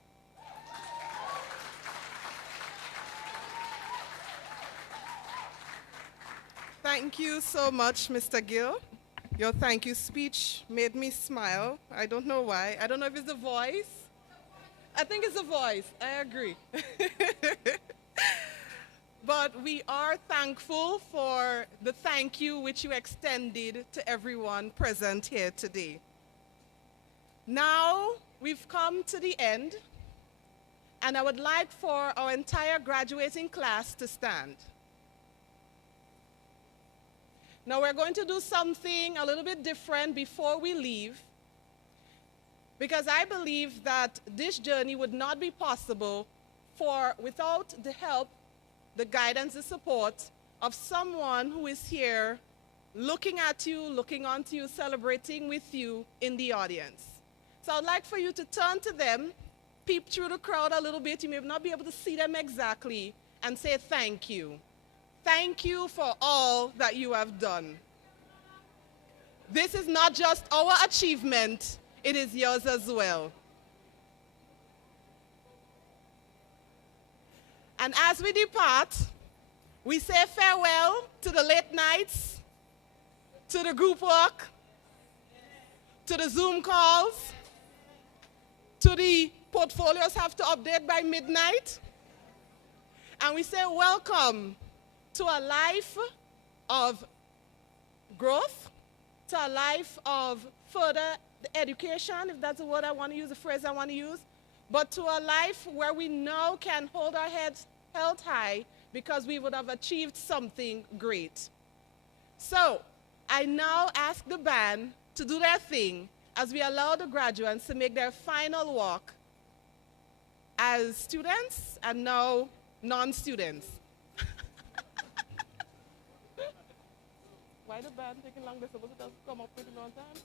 Thank you so much, Mr. Gill. Your thank you speech made me smile. I don't know why. I don't know if it's the voice. I think it's the voice. I agree. But we are thankful for the thank you which you extended to everyone present here today. Now we've come to the end, and I would like for our entire graduating class to stand. Now we're going to do something a little bit different before we leave, because I believe that this journey would not be possible without the help, the guidance, the support of someone who is here looking at you, looking onto you, celebrating with you in the audience. So I'd like for you to turn to them, peep through the crowd a little bit. You may not be able to see them exactly, and say thank you. Thank you for all that you have done. This is not just our achievement, it is yours as well. And as we depart, we say farewell to the late nights, to the group work, to the Zoom calls, to the portfolios have to update by midnight. And we say welcome to a life of growth, to a life of further education, if that's the word I want to use, the phrase I want to use, but to a life where we now can hold our heads held high because we would have achieved something great. So I now ask the band to do their thing as we allow the graduates to make their final walk as students and now non-students. Why the band taking long? They're supposed to come up pretty long time.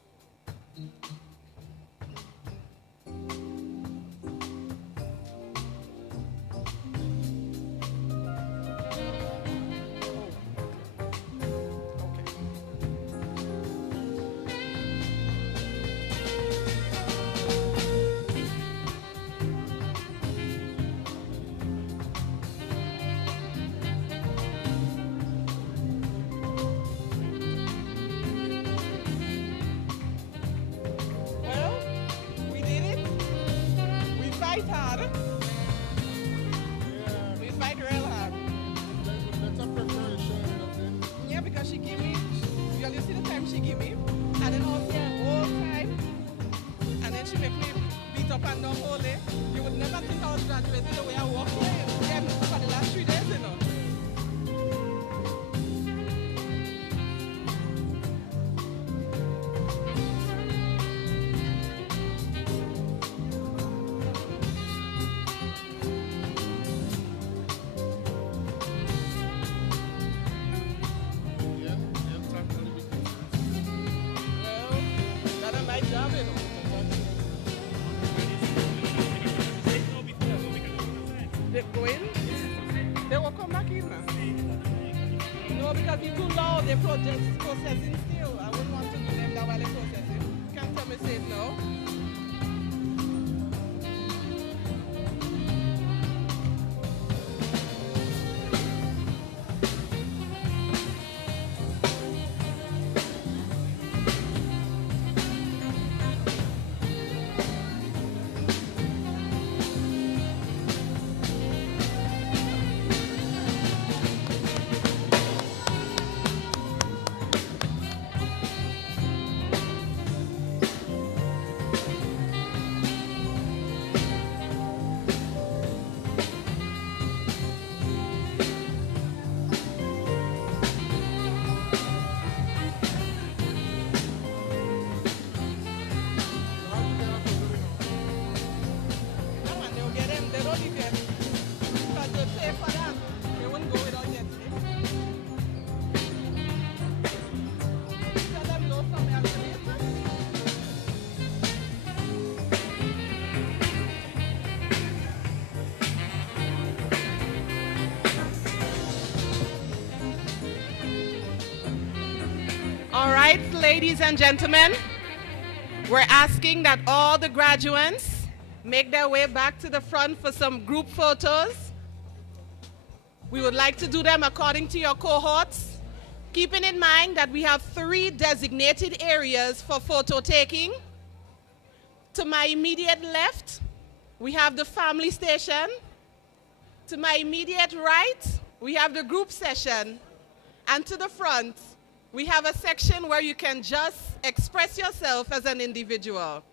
She gave me, you see the time she gave me, and then also all time, and then she make me beat up and down all day. You would never think I was graduating the way I walk here again for the last 3 days, you know. They go in, they will come back in now. No, because it's too loud, they're processing still. I wouldn't want to do them that while they're processing. Can't tell me say no. All right, ladies and gentlemen, we're asking that all the graduates make their way back to the front for some group photos. We would like to do them according to your cohorts, keeping in mind that we have 3 designated areas for photo taking. To my immediate left, we have the family station. To my immediate right, we have the group session. And to the front, we have a section where you can just express yourself as an individual.